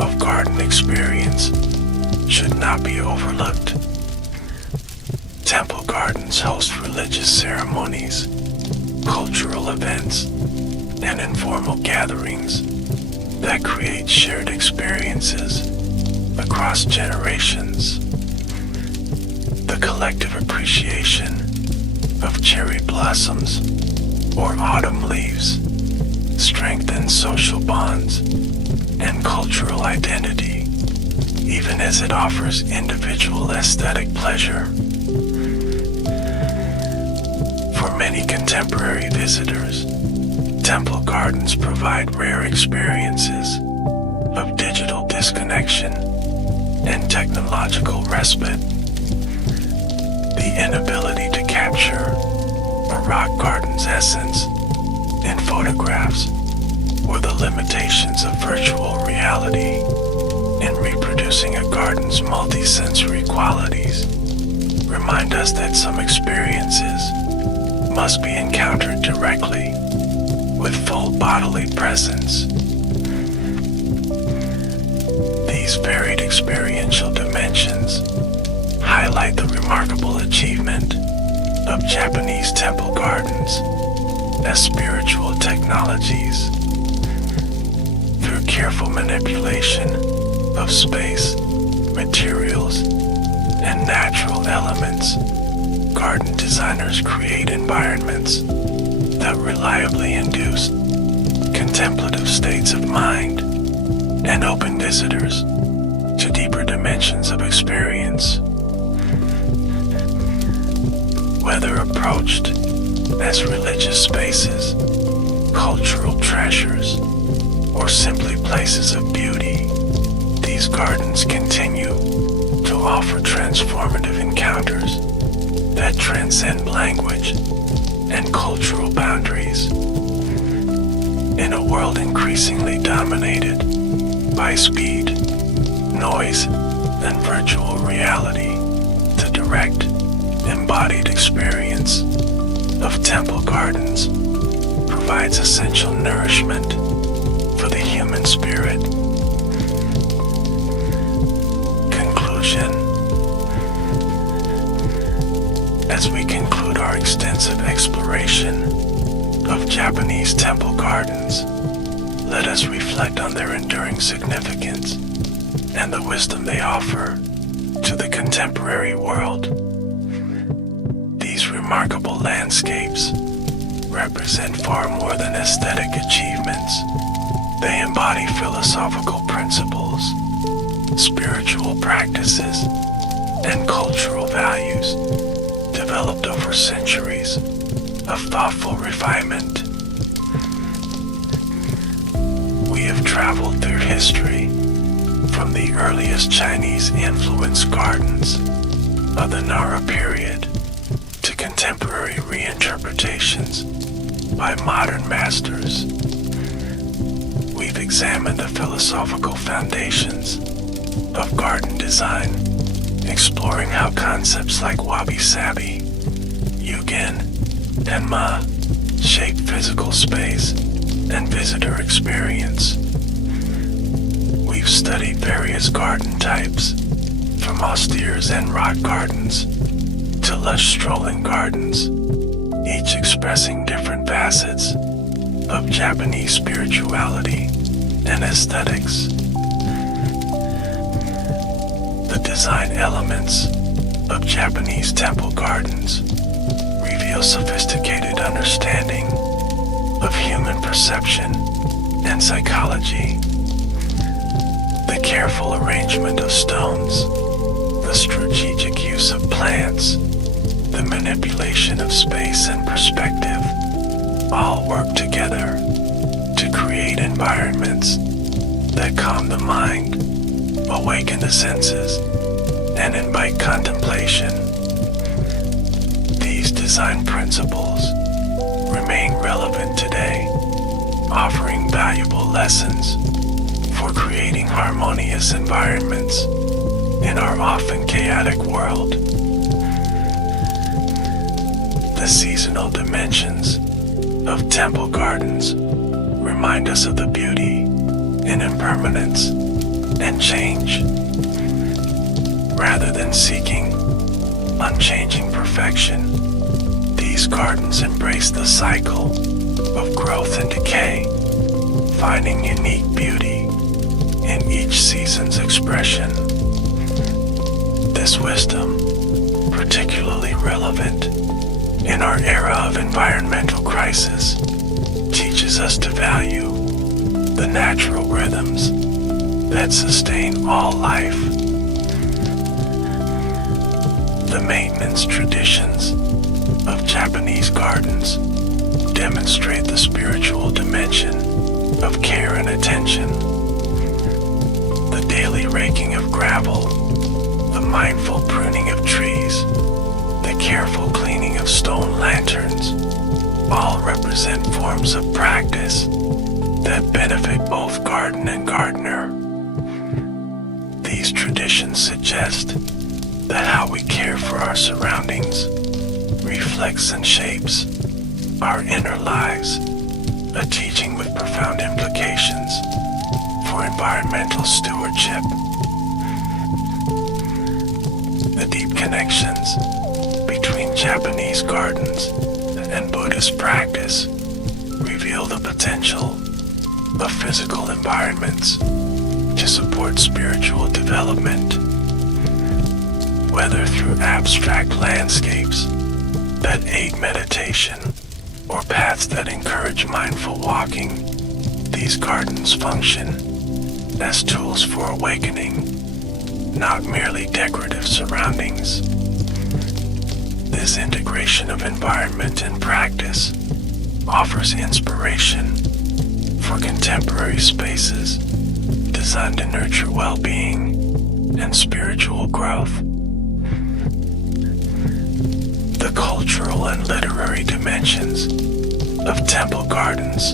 of garden experience should not be overlooked. Temple gardens host religious ceremonies, cultural events, and informal gatherings that create shared experiences across generations. The collective appreciation of cherry blossoms or autumn leaves strengthens social bonds and cultural identity, even as it offers individual aesthetic pleasure. For many contemporary visitors, temple gardens provide rare experiences of digital disconnection and technological respite. The inability to capture a rock garden's essence in photographs or the limitations of virtual reality in reproducing a garden's multisensory qualities remind us that some experiences must be encountered directly with full bodily presence. These varied experiential dimensions highlight the remarkable achievement of Japanese temple gardens as spiritual technologies. Through careful manipulation of space, materials, and natural elements, garden designers create environments that reliably induce contemplative states of mind and open visitors to deeper dimensions of experience. Whether approached as religious spaces, cultural treasures, or simply places of beauty, these gardens continue to offer transformative encounters that transcend language and cultural boundaries. In a world increasingly dominated by speed, noise, and virtual reality, the direct, embodied experience of temple gardens provides essential nourishment for the human spirit. Conclusion. As we conclude our extensive exploration of Japanese temple gardens, let us reflect on their enduring significance and the wisdom they offer to the contemporary world. These remarkable landscapes represent far more than aesthetic achievements. They embody philosophical principles, spiritual practices, and cultural values developed over centuries of thoughtful refinement. We have traveled through history, from the earliest Chinese-influenced gardens of the Nara period to contemporary reinterpretations by modern masters. We've examined the philosophical foundations of garden design, exploring how concepts like wabi-sabi, yugen, and ma shape physical space and visitor experience. We've studied various garden types, from austere and rock gardens to lush strolling gardens, each expressing different facets of Japanese spirituality and aesthetics. The design elements of Japanese temple gardens reveal sophisticated understanding of human perception and psychology. The careful arrangement of stones, the strategic use of plants, the manipulation of space and perspective all work together to create environments that calm the mind, awaken the senses, and invite contemplation. These design principles remain relevant today, offering valuable lessons for creating harmonious environments in our often chaotic world. The seasonal dimensions of temple gardens remind us of the beauty in impermanence and change. Rather than seeking unchanging perfection, these gardens embrace the cycle of growth and decay, finding unique beauty in each season's expression. This wisdom, particularly relevant in our era of environmental crisis, teaches us to value the natural rhythms that sustain all life. The maintenance traditions of Japanese gardens demonstrate the spiritual dimension of care and attention. The daily raking of gravel, the mindful pruning of trees, the careful cleaning of stone lanterns, all represent forms of practice that benefit both garden and gardener. These traditions suggest that how we care for our surroundings reflects and shapes our inner lives, a teaching with profound implications for environmental stewardship. The deep connections between Japanese gardens and Buddhist practice reveal the potential of physical environments to support spiritual development, whether through abstract landscapes that aid meditation or paths that encourage mindful walking. These gardens function as tools for awakening, not merely decorative surroundings. This integration of environment and practice offers inspiration for contemporary spaces designed to nurture well-being and spiritual growth. The cultural and literary dimensions of temple gardens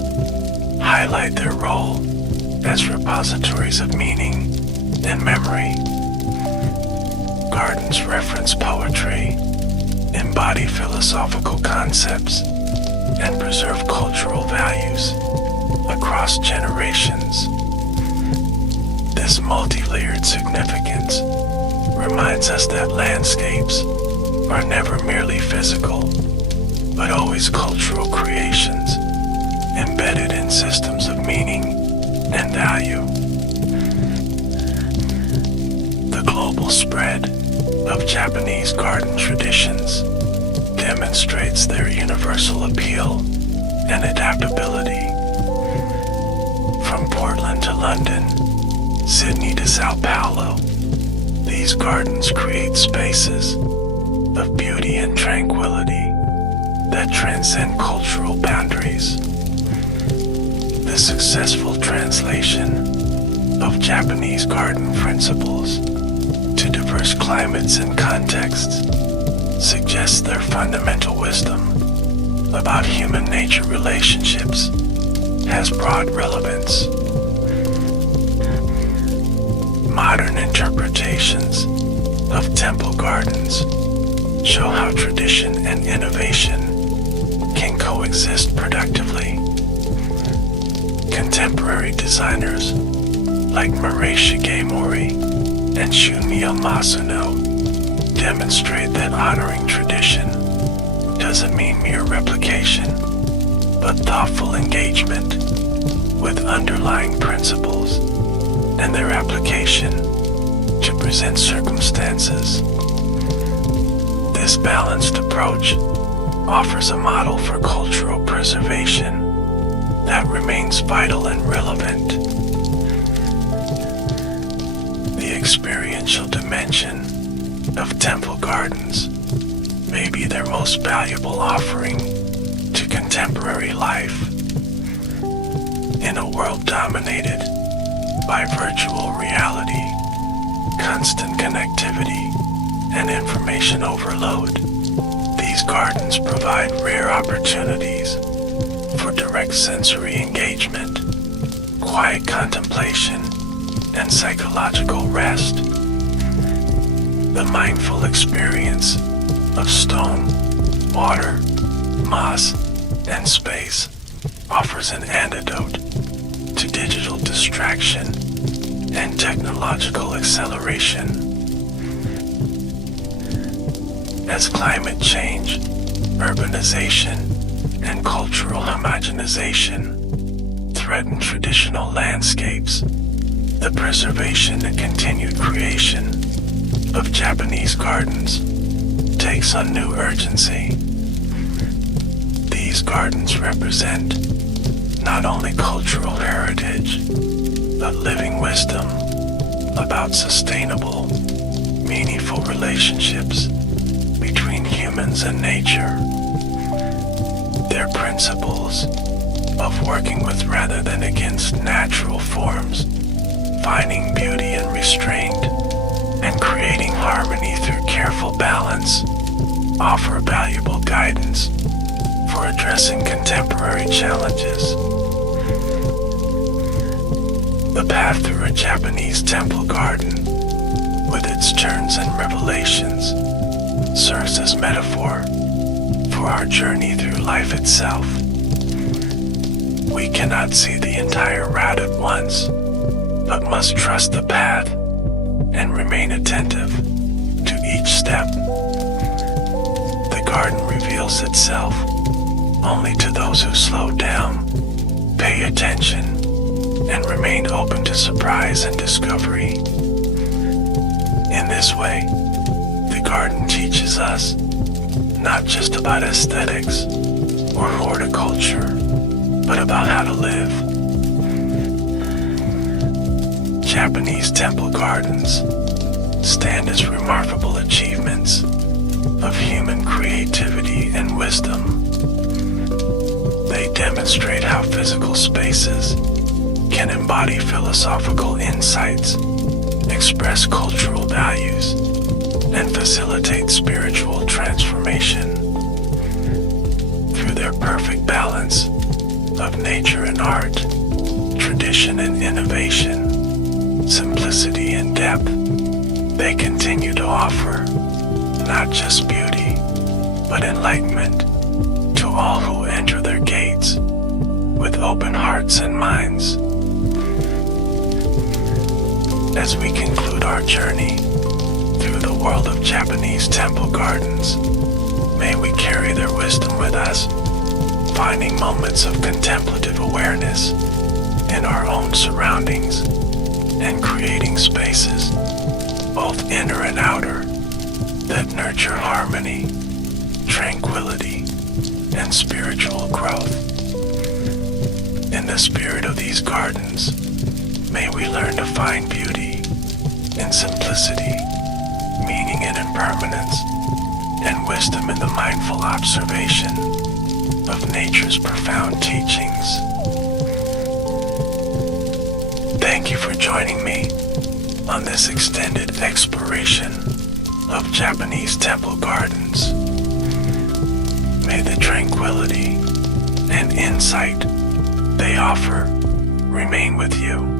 highlight their role as repositories of meaning and memory. Gardens reference poetry, embody philosophical concepts, and preserve cultural values across generations. This multi-layered significance reminds us that landscapes are never merely physical, but always cultural creations embedded in systems of meaning and value. The global spread of Japanese garden traditions demonstrates their universal appeal and adaptability. From Portland to London, Sydney to Sao Paulo, these gardens create spaces of beauty and tranquility that transcend cultural boundaries. The successful translation of Japanese garden principles to diverse climates and contexts suggests their fundamental wisdom about human-nature relationships has broad relevance. Modern interpretations of temple gardens show how tradition and innovation can coexist productively. Contemporary designers like Murray Shigemori and Shunmyo Masuno demonstrate that honoring tradition doesn't mean mere replication, but thoughtful engagement with underlying principles and their application to present circumstances. This balanced approach offers a model for cultural preservation that remains vital and relevant. The experiential dimension of temple gardens may be their most valuable offering to contemporary life. In a world dominated by virtual reality, constant connectivity, and information overload, these gardens provide rare opportunities for direct sensory engagement, quiet contemplation, and psychological rest. The mindful experience of stone, water, moss, and space offers an antidote to digital distraction and technological acceleration. As climate change, urbanization, and cultural homogenization threaten traditional landscapes, the preservation and continued creation of Japanese gardens takes on new urgency. These gardens represent not only cultural heritage, but living wisdom about sustainable, meaningful relationships between humans and nature. Their principles of working with rather than against natural forms, finding beauty in restraint, and creating harmony through careful balance offer valuable guidance for addressing contemporary challenges. The path through a Japanese temple garden, with its turns and revelations, serves as metaphor for our journey through life itself. We cannot see the entire route at once, but must trust the path and remain attentive to each step. The garden reveals itself only to those who slow down, pay attention, and remain open to surprise and discovery. In this way, the garden teaches us not just about aesthetics or horticulture, but about how to live. Japanese temple gardens stand as remarkable achievements of human creativity and wisdom. They demonstrate how physical spaces can embody philosophical insights, express cultural values, and facilitate spiritual transformation. Through their perfect balance of nature and art, tradition and innovation, simplicity and depth, they continue to offer not just beauty, but enlightenment to all who enter their gates with open hearts and minds. As we conclude our journey through the world of Japanese temple gardens, may we carry their wisdom with us, finding moments of contemplative awareness in our own surroundings and creating spaces, both inner and outer, that nurture harmony, tranquility, and spiritual growth. In the spirit of these gardens, may we learn to find beauty in simplicity, meaning in impermanence, and wisdom in the mindful observation of nature's profound teachings. Thank you for joining me on this extended exploration of Japanese temple gardens. May the tranquility and insight they offer remain with you.